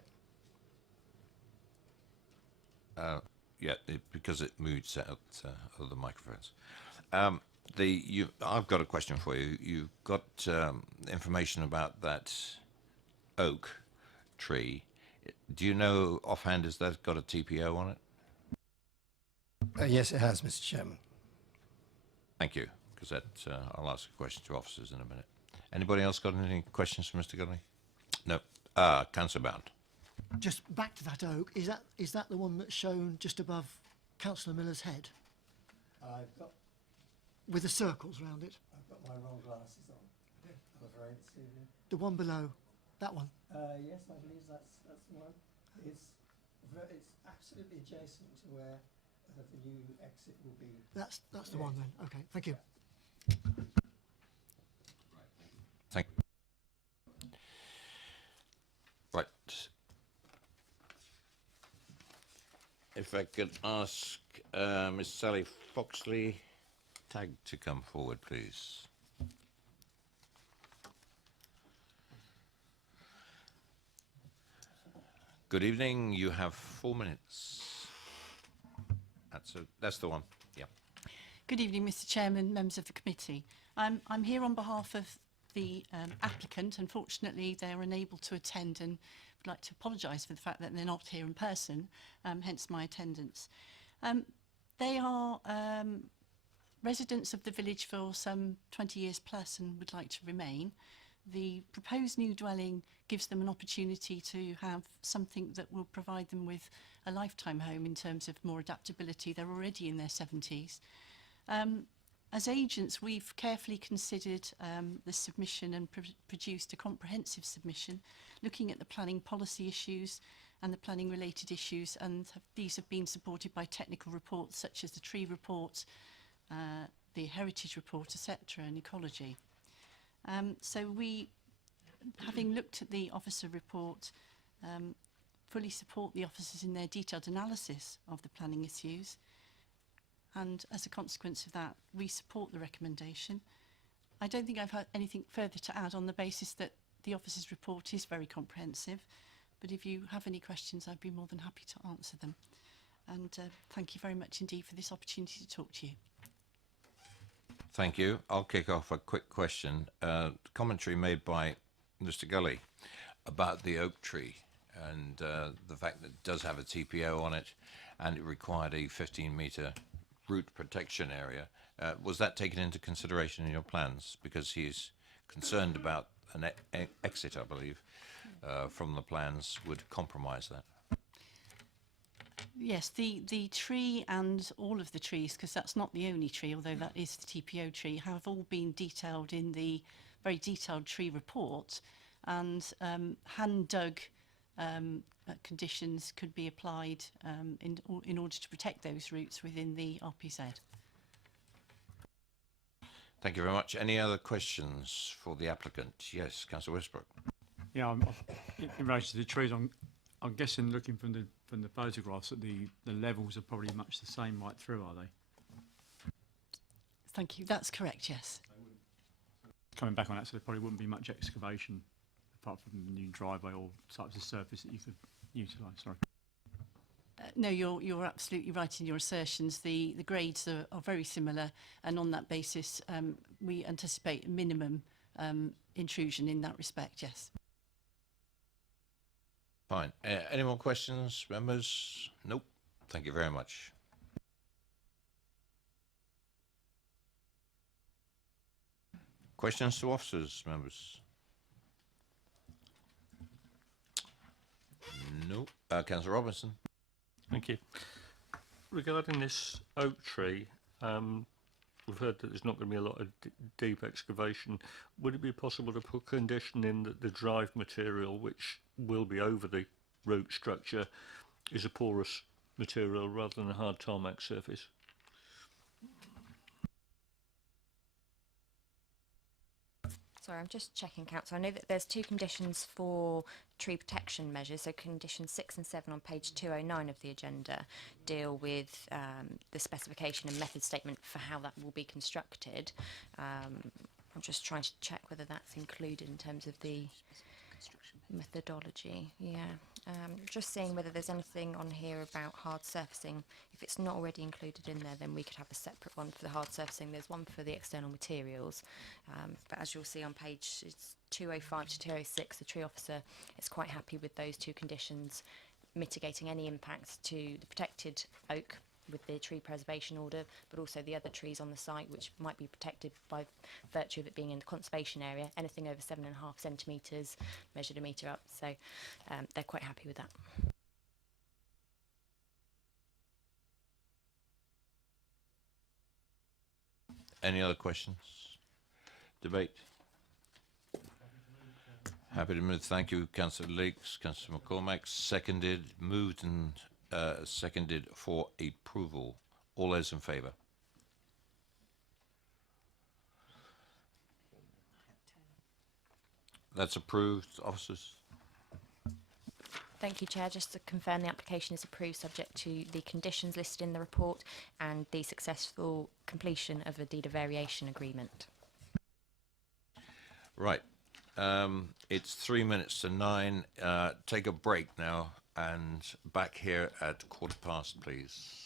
Yeah, because it moods out other microphones. I've got a question for you. You've got information about that oak tree. Do you know offhand, has that got a TPO on it? Yes, it has, Mr. Chairman. Thank you, because I'll ask a question to officers in a minute. Anybody else got any questions for Mr. Gully? No. Councillor Bound. Just back to that oak, is that the one that's shown just above Councillor Miller's head? I've got With the circles round it? my wrong glasses on. I'm afraid, Stephen. The one below, that one? Yes, I believe that's the one. It's absolutely adjacent to where the new exit will be. That's the one then. Okay, thank you. Thank you. Right. If I could ask Miss Sally Foxley Tagg to come forward, please. Good evening. You have 4 minutes. That's the one. Yeah. Good evening, Mr. Chairman, members of the committee. I'm here on behalf of the applicant. Unfortunately, they're unable to attend and would like to apologise for the fact that they're not here in person, hence my attendance. They are residents of the village for some 20 years plus and would like to remain. The proposed new dwelling gives them an opportunity to have something that will provide them with a lifetime home in terms of more adaptability. They're already in their 70s. As agents, we've carefully considered the submission and produced a comprehensive submission looking at the planning policy issues and the planning related issues, and these have been supported by technical reports such as the tree report, the heritage report, etc., and ecology. So we, having looked at the officer report, fully support the officers in their detailed analysis of the planning issues, and as a consequence of that, we support the recommendation. I don't think I've had anything further to add on the basis that the officer's report is very comprehensive, but if you have any questions, I'd be more than happy to answer them. And thank you very much indeed for this opportunity to talk to you. Thank you. I'll kick off a quick question. Commentary made by Mr. Gully about the oak tree and the fact that it does have a TPO on it and it required a 15-metre root protection area. Was that taken into consideration in your plans? Because he's concerned about an exit, I believe, from the plans would compromise that. Yes, the tree and all of the trees, because that's not the only tree, although that is the TPO tree, have all been detailed in the very detailed tree report, and hand-dug conditions could be applied in order to protect those roots within the RPZ. Thank you very much. Any other questions for the applicant? Yes, Councillor Westbrook. Yeah, in relation to the trees, I'm guessing, looking from the photographs, that the levels are probably much the same right through, are they? Thank you. That's correct, yes. Coming back on that, so there probably wouldn't be much excavation apart from the new driveway or types of surface that you could utilise. Sorry. No, you're absolutely right in your assertions. The grades are very similar, and on that basis, we anticipate minimum intrusion in that respect. Yes. Fine. Any more questions, members? Nope. Thank you very much. Questions to officers, members? Nope. Councillor Robinson. Thank you. Regarding this oak tree, we've heard that there's not going to be a lot of deep excavation. Would it be possible to put condition in that the drive material, which will be over the root structure, is a porous material rather than a hard tarmac surface? Sorry, I'm just checking, Council. I know that there's two conditions for tree protection measures. So conditions 6 and 7 on page 209 of the agenda deal with the specification and method statement for how that will be constructed. I'm just trying to check whether that's included in terms of the methodology. Yeah. Just seeing whether there's anything on here about hard surfacing. If it's not already included in there, then we could have a separate one for the hard surfacing. There's one for the external materials. But as you'll see on page 205 to 206, the tree officer is quite happy with those two conditions, mitigating any impacts to the protected oak with the tree preservation order, but also the other trees on the site which might be protected by virtue of it being in the conservation area. Anything over 7.5 centimetres, measured a metre up, so they're quite happy with that. Any other questions? Debate? Happy to move. Thank you, Councillor Leakes. Councillor McCormack. Seconded, moved and seconded for approval. All those in favour? That's approved, officers. Thank you, Chair. Just to confirm, the application is approved subject to the conditions listed in the report and the successful completion of a deed of variation agreement. Right. It's 3 minutes to 9. Take a break now and back here at 15:15, please.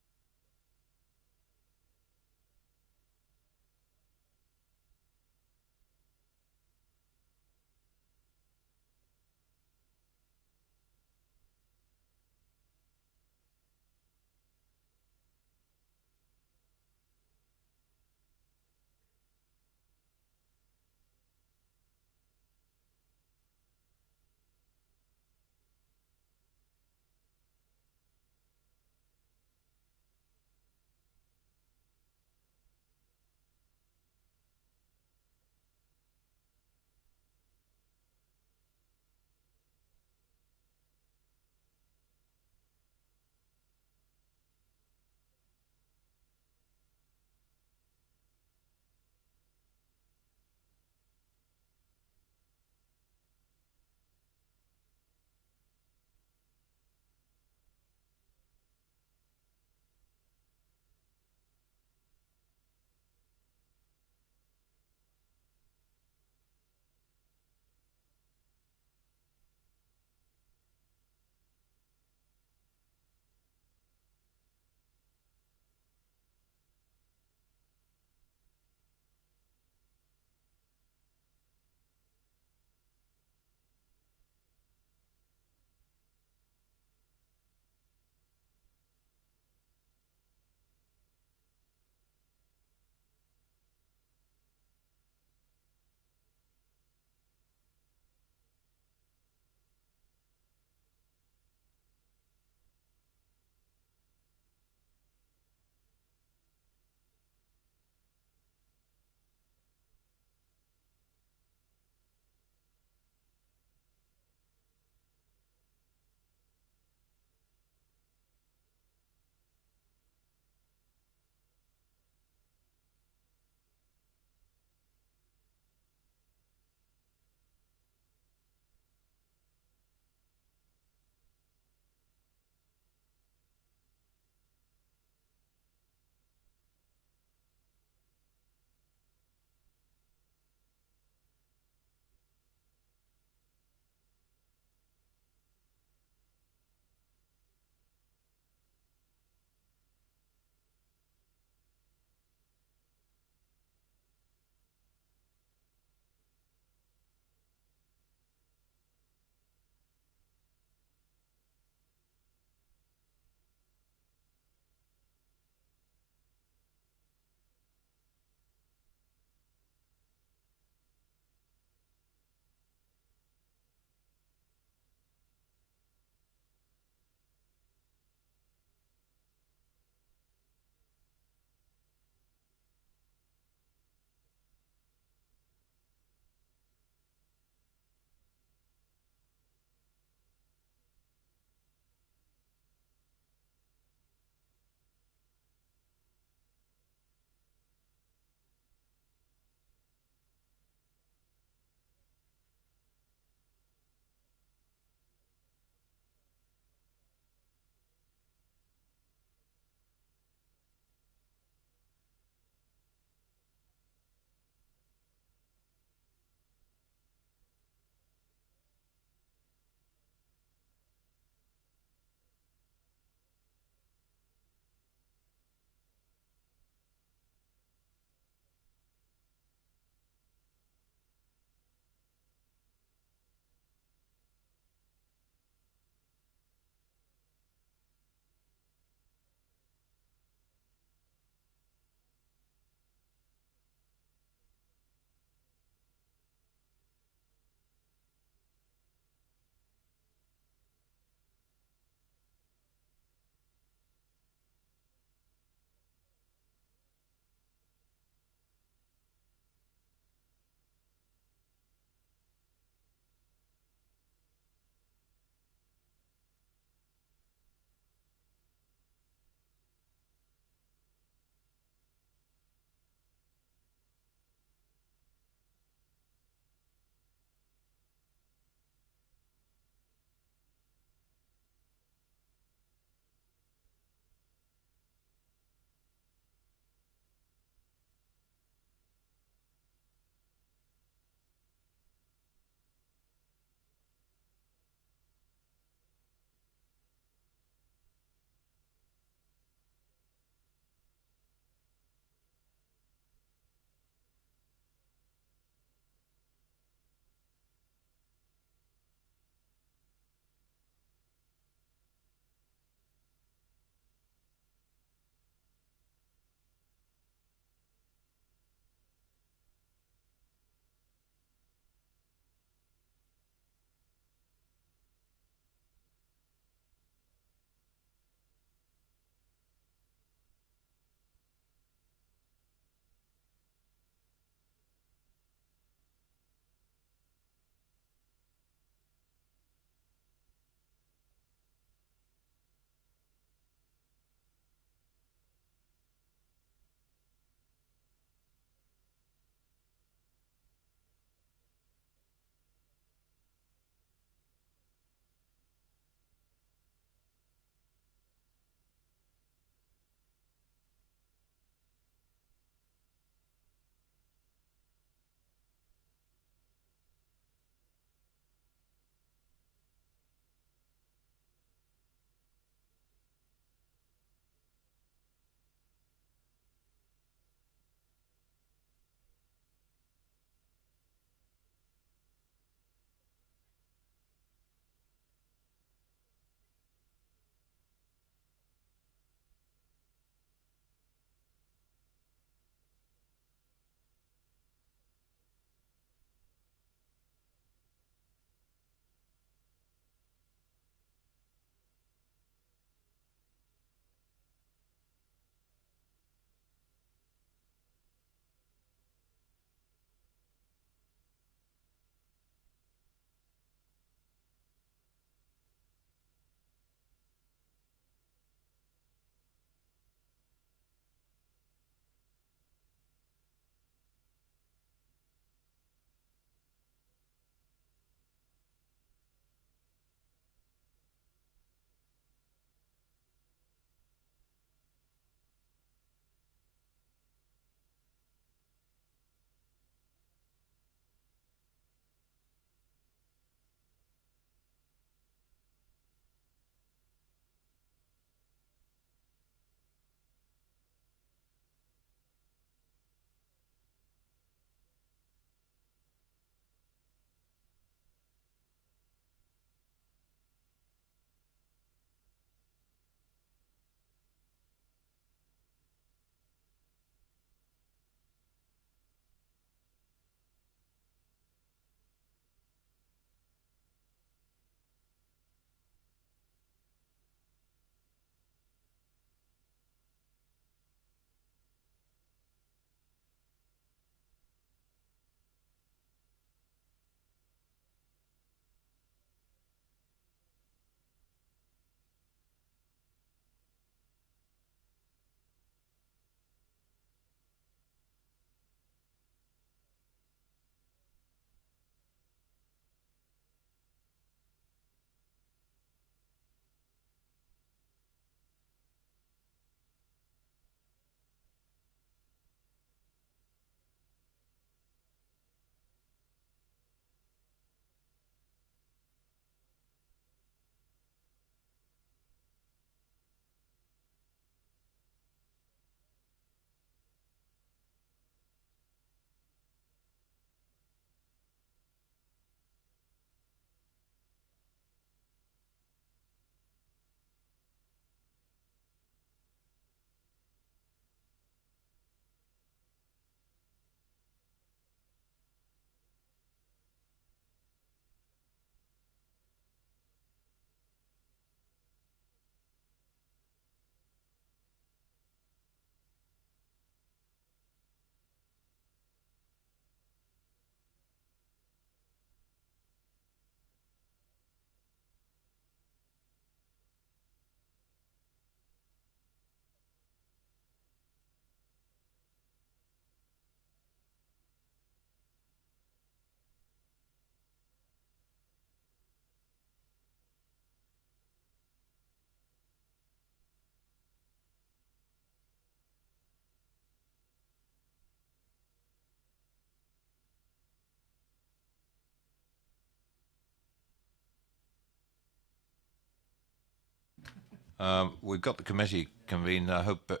We've got the committee convened. I hope that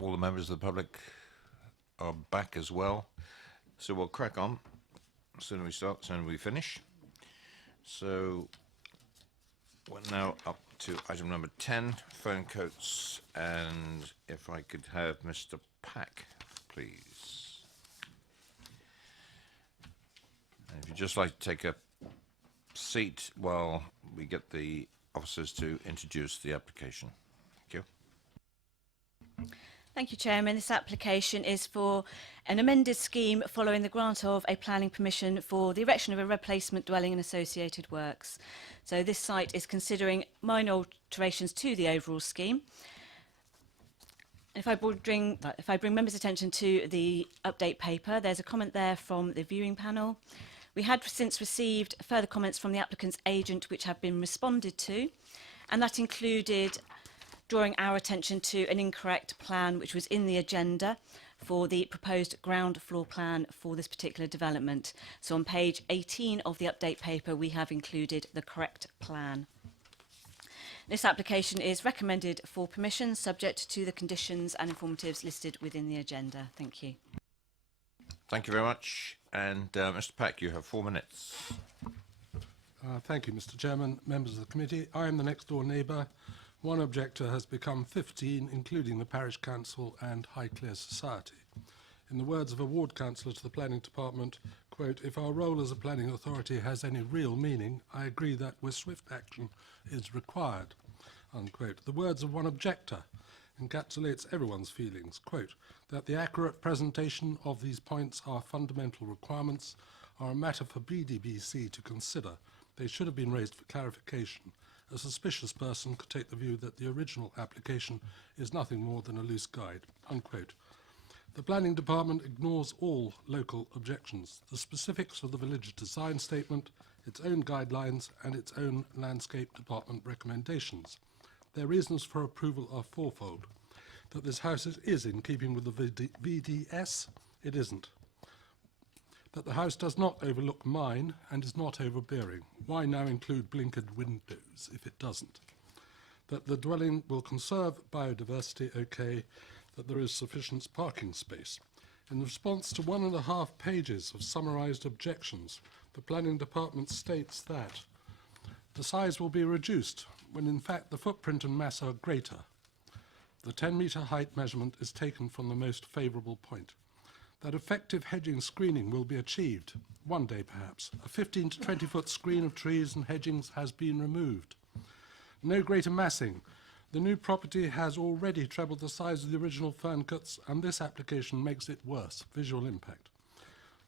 all the members of the public are back as well. So we'll crack on. As soon as we start, as soon as we finish. So we're now up to item number 10, phone coats. And if I could have Mr. Pack, please. And if you'd just like to take a seat while we get the officers to introduce the application. Thank you. Thank you, Chairman. This application is for an amended scheme following the grant of a planning permission for the erection of a replacement dwelling and associated works. So this site is considering minor alterations to the overall scheme. If I bring members' attention to the update paper, there's a comment there from the viewing panel. We had since received further comments from the applicant's agent which have been responded to, and that included drawing our attention to an incorrect plan which was in the agenda for the proposed ground floor plan for this particular development. So on page 18 of the update paper, we have included the correct plan. This application is recommended for permission subject to the conditions and informatives listed within the agenda. Thank you. Thank you very much. And Mr. Pack, you have 4 minutes. Thank you, Mr. Chairman, members of the committee. I am the next door neighbour. One objector has become 15, including the parish council and Highclere Society. In the words of a ward councillor to the planning department, quote, "If our role as a planning authority has any real meaning, I agree that where swift action is required," unquote. The words of one objector encapsulates everyone's feelings, quote, "that the accurate presentation of these points are fundamental requirements are a matter for BDBC to consider. They should have been raised for clarification. A suspicious person could take the view that the original application is nothing more than a loose guide," unquote. The planning department ignores all local objections, the specifics of the village design statement, its own guidelines and its own landscape department recommendations. Their reasons for approval are fourfold. That this house is in keeping with the VDS, it isn't. That the house does not overlook mine and is not overbearing. Why now include blinkered windows if it doesn't? That the dwelling will conserve biodiversity, okay. That there is sufficient parking space. In response to 1.5 pages of summarised objections, the planning department states that the size will be reduced when in fact the footprint and mass are greater. The 10-metre height measurement is taken from the most favourable point. That effective hedging screening will be achieved, one day perhaps. A 15 to 20-foot screen of trees and hedgings has been removed. No greater massing. The new property has already trebled the size of the original fern cuts, and this application makes it worse. Visual impact.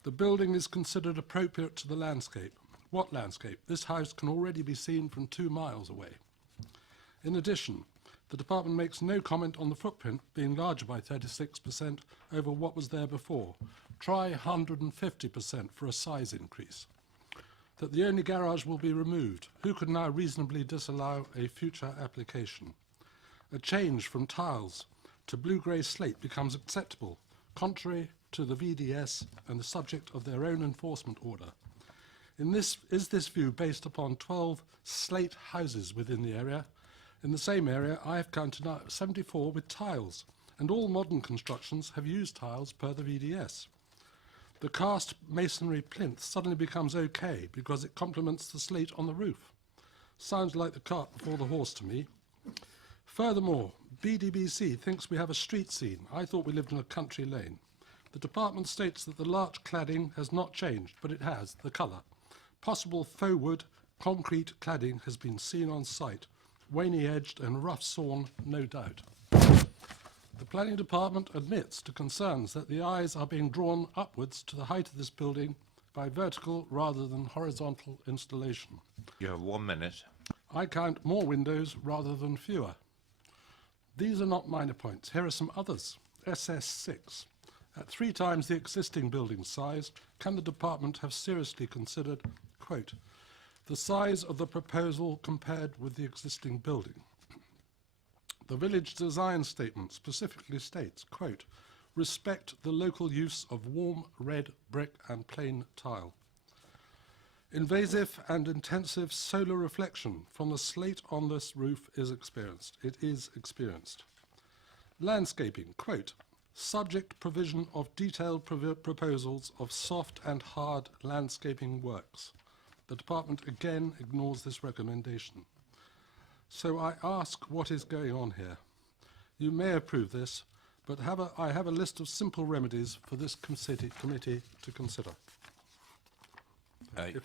The building is considered appropriate to the landscape. What landscape? This house can already be seen from 2 miles away. In addition, the department makes no comment on the footprint being larger by 36% over what was there before. Try 150% for a size increase. That the only garage will be removed. Who could now reasonably disallow a future application? A change from tiles to blue-grey slate becomes acceptable, contrary to the VDS and the subject of their own enforcement order. Is this view based upon 12 slate houses within the area? In the same area, I have counted now 74 with tiles, and all modern constructions have used tiles per the VDS. The cast masonry plinth suddenly becomes okay because it complements the slate on the roof. Sounds like the cart before the horse to me. Furthermore, BDBC thinks we have a street scene. I thought we lived in a country lane. The department states that the larch cladding has not changed, but it has, the colour. Possible faux wood, concrete cladding has been seen on site. Waney-edged and rough sawn, no doubt. The planning department admits to concerns that the eyes are being drawn upwards to the height of this building by vertical rather than horizontal installation. You have 1 minute. I count more windows rather than fewer. These are not minor points. Here are some others. SS6. At 3 times the existing building size, can the department have seriously considered, quote, the size of the proposal compared with the existing building? The village design statement specifically states, quote, respect the local use of warm red brick and plain tile. Invasive and intensive solar reflection from the slate on this roof is experienced. It is experienced. Landscaping, quote, subject provision of detailed proposals of soft and hard landscaping works. The department again ignores this recommendation. So I ask, what is going on here? You may approve this, but I have a list of simple remedies for this committee to consider.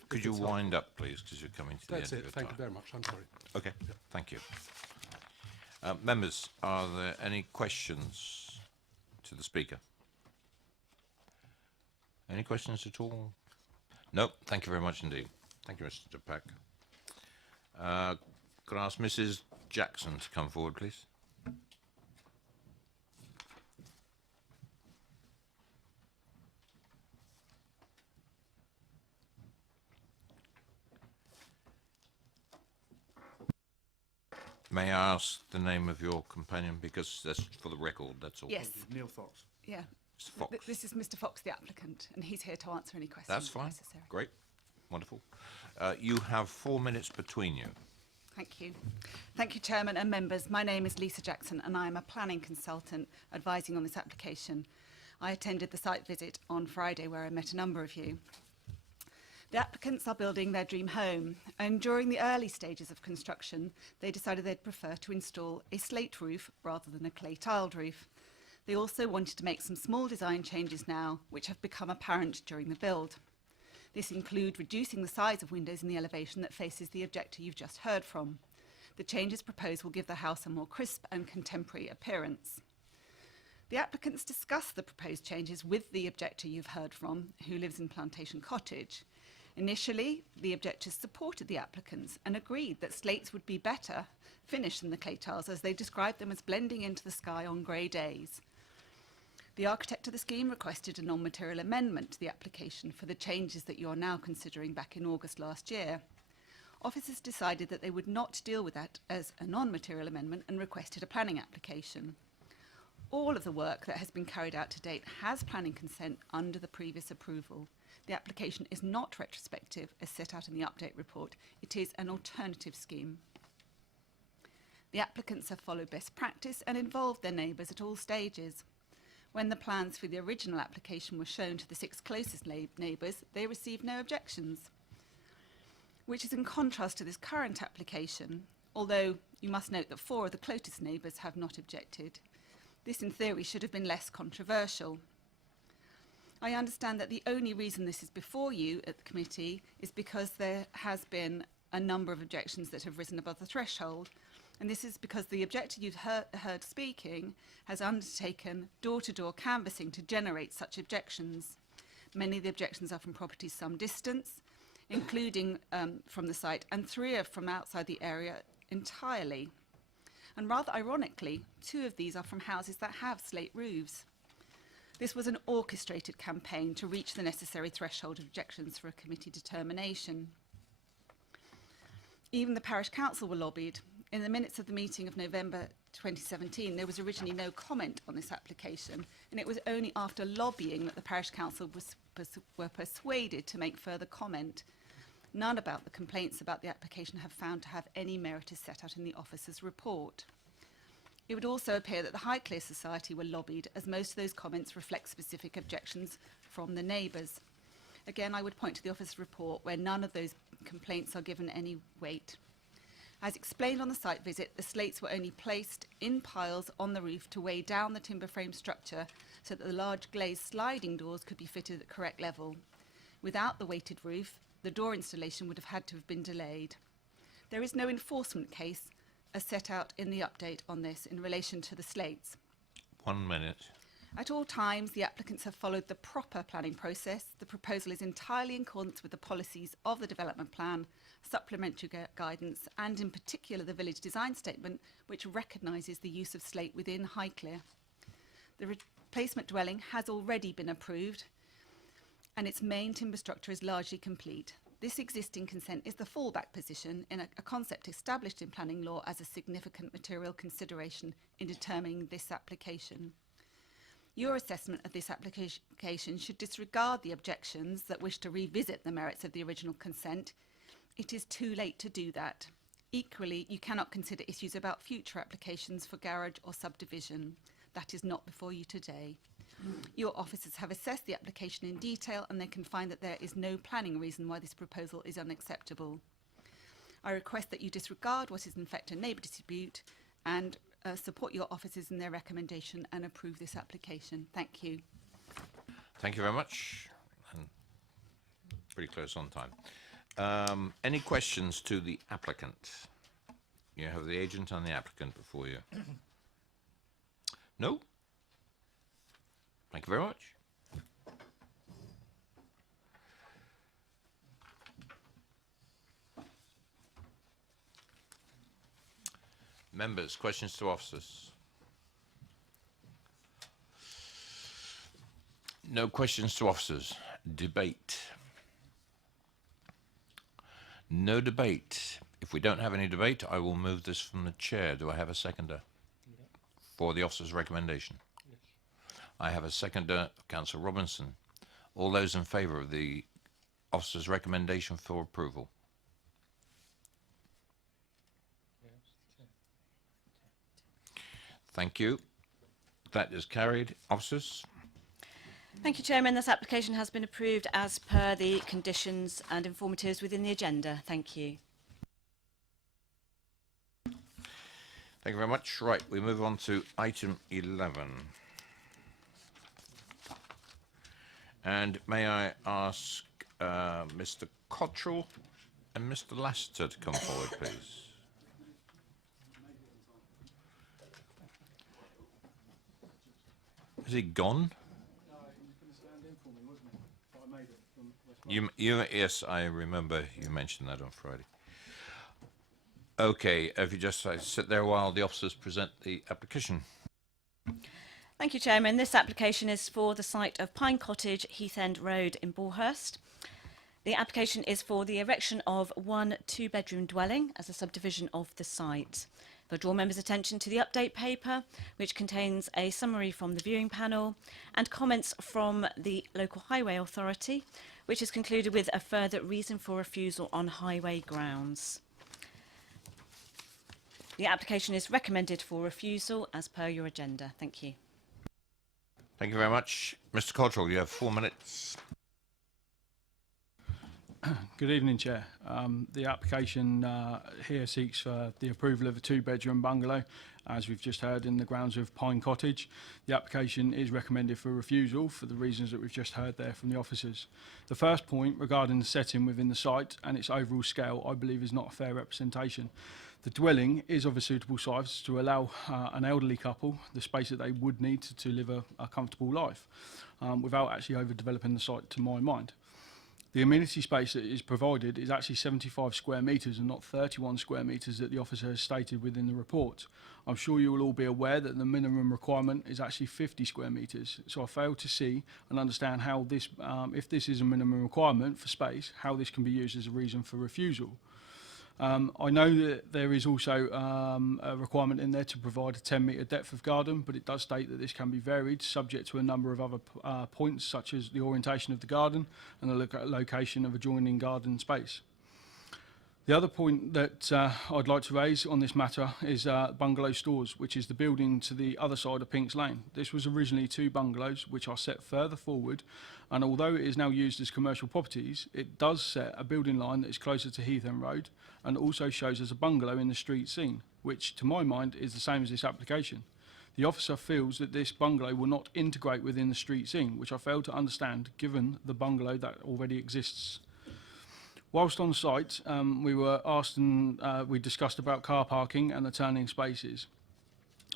Could you wind up, please, because you're coming to the end of your time. Thank you very much. I'm sorry. Okay, thank you. Members, are there any questions to the Speaker? Any questions at all? No, thank you very much indeed. Thank you, Mr. Pack. Could I ask Mrs. Jackson to come forward, please? May I ask the name of your companion, because that's for the record, that's all. Yes. Neil Fox. Yeah. Mr. Fox. This is Mr. Fox, the applicant, and he's here to answer any questions. That's fine. Necessary. Great. Wonderful. You have 4 minutes between you. Thank you. Thank you, Chairman and members. My name is Lisa Jackson, and I am a planning consultant advising on this application. I attended the site visit on Friday, where I met a number of you. The applicants are building their dream home, and during the early stages of construction, they decided they'd prefer to install a slate roof rather than a clay tiled roof. They also wanted to make some small design changes now, which have become apparent during the build. This include reducing the size of windows in the elevation that faces the objector you've just heard from. The changes proposed will give the house a more crisp and contemporary appearance. The applicants discussed the proposed changes with the objector you've heard from, who lives in Plantation Cottage. Initially, the objectors supported the applicants and agreed that slates would be better finished than the clay tiles, as they described them as blending into the sky on grey days. The architect of the scheme requested a non-material amendment to the application for the changes that you are now considering back in August last year. Officers decided that they would not deal with that as a non-material amendment and requested a planning application. All of the work that has been carried out to date has planning consent under the previous approval. The application is not retrospective as set out in the update report. It is an alternative scheme. The applicants have followed best practice and involved their neighbours at all stages. When the plans for the original application were shown to the 6 closest neighbours, they received no objections, which is in contrast to this current application, although you must note that 4 of the closest neighbours have not objected. This, in theory, should have been less controversial. I understand that the only reason this is before you at the committee is because there has been a number of objections that have risen above the threshold, and this is because the objector you've heard speaking has undertaken door-to-door canvassing to generate such objections. Many of the objections are from properties some distance, including from the site, and 3 are from outside the area entirely. And rather ironically, 2 of these are from houses that have slate roofs. This was an orchestrated campaign to reach the necessary threshold of objections for a committee determination. Even the parish council were lobbied. In the minutes of the meeting of November 2017, there was originally no comment on this application, and it was only after lobbying that the parish council were persuaded to make further comment. None about the complaints about the application have found to have any merit as set out in the officer's report. It would also appear that the Highclere Society were lobbied, as most of those comments reflect specific objections from the neighbours. Again, I would point to the officer's report where none of those complaints are given any weight. As explained on the site visit, the slates were only placed in piles on the roof to weigh down the timber frame structure so that the large glazed sliding doors could be fitted at the correct level. Without the weighted roof, the door installation would have had to have been delayed. There is no enforcement case as set out in the update on this in relation to the slates. 1 minute. At all times, the applicants have followed the proper planning process. The proposal is entirely in accordance with the policies of the development plan, supplementary guidance, and in particular the village design statement, which recognises the use of slate within Highclere. The replacement dwelling has already been approved, and its main timber structure is largely complete. This existing consent is the fallback position in a concept established in planning law as a significant material consideration in determining this application. Your assessment of this application should disregard the objections that wish to revisit the merits of the original consent. It is too late to do that. Equally, you cannot consider issues about future applications for garage or subdivision. That is not before you today. Your officers have assessed the application in detail and they can find that there is no planning reason why this proposal is unacceptable. I request that you disregard what is in fact a neighbour dispute and support your officers in their recommendation and approve this application. Thank you. Thank you very much. And pretty close on time. Any questions to the applicant? You have the agent and the applicant before you. No? Thank you very much. Members, questions to officers? No questions to officers. Debate. No debate. If we don't have any debate, I will move this from the chair. Do I have a seconder for the officer's recommendation? Yes. I have a seconder, Councillor Robinson. All those in favour of the officer's recommendation for approval? Thank you. That is carried. Officers? Thank you, Chairman. This application has been approved as per the conditions and informatives within the agenda. Thank you. Thank you very much. Right, we move on to item 11. And may I ask Mr. Cottrell and Mr. Lassiter to come forward, please. Is he gone? Yes, I remember you mentioned that on Friday. Okay, if you just sit there while the officers present the application. Thank you, Chairman. This application is for the site of Pine Cottage, Heath End Road in Bullhurst. The application is for the erection of one two-bedroom dwelling as a subdivision of the site. I'll draw members' attention to the update paper, which contains a summary from the viewing panel and comments from the local highway authority, which has concluded with a further reason for refusal on highway grounds. The application is recommended for refusal as per your agenda. Thank you. Thank you very much. Mr. Cottrell, you have 4 minutes. Good evening, Chair. The application here seeks the approval of a two-bedroom bungalow, as we've just heard, in the grounds of Pine Cottage. The application is recommended for refusal for the reasons that we've just heard there from the officers. The first point regarding the setting within the site and its overall scale, I believe, is not a fair representation. The dwelling is of a suitable size to allow an elderly couple the space that they would need to live a comfortable life without actually overdeveloping the site, to my mind. The amenity space that is provided is actually 75 square metres and not 31 square metres that the officer has stated within the report. I'm sure you will all be aware that the minimum requirement is actually 50 square metres. So I fail to see and understand how this, if this is a minimum requirement for space, how this can be used as a reason for refusal. I know that there is also a requirement in there to provide a 10-metre depth of garden, but it does state that this can be varied subject to a number of other points, such as the orientation of the garden and the location of adjoining garden space. The other point that I'd like to raise on this matter is Bungalow Stores, which is the building to the other side of Pinks Lane. This was originally two bungalows which are set further forward, and although it is now used as commercial properties, it does set a building line that is closer to Heath End Road and also shows as a bungalow in the street scene, which to my mind is the same as this application. The officer feels that this bungalow will not integrate within the street scene, which I fail to understand given the bungalow that already exists. Whilst on site, we were asked and we discussed about car parking and the turning spaces.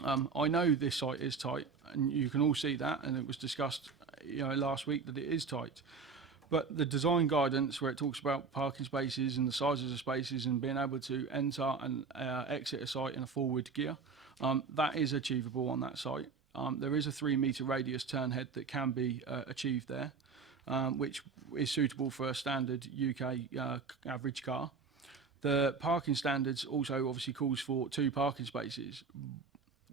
I know this site is tight, and you can all see that, and it was discussed last week that it is tight. But the design guidance, where it talks about parking spaces and the sizes of spaces and being able to enter and exit a site in a forward gear, that is achievable on that site. There is a 3-metre radius turn head that can be achieved there, which is suitable for a standard UK average car. The parking standards also obviously calls for 2 parking spaces,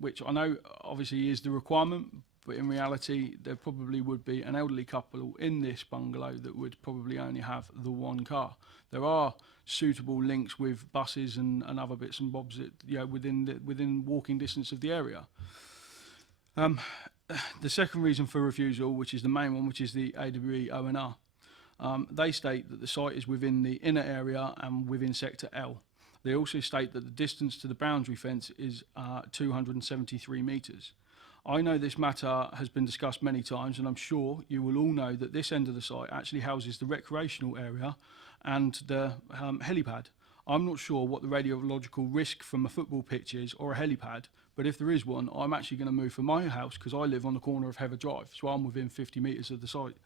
which I know obviously is the requirement, but in reality there probably would be an elderly couple in this bungalow that would probably only have the one car. There are suitable links with buses and other bits and bobs that, you know, within walking distance of the area. The second reason for refusal, which is the main one, which is the AWE ONR, they state that the site is within the inner area and within Sector L. They also state that the distance to the boundary fence is 273 metres. I know this matter has been discussed many times, and I'm sure you will all know that this end of the site actually houses the recreational area and the helipad. I'm not sure what the radiological risk from a football pitch is or a helipad, but if there is one, I'm actually going to move from my house because I live on the corner of Heather Drive, so I'm within 50 metres of the site.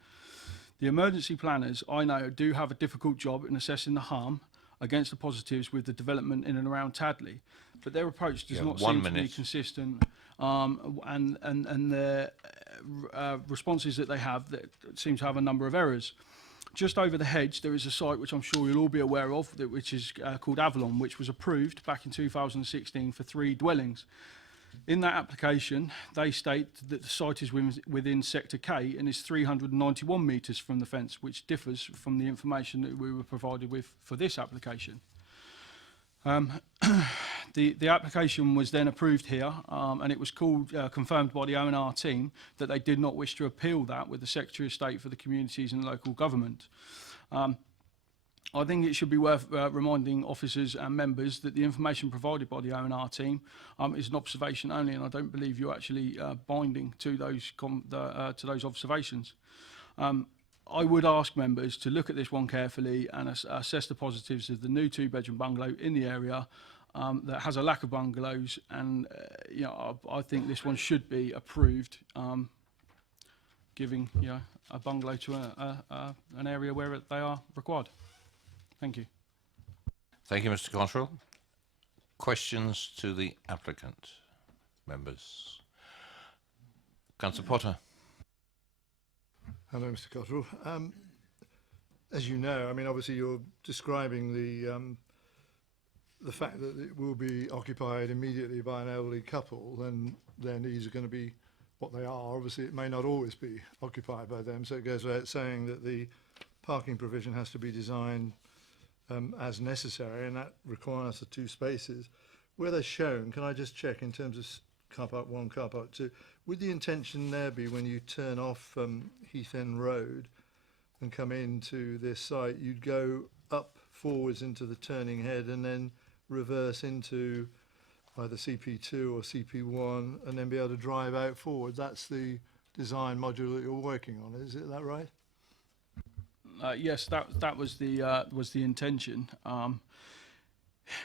The emergency planners, I know, do have a difficult job in assessing the harm against the positives with the development in and around Tadley, but their approach does not seem to be consistent, and their responses that they have that seem to have a number of errors. Just over the hedge, there is a site which I'm sure you'll all be aware of, which is called Avalon, which was approved back in 2016 for 3 dwellings. In that application, they state that the site is within Sector K and is 391 metres from the fence, which differs from the information that we were provided with for this application. The application was then approved here, and it was confirmed by the O&R team that they did not wish to appeal that with the Secretary of State for the Communities and Local Government. I think it should be worth reminding officers and members that the information provided by the O&R team is an observation only, and I don't believe you're actually binding to those observations. I would ask members to look at this one carefully and assess the positives of the new 2-bedroom bungalow in the area that has a lack of bungalows, and you know, I think this one should be approved, giving, you know, a bungalow to an area where they are required. Thank you. Thank you, Mr. Cottrell. Questions to the applicant, members? Councillor Potter. Hello, Mr. Cottrell. As you know, I mean, obviously you're describing the fact that it will be occupied immediately by an elderly couple, and their needs are going to be what they are. Obviously, it may not always be occupied by them, so it goes without saying that the parking provision has to be designed as necessary, and that requires the 2 spaces. Where they're shown, can I just check in terms of car park 1, car park 2, would the intention there be when you turn off Heath End Road and come into this site, you'd go up forwards into the turning head and then reverse into either CP2 or CP1 and then be able to drive out forward? That's the design module that you're working on, is it that right? Yes, that was the intention.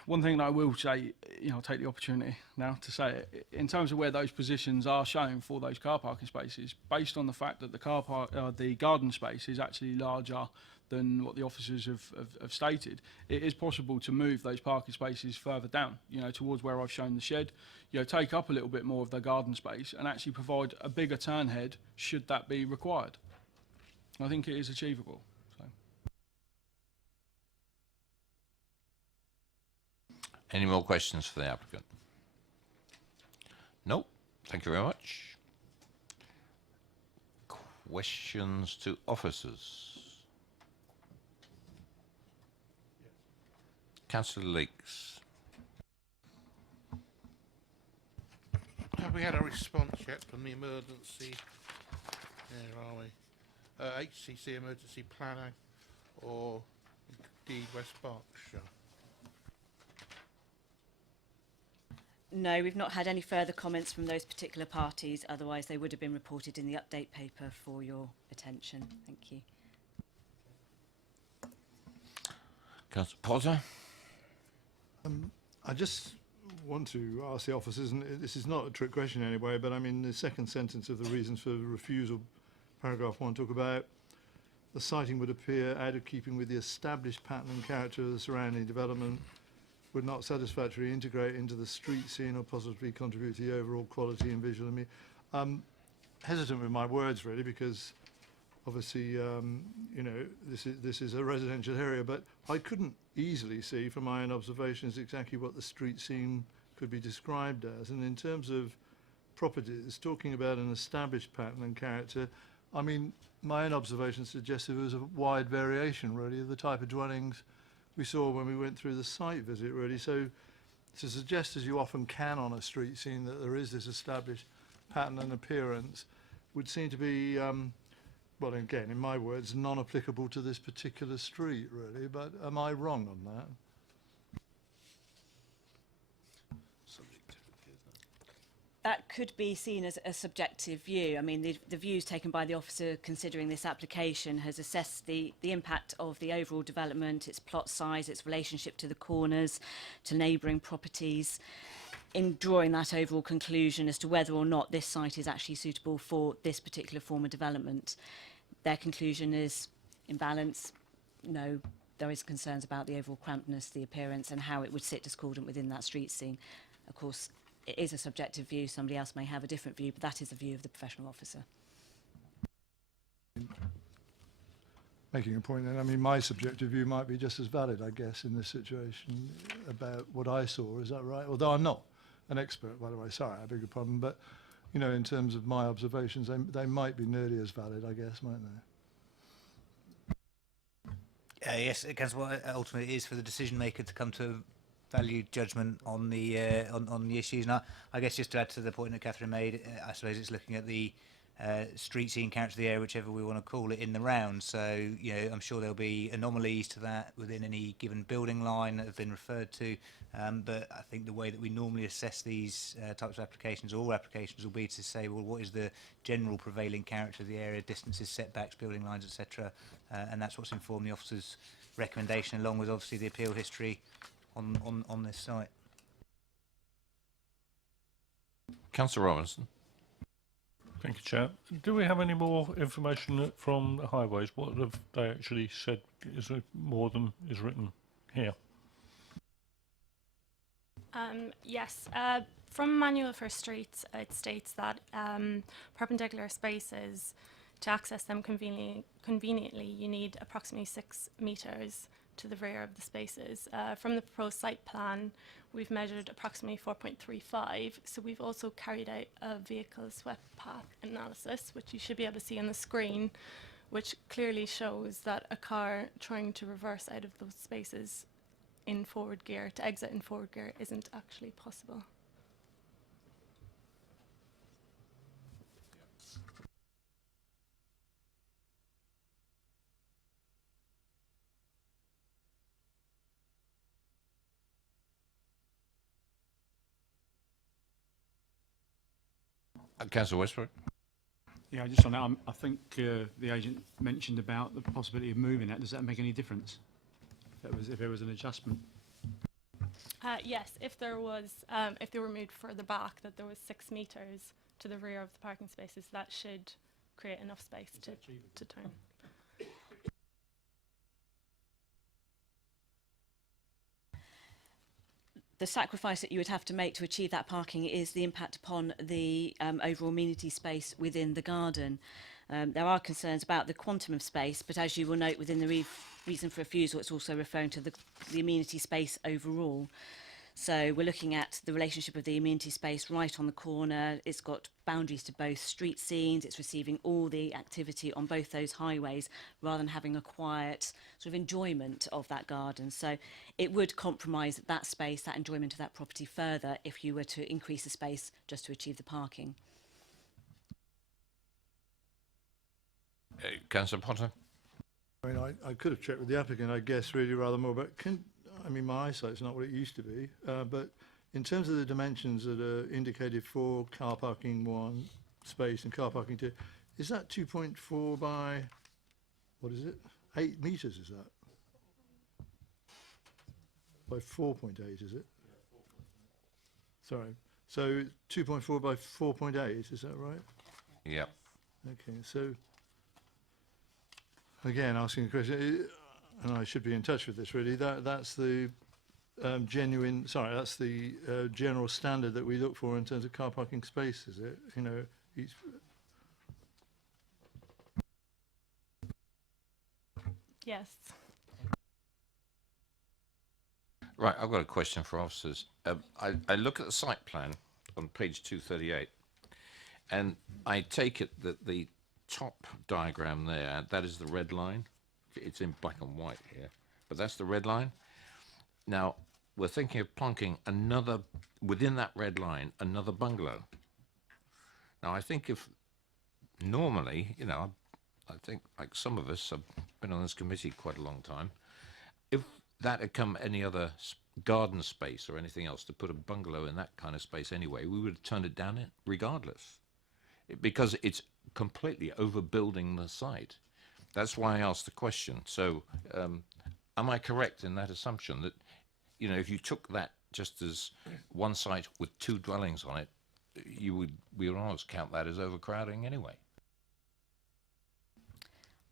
One thing that I will say, you know, I'll take the opportunity now to say it, in terms of where those positions are shown for those car parking spaces, based on the fact that the garden space is actually larger than what the officers have stated, it is possible to move those parking spaces further down, you know, towards where I've shown the shed, you know, take up a little bit more of the garden space and actually provide a bigger turn head should that be required. I think it is achievable. Any more questions for the applicant? No. Thank you very much. Questions to officers? Councillor Leakes. Have we had a response yet from the emergency? Where are we? HCC emergency planning, or indeed West Berkshire? No, we've not had any further comments from those particular parties, otherwise they would have been reported in the update paper for your attention. Thank you. Councillor Potter. I just want to ask the officers, and this is not a trick question anyway, but I mean the second sentence of the reasons for refusal, paragraph 1, talk about the siting would appear out of keeping with the established pattern and character of the surrounding development, would not satisfactorily integrate into the street scene or positively contribute to the overall quality and visual. I'm hesitant with my words really, because obviously you know, this is a residential area, but I couldn't easily see from my own observations exactly what the street scene could be described as. And in terms of properties, talking about an established pattern and character, I mean, my own observation suggested there was a wide variation, really, of the type of dwellings we saw when we went through the site visit, really. So to suggest, as you often can on a street scene, that there is this established pattern and appearance would seem to be, well, again, in my words, non-applicable to this particular street, really. But am I wrong on that? That could be seen as a subjective view. I mean, the views taken by the officer considering this application has assessed the impact of the overall development, its plot size, its relationship to the corners, to neighbouring properties, in drawing that overall conclusion as to whether or not this site is actually suitable for this particular form of development. Their conclusion is, in balance, no, there is concerns about the overall crampedness, the appearance, and how it would sit discordant within that street scene. Of course, it is a subjective view. Somebody else may have a different view, but that is the view of the professional officer. Making a point then, I mean, my subjective view might be just as valid, I guess, in this situation about what I saw. Is that right? Although I'm not an expert, by the way. Sorry, I beg your pardon. But, you know, in terms of my observations, they might be nearly as valid, I guess, mightn't they? Yes, Councillor, what ultimately it is for the decision maker to come to value judgment on the issues. And I guess just to add to the point that Catherine made, I suppose it's looking at the street scene character of the area, whichever we want to call it, in the round. So, you know, I'm sure there'll be anomalies to that within any given building line that have been referred to. But I think the way that we normally assess these types of applications, or all applications, will be to say, well, what is the general prevailing character of the area, distances, setbacks, building lines, etc. And that's what's informed the officer's recommendation, along with obviously the appeal history on this site. Councillor Robinson. Thank you, Chair. Do we have any more information from the highways? What have they actually said? Is there more than is written here? Yes. From Manual for Streets, it states that perpendicular spaces, to access them conveniently, you need approximately 6 metres to the rear of the spaces. From the proposed site plan, we've measured approximately 4.35, so we've also carried out a vehicle swept path analysis, which you should be able to see on the screen, which clearly shows that a car trying to reverse out of those spaces in forward gear, to exit in forward gear, isn't actually possible. Councillor Westbrook. Yeah, just on that, I think the agent mentioned about the possibility of moving it. Does that make any difference? If there was an adjustment? Yes, if there was, if they were moved further back, that there was 6 metres to the rear of the parking spaces, that should create enough space to turn. The sacrifice that you would have to make to achieve that parking is the impact upon the overall amenity space within the garden. There are concerns about the quantum of space, but as you will note within the reason for refusal, it's also referring to the amenity space overall. So we're looking at the relationship of the amenity space right on the corner. It's got boundaries to both street scenes. It's receiving all the activity on both those highways rather than having a quiet sort of enjoyment of that garden. So it would compromise that space, that enjoyment of that property further if you were to increase the space just to achieve the parking. Councillor Potter. I mean, I could have checked with the applicant, I guess, really rather more, but I mean, my eyesight's not what it used to be, but in terms of the dimensions that are indicated for car parking 1 space and car parking 2, is that 2.4 by, what is it, 8 metres, is that? By 4.8, is it? Sorry, so 2.4 by 4.8, is that right? Yep. Okay, so again, asking a question, and I should be in touch with this really, that's the that's the general standard that we look for in terms of car parking space, is it? You know, each... Yes. Right, I've got a question for officers. I look at the site plan on page 238, And I take it that the top diagram there, that is the red line. It's in black and white here, but that's the red line. Now, we're thinking of plonking another, within that red line, another bungalow. Now, I think if normally, you know, I think like some of us have been on this committee quite a long time, if that had come any other garden space or anything else to put a bungalow in that kind of space anyway, we would have turned it down regardless, because it's completely overbuilding the site. That's why I asked the question. So am I correct in that assumption that, you know, if you took that just as one site with 2 dwellings on it, we would always count that as overcrowding anyway?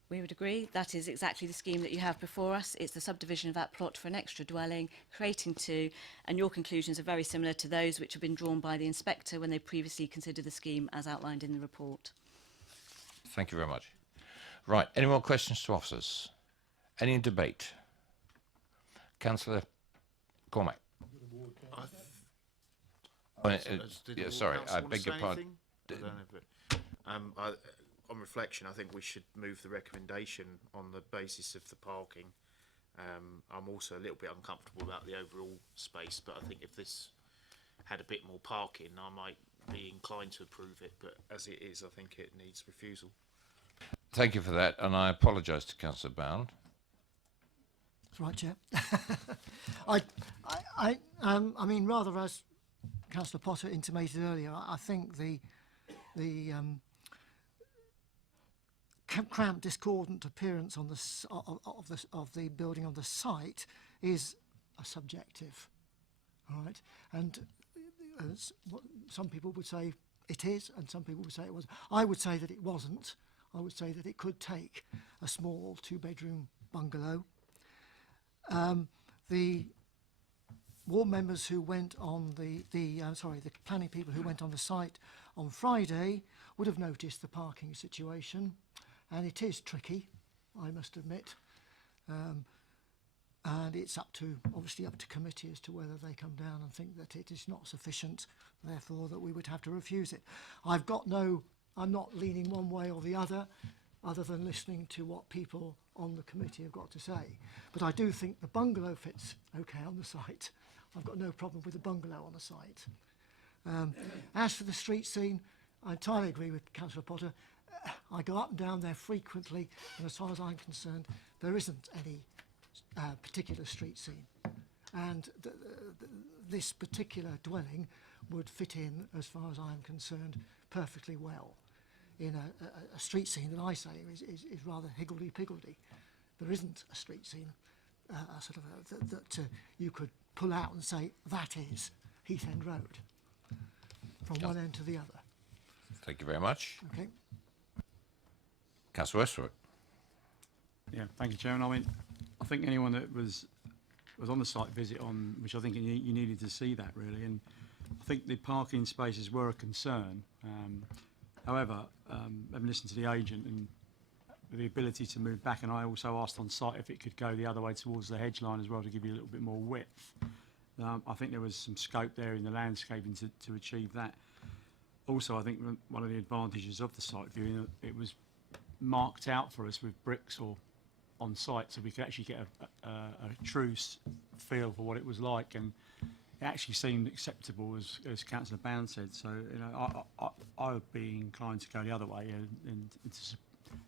We would agree. That is exactly the scheme that you have before us. It's the subdivision of that plot for an extra dwelling, creating 2, and your conclusions are very similar to those which have been drawn by the inspector when they previously considered the scheme as outlined in the report. Thank you very much. Right, any more questions to officers? Any debate? Councillor Cormack. Yeah, sorry, I beg your pardon. On reflection, I think we should move the recommendation on the basis of the parking. I'm also a little bit uncomfortable about the overall space, but I think if this had a bit more parking, I might be inclined to approve it, but as it is, I think it needs refusal. Thank you for that, and I apologise to Councillor Bound. That's right, Chair. I mean, rather as Councillor Potter intimated earlier, I think the cramped, discordant appearance on of the building on the site is a subjective, all right? And some people would say it is, and some people would say it was. I would say that it wasn't. I would say that it could take a small 2-bedroom bungalow. The ward members who went on the planning people who went on the site on Friday would have noticed the parking situation, and it is tricky, I must admit. And it's obviously up to committee as to whether they come down and think that it is not sufficient, therefore that we would have to refuse it. I'm not leaning one way or the other than listening to what people on the committee have got to say. But I do think the bungalow fits okay on the site. I've got no problem with the bungalow on the site. As for the street scene, I entirely agree with Councillor Potter. I go up and down there frequently, and as far as I'm concerned, there isn't any particular street scene. And this particular dwelling would fit in, as far as I'm concerned, perfectly well in a street scene that I say is rather higgledy-piggledy. There isn't a street scene that you could pull out and say, that is Heath End Road, from one end to the other. Thank you very much. Okay. Councillor Westbrook. Yeah, thank you, Chairman. I mean, I think anyone that was on the site visit which I think you needed to see that really, and I think the parking spaces were a concern. However, having listened to the agent and the ability to move back, and I also asked on site if it could go the other way towards the hedge line as well to give you a little bit more width. I think there was some scope there in the landscaping to achieve that. Also, I think one of the advantages of the site viewing, it was marked out for us with bricks or on site, so we could actually get a true feel for what it was like, and it actually seemed acceptable, as Councillor Bound said. So, you know, I would be inclined to go the other way and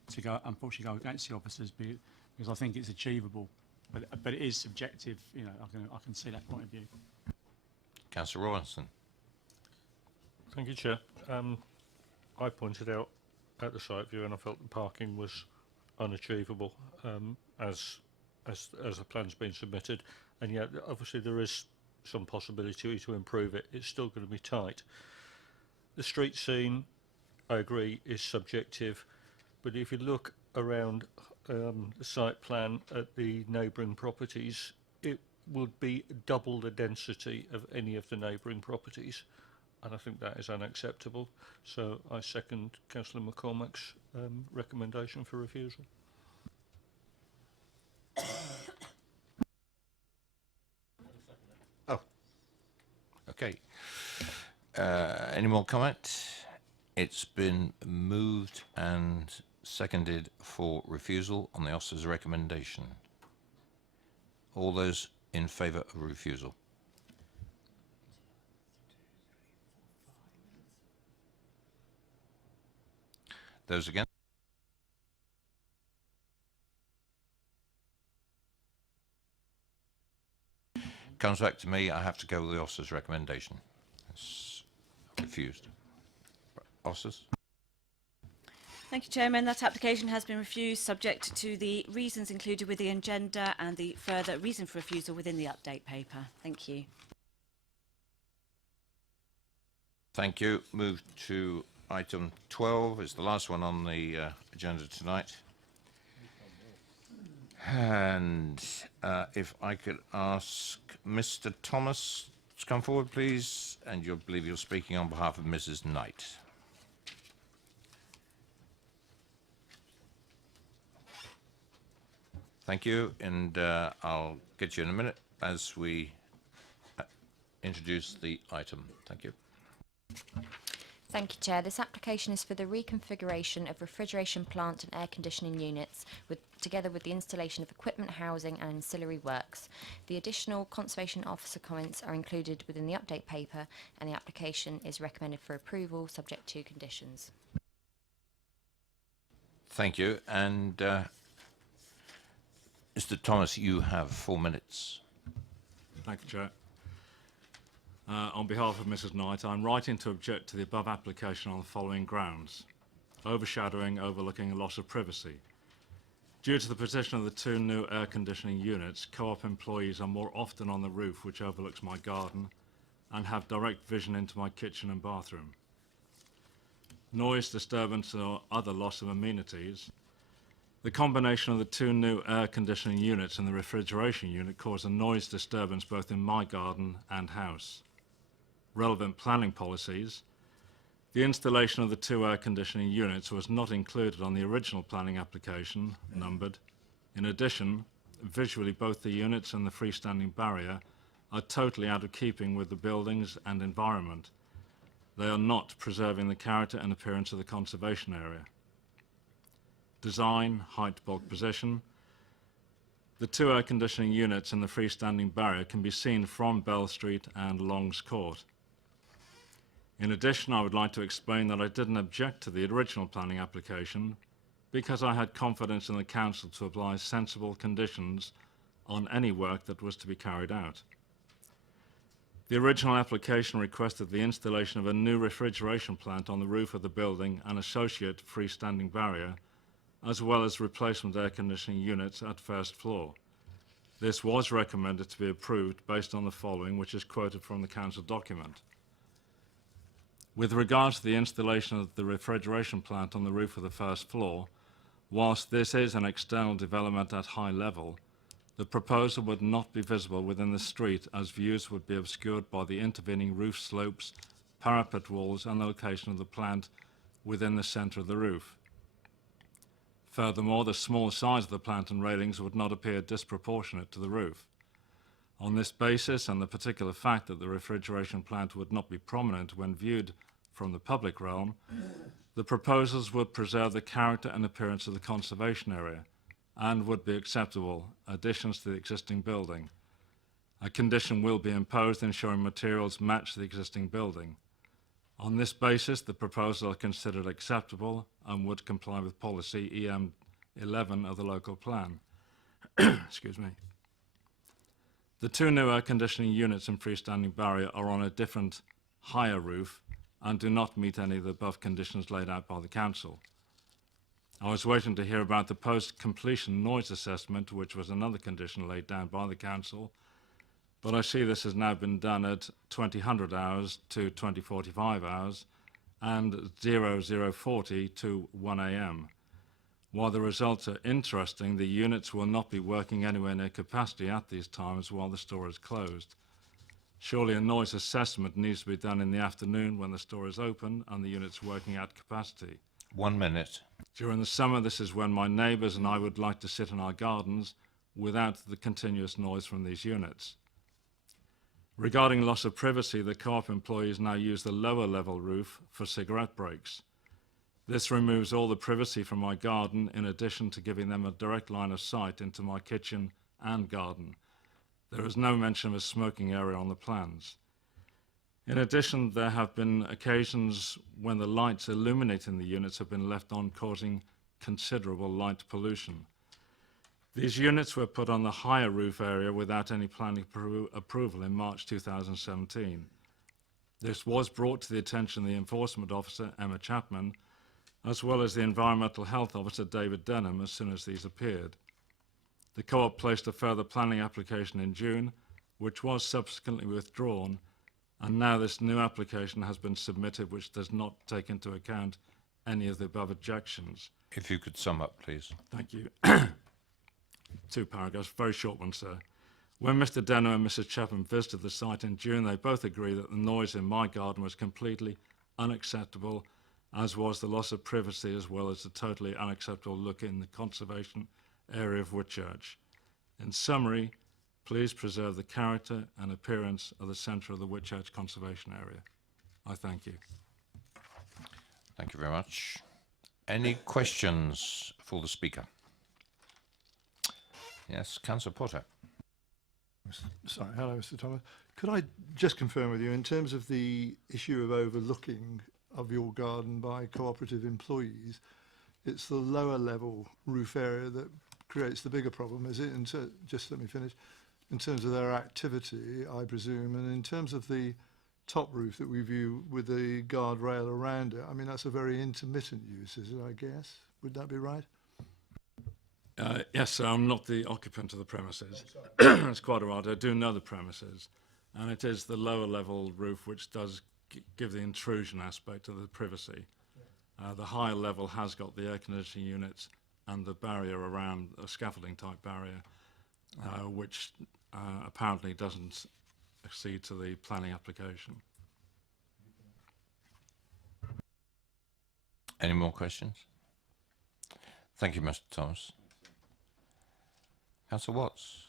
to go, unfortunately, go against the officers because I think it's achievable, but it is subjective. You know, I can see that point of view. Councillor Robinson. Thank you, Chair. I pointed out at the site view, and I felt the parking was unachievable as the plan's been submitted, and yet obviously there is some possibility to improve it. It's still going to be tight. The street scene, I agree, is subjective, but if you look around the site plan at the neighbouring properties, it would be double the density of any of the neighbouring properties, and I think that is unacceptable. So I second Councillor McCormack's recommendation for refusal. Oh, okay. Any more comment? It's been moved and seconded for refusal on the officer's recommendation. All those in favour of refusal? Those against? Comes back to me, I have to go with the officer's recommendation. It's refused. Officers? Thank you, Chairman. That application has been refused, subject to the reasons included with the agenda and the further reason for refusal within the update paper. Thank you. Thank you. Move to item 12. It's the last one on the agenda tonight. And if I could ask Mr. Thomas to come forward, please. And you'll believe you're speaking on behalf of Mrs. Knight. Thank you, and I'll get you in a minute as we introduce the item. Thank you. Thank you, Chair. This application is for the reconfiguration of refrigeration plant and air conditioning units, together with the installation of equipment, housing and ancillary works. The additional Conservation Officer comments are included within the update paper, and the application is recommended for approval, subject to conditions. Thank you, and Mr. Thomas, you have 4 minutes. Thank you, Chair. On behalf of Mrs. Knight, I'm writing to object to the above application on the following grounds. Overshadowing, overlooking a loss of privacy. Due to the position of the 2 new air conditioning units, co-op employees are more often on the roof, which overlooks my garden, and have direct vision into my kitchen and bathroom. Noise, disturbance or other loss of amenities. The combination of the 2 new air conditioning units and the refrigeration unit caused a noise disturbance both in my garden and house. Relevant planning policies. The installation of the 2 air conditioning units was not included on the original planning application, numbered. In addition, visually both the units and the freestanding barrier are totally out of keeping with the buildings and environment. They are not preserving the character and appearance of the conservation area. Design, height, bulk position. The 2 air conditioning units and the freestanding barrier can be seen from Bell Street and Longs Court. In addition, I would like to explain that I didn't object to the original planning application because I had confidence in the Council to apply sensible conditions on any work that was to be carried out. The original application requested the installation of a new refrigeration plant on the roof of the building and associate freestanding barrier, as well as replacement air conditioning units at first floor. This was recommended to be approved based on the following, which is quoted from the Council document. With regard to the installation of the refrigeration plant on the roof of the first floor, whilst this is an external development at high level, the proposal would not be visible within the street as views would be obscured by the intervening roof slopes, parapet walls and the location of the plant within the centre of the roof. Furthermore, the small size of the plant and railings would not appear disproportionate to the roof. On this basis, and the particular fact that the refrigeration plant would not be prominent when viewed from the public realm, the proposals would preserve the character and appearance of the conservation area and would be acceptable additions to the existing building. A condition will be imposed ensuring materials match the existing building. On this basis, the proposals are considered acceptable and would comply with policy EM 11 of the local plan. Excuse me. The 2 new air conditioning units and freestanding barrier are on a different, higher roof and do not meet any of the above conditions laid out by the Council. I was waiting to hear about the post-completion noise assessment, which was another condition laid down by the Council, but I see this has now been done at 2000 hours to 2045 hours and 0040 to 1 AM. While the results are interesting, the units will not be working anywhere near capacity at these times while the store is closed. Surely a noise assessment needs to be done in the afternoon when the store is open and the unit's working at capacity. 1 minute. During the summer, this is when my neighbours and I would like to sit in our gardens without the continuous noise from these units. Regarding loss of privacy, the co-op employees now use the lower level roof for cigarette breaks. This removes all the privacy from my garden, in addition to giving them a direct line of sight into my kitchen and garden. There is no mention of a smoking area on the plans. In addition, there have been occasions when the lights illuminating the units have been left on, causing considerable light pollution. These units were put on the higher roof area without any planning approval in March 2017. This was brought to the attention of the Enforcement Officer, Emma Chapman, as well as the Environmental Health Officer, David Denham, as soon as these appeared. The co-op placed a further planning application in June, which was subsequently withdrawn, and now this new application has been submitted, which does not take into account any of the above objections. If you could sum up, please. Thank you. 2 paragraphs, very short one, sir. When Mr. Denham and Mrs. Chapman visited the site in June, they both agreed that the noise in my garden was completely unacceptable, as was the loss of privacy, as well as the totally unacceptable look in the conservation area of Whitchurch. In summary, please preserve the character and appearance of the centre of the Whitchurch Conservation Area. I thank you. Thank you very much. Any questions for the speaker? Yes, Councillor Potter. Sorry, hello, Mr. Thomas. Could I just confirm with you, in terms of the issue of overlooking of your garden by cooperative employees, it's the lower level roof area that creates the bigger problem, is it? And so, just let me finish. In terms of their activity, I presume, and in terms of the top roof that we view with the guardrail around it, I mean, that's a very intermittent use, is it, I guess? Would that be right? Yes, sir, I'm not the occupant of the premises. It's quite all right. I do know the premises, and it is the lower level roof which does give the intrusion aspect of the privacy. The higher level has got the air conditioning units and the barrier around, a scaffolding type barrier, which apparently doesn't accede to the planning application. Any more questions? Thank you, Mr. Thomas. Councillor Watts.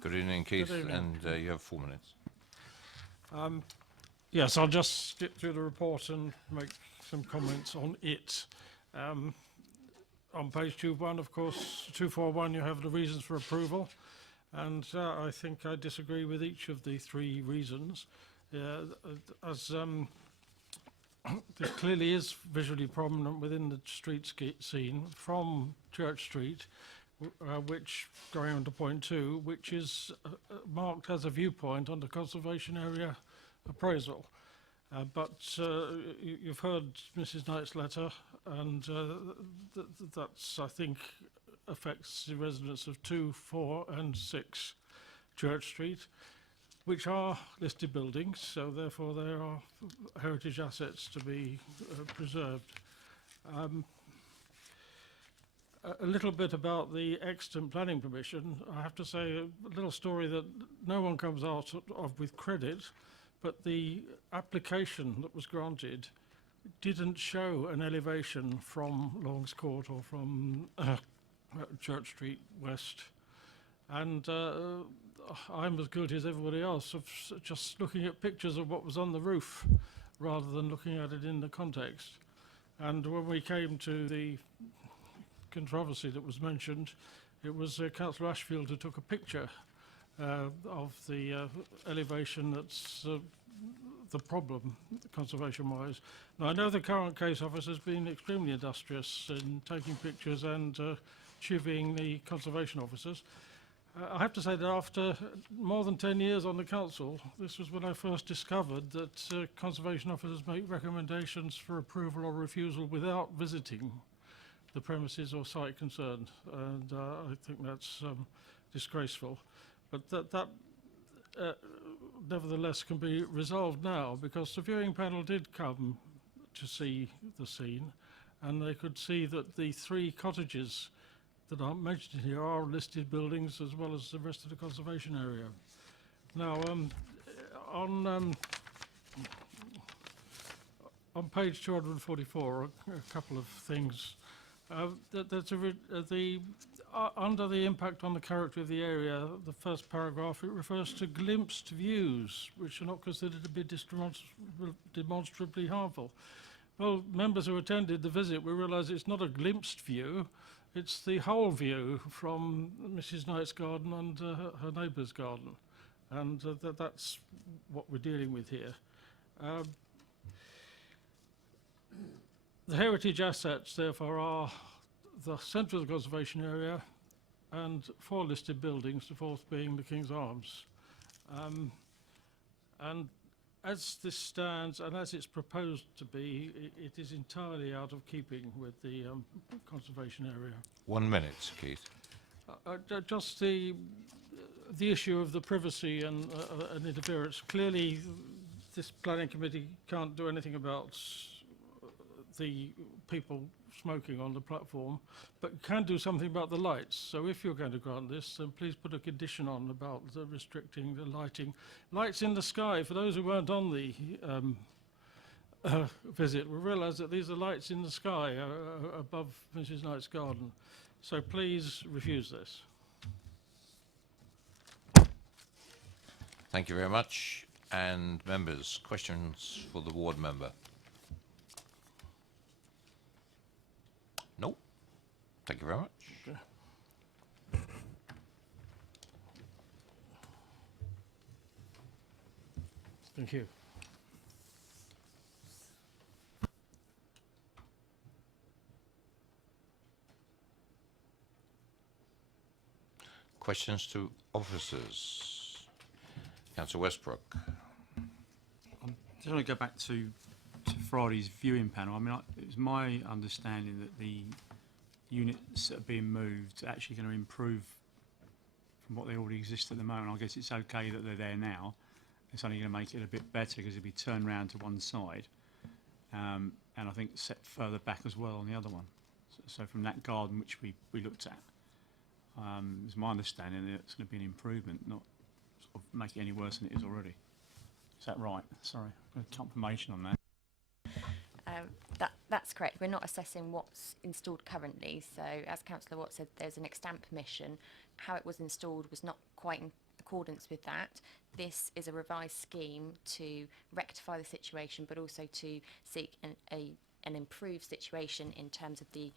Good evening, Keith, Good evening. and you have 4 minutes. Yes, I'll just skip through the report and make some comments on it. On page 2.1, of course, 241, you have the reasons for approval, and I think I disagree with each of the 3 reasons. As this clearly is visually prominent within the street scene from Church Street, which, going on to point 2, which is marked as a viewpoint on the conservation area appraisal. But you've heard Mrs. Knight's letter, and that's, I think, affects the residents of 2, 4 and 6 Church Street, which are listed buildings, so therefore they are heritage assets to be preserved. A little bit about the extant planning permission. I have to say a little story that no one comes out of with credit, but the application that was granted didn't show an elevation from Long's Court or from Church Street West. And I'm as guilty as everybody else of just looking at pictures of what was on the roof rather than looking at it in the context. And when we came to the controversy that was mentioned, it was Councillor Ashfield who took a picture of the elevation that's the problem, conservation-wise. Now, I know the current case officer has been extremely industrious in taking pictures and chivying the conservation officers. I have to say that after more than 10 years on the council, this was when I first discovered that conservation officers make recommendations for approval or refusal without visiting the premises or site concerned, and I think that's disgraceful. But that nevertheless can be resolved now, because the viewing panel did come to see the scene, and they could see that the 3 cottages that aren't mentioned here are listed buildings as well as the rest of the conservation area. Now, on page 244, a couple of things. Under the impact on the character of the area, the first paragraph, it refers to glimpsed views, which are not considered to be demonstrably harmful. Well, members who attended the visit will realise it's not a glimpsed view, it's the whole view from Mrs. Knight's garden and her neighbour's garden. And that's what we're dealing with here. The heritage assets, therefore, are the centre of the conservation area and 4 listed buildings, the 4th being the King's Arms. And as this stands, and as it's proposed to be, it is entirely out of keeping with the conservation area. 1 minute, Keith. Just the issue of the privacy and interference. Clearly, this planning committee can't do anything about the people smoking on the platform, but can do something about the lights. So if you're going to grant this, then please put a condition on about restricting the lighting. Lights in the sky, for those who weren't on the visit, will realise that these are lights in the sky above Mrs. Knight's garden. So please refuse this. Thank you very much. And members, questions for the ward member? No. Thank you very much. Okay. Thank you. Questions to officers? Councillor Westbrook. I just want to go back to Friday's viewing panel. I mean, it was my understanding that the units that are being moved are actually going to improve from what they already exist at the moment. I guess it's okay that they're there now. It's only going to make it a bit better because it'll be turned round to one side, and I think set further back as well on the other one. So from that garden which we looked at, it's my understanding that it's going to be an improvement, not sort of make it any worse than it is already. Is that right? Sorry, I've got confirmation on that. That's correct. We're not assessing what's installed currently. So as Councillor Watt said, there's an extant permission. How it was installed was not quite in accordance with that. This is a revised scheme to rectify the situation, but also to seek an improved situation in terms of the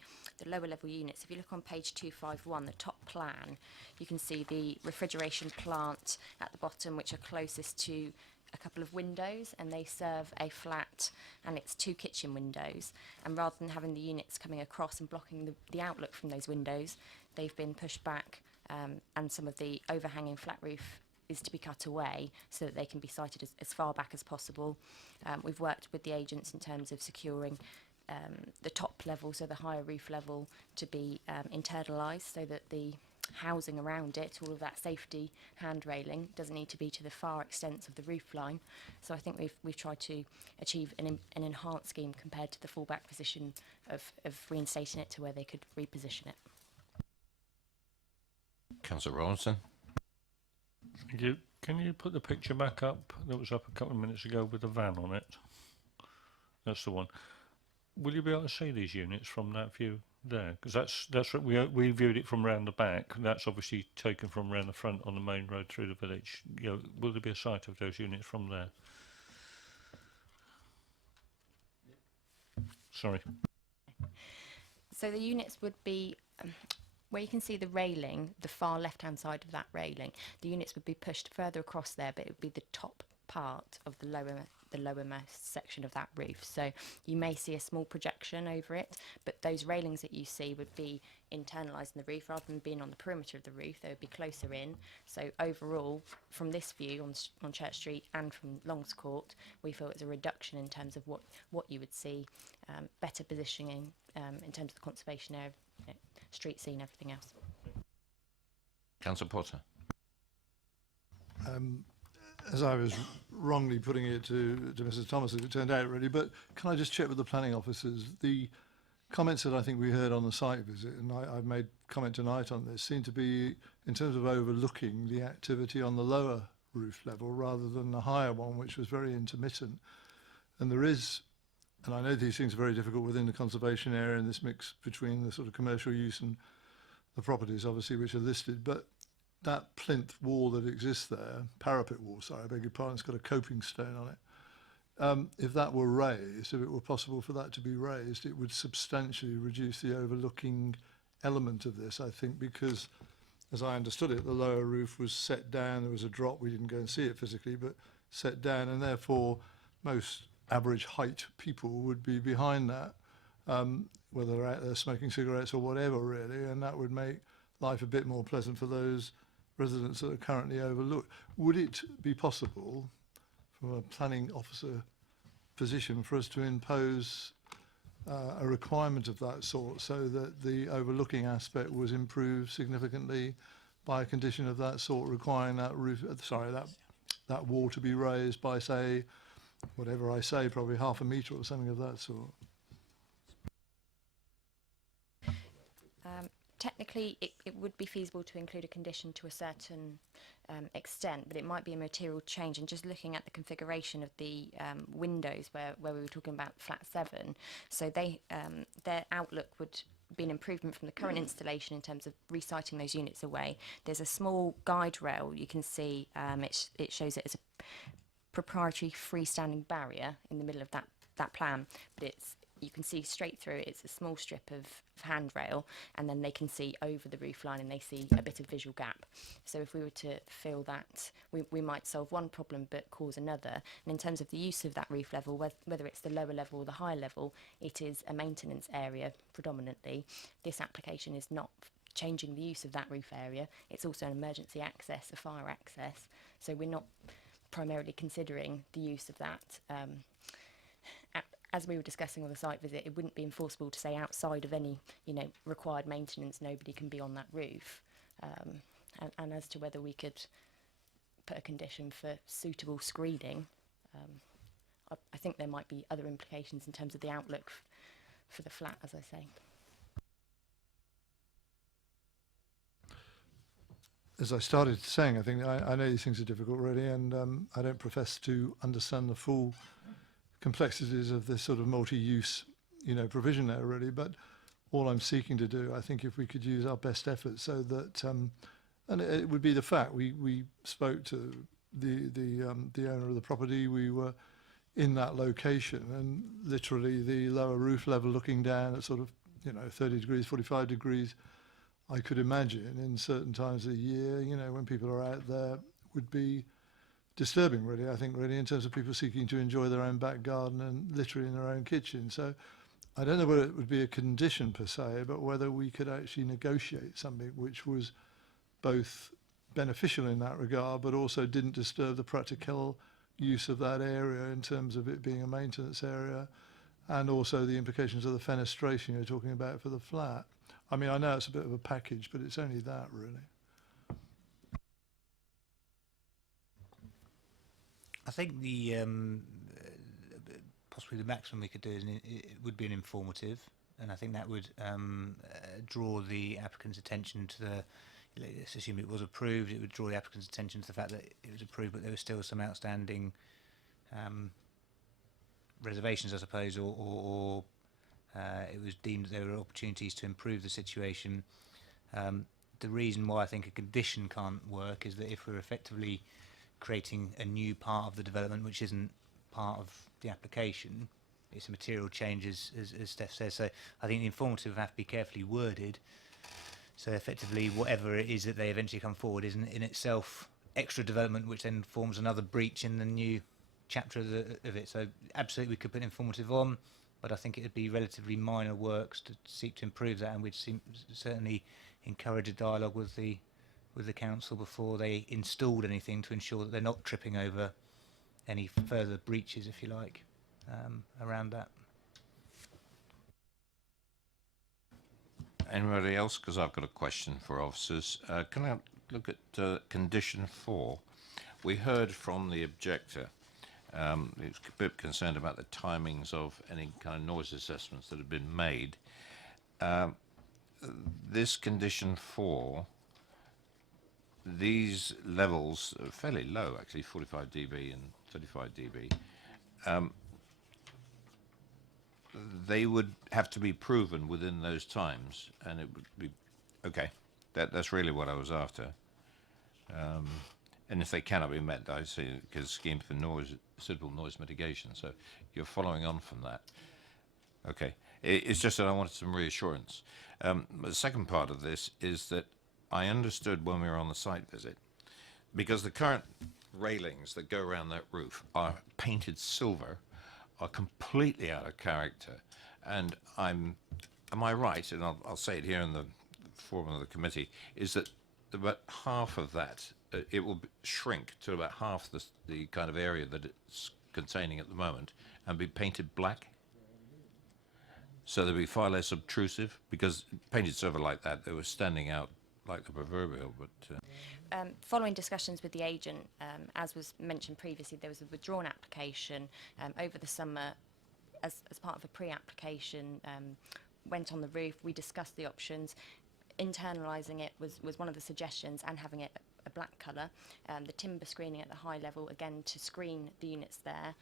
lower level units. If you look on page 251, the top plan, you can see the refrigeration plant at the bottom, which are closest to a couple of windows, and they serve a flat, and it's 2 kitchen windows. And rather than having the units coming across and blocking the outlook from those windows, they've been pushed back, and some of the overhanging flat roof is to be cut away so that they can be sited as far back as possible. We've worked with the agents in terms of securing the top level, so the higher roof level, to be internalised so that the housing around it, all of that safety hand railing, doesn't need to be to the far extent of the roof line. So I think we've tried to achieve an enhanced scheme compared to the fallback position of reinstating it to where they could reposition it. Councillor Rawlinson. Thank you. Can you put the picture back up that was up a couple of minutes ago with the van on it? That's the one. Will you be able to see these units from that view there? Because that's what we viewed it from round the back. That's obviously taken from round the front on the main road through the village. You know, will there be a sight of those units from there? Sorry. So the units would be where you can see the railing, the far left-hand side of that railing. The units would be pushed further across there, but it would be the top part of the lower the lowermost section of that roof. So you may see a small projection over it, but those railings that you see would be internalised in the roof rather than being on the perimeter of the roof. They would be closer in. So overall, from this view on Church Street and from Longs Court, we feel it's a reduction in terms of what you would see, better positioning in terms of the conservation area, street scene, everything else. Councillor Potter. As I was wrongly putting it to Mrs Thomas, as it turned out really, but can I just check with the planning officers? The comments that I think we heard on the site visit, and I've made comment tonight on this, seem to be in terms of overlooking the activity on the lower roof level rather than the higher one, which was very intermittent. And there is, and I know these things are very difficult within the conservation area and this mix between the sort of commercial use and the properties, obviously, which are listed, but that plinth wall that exists there, parapet wall, sorry, I beg your pardon, it's got a coping stone on it. If that were raised, if it were possible for that to be raised, it would substantially reduce the overlooking element of this, I think, because, as I understood it, the lower roof was set down, there was a drop, we didn't go and see it physically, but set down, and therefore most average height people would be behind that, whether they're out there smoking cigarettes or whatever, really, and that would make life a bit more pleasant for those residents that are currently overlooked. Would it be possible, from a planning officer position, for us to impose a requirement of that sort so that the overlooking aspect was improved significantly by a condition of that sort, requiring that roof, that wall to be raised by, say, whatever I say, probably half a metre or something of that sort? Technically, it would be feasible to include a condition to a certain extent, but it might be a material change. And just looking at the configuration of the windows where we were talking about flat 7, so their outlook would be an improvement from the current installation in terms of resiting those units away. There's a small guide rail you can see, it shows it as a proprietary freestanding barrier in the middle of that plan, but you can see straight through it. It's a small strip of handrail, and then they can see over the roof line and they see a bit of visual gap. So if we were to feel that, we might solve one problem but cause another. And in terms of the use of that roof level, whether it's the lower level or the higher level, it is a maintenance area predominantly. This application is not changing the use of that roof area. It's also an emergency access, a fire access. So we're not primarily considering the use of that. As we were discussing on the site visit, it wouldn't be enforceable to say outside of any, required maintenance, nobody can be on that roof. And as to whether we could put a condition for suitable screening, I think there might be other implications in terms of the outlook for the flat, as I say. As I started saying, I think I know these things are difficult, really, and I don't profess to understand the full complexities of this sort of multi-use, provision there, really. But all I'm seeking to do, I think, if we could use our best efforts, so that, and it would be the fact we spoke to the owner of the property. We were in that location, and literally the lower roof level, looking down at sort of 30 degrees, 45 degrees. I could imagine in certain times of the year, when people are out there, would be disturbing, really, I think, really, in terms of people seeking to enjoy their own back garden and literally in their own kitchen. So I don't know whether it would be a condition per se, but whether we could actually negotiate something which was both beneficial in that regard, but also didn't disturb the practical use of that area in terms of it being a maintenance area, and also the implications of the fenestration you're talking about for the flat. I mean, I know it's a bit of a package, but it's only that, really. I think the possibly the maximum we could do it would be an informative, and I think that would draw the applicant's attention to the. Let's assume it was approved. It would draw the applicant's attention to the fact that it was approved, but there was still some outstanding reservations, I suppose, or it was deemed that there were opportunities to improve the situation. The reason why I think a condition can't work is that if we're effectively creating a new part of the development which isn't part of the application, it's a material change, as Steph says. So I think the informative have to be carefully worded, so effectively whatever it is that they eventually come forward isn't in itself extra development which then forms another breach in the new chapter of it. So absolutely we could put informative on, but I think it would be relatively minor works to seek to improve that, and we'd certainly encourage a dialogue with the council before they installed anything to ensure that they're not tripping over any further breaches, if you like, around that. Anybody else? Because I've got a question for officers. Can I look at condition 4? We heard from the objector. He was a bit concerned about the timings of any kind of noise assessments that have been made. This condition 4, these levels are fairly low, actually, 45 dB and 35 dB. They would have to be proven within those times, and it would be okay. That's really what I was after. And if they cannot be met, I see, because scheme for suitable noise mitigation. So you're following on from that. Okay. It's just that I wanted some reassurance. The second part of this is that I understood when we were on the site visit, because the current railings that go around that roof are painted silver, are completely out of character, and am I right, and I'll say it here in the forum of the committee, is that about half of that, it will shrink to about half the kind of area that it's containing at the moment and be painted black? So they'll be far less obtrusive, because painted silver like that, they were standing out like the proverbial, but... Following discussions with the agent, as was mentioned previously, there was a withdrawn application over the summer as part of a pre-application, went on the roof, we discussed the options. Internalising it was one of the suggestions, and having it a black colour. The timber screening at the high level, again, to screen the units there.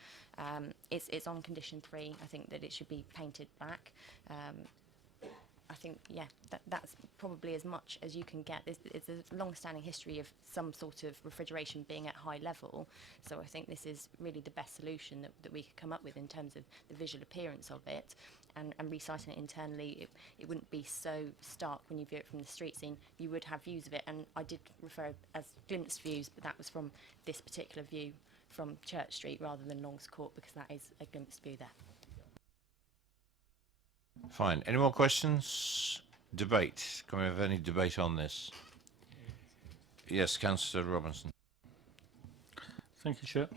It's on condition 3, I think, that it should be painted black. I think, yeah, that's probably as much as you can get. It's a long-standing history of some sort of refrigeration being at high level, so I think this is really the best solution that we could come up with in terms of the visual appearance of it, and reciting it internally, it wouldn't be so stark when you view it from the street scene. You would have views of it, and I did refer as glimpse views, but that was from this particular view from Church Street rather than Longs Court, because that is a glimpse view there. Fine. Any more questions? Debate. Can we have any debate on this? Yes, Councillor Robinson. Thank you, Chair.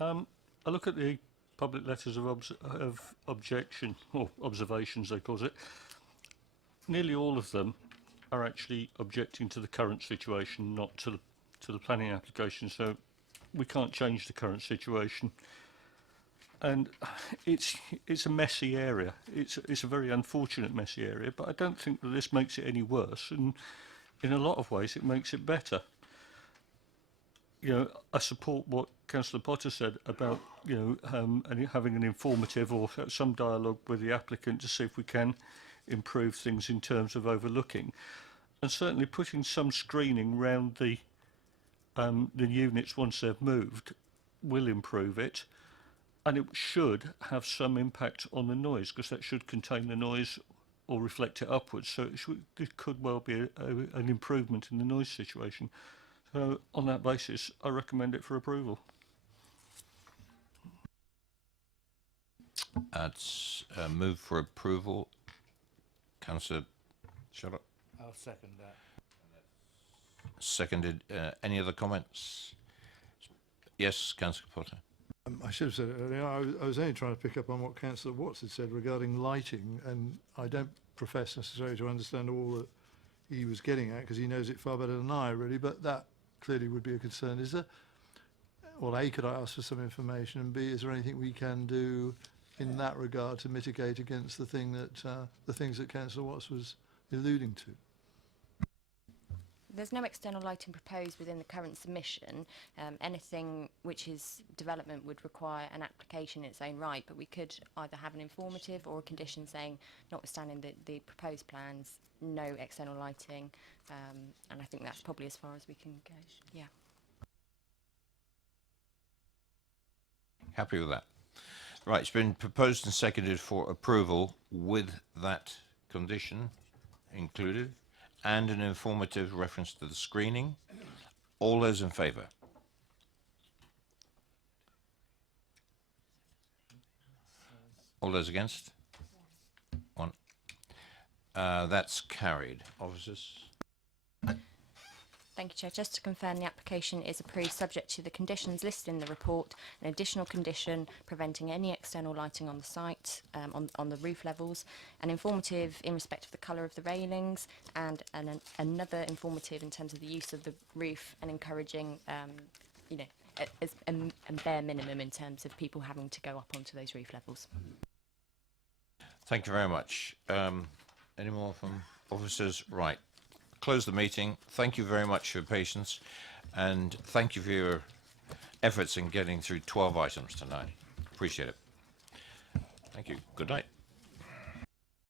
I look at the public letters of objection, or observations they call it. Nearly all of them are actually objecting to the current situation, not to the planning application. So we can't change the current situation. And it's a messy area. It's a very unfortunate messy area, but I don't think that this makes it any worse. And in a lot of ways, it makes it better. You know, I support what Councillor Potter said about, you know, having an informative or some dialogue with the applicant to see if we can improve things in terms of overlooking, and certainly putting some screening around the units once they've moved will improve it. And it should have some impact on the noise, because that should contain the noise or reflect it upwards. So it could well be an improvement in the noise situation. So on that basis, I recommend it for approval. That's a move for approval. Councillor Charlotte. I'll second that. Seconded. Any other comments? Yes, Councillor Potter. I should have said it earlier. I was only trying to pick up on what Councillor Watts had said regarding lighting, and I don't profess necessarily to understand all that he was getting at, because he knows it far better than I, really, but that clearly would be a concern. Is there, well, A, could I ask for some information, and B, is there anything we can do in that regard to mitigate against the things that Councillor Watts was alluding to? There's no external lighting proposed within the current submission. Anything which is development would require an application in its own right, but we could either have an informative or a condition saying, notwithstanding the proposed plans, no external lighting, and I think that's probably as far as we can go. Yeah. Happy with that. Right, it's been proposed and seconded for approval with that condition included, and an informative reference to the screening. All those in favour? All those against? One. That's carried. Officers? Thank you, Chair. Just to confirm, the application is approved subject to the conditions listed in the report, an additional condition preventing any external lighting on the site, on the roof levels, an informative in respect of the colour of the railings, and another informative in terms of the use of the roof and encouraging, you know, a bare minimum in terms of people having to go up onto those roof levels. Thank you very much. Any more from officers? Right. Close the meeting. Thank you very much for your patience, and thank you for your efforts in getting through 12 items tonight. Appreciate it. Thank you. Good night.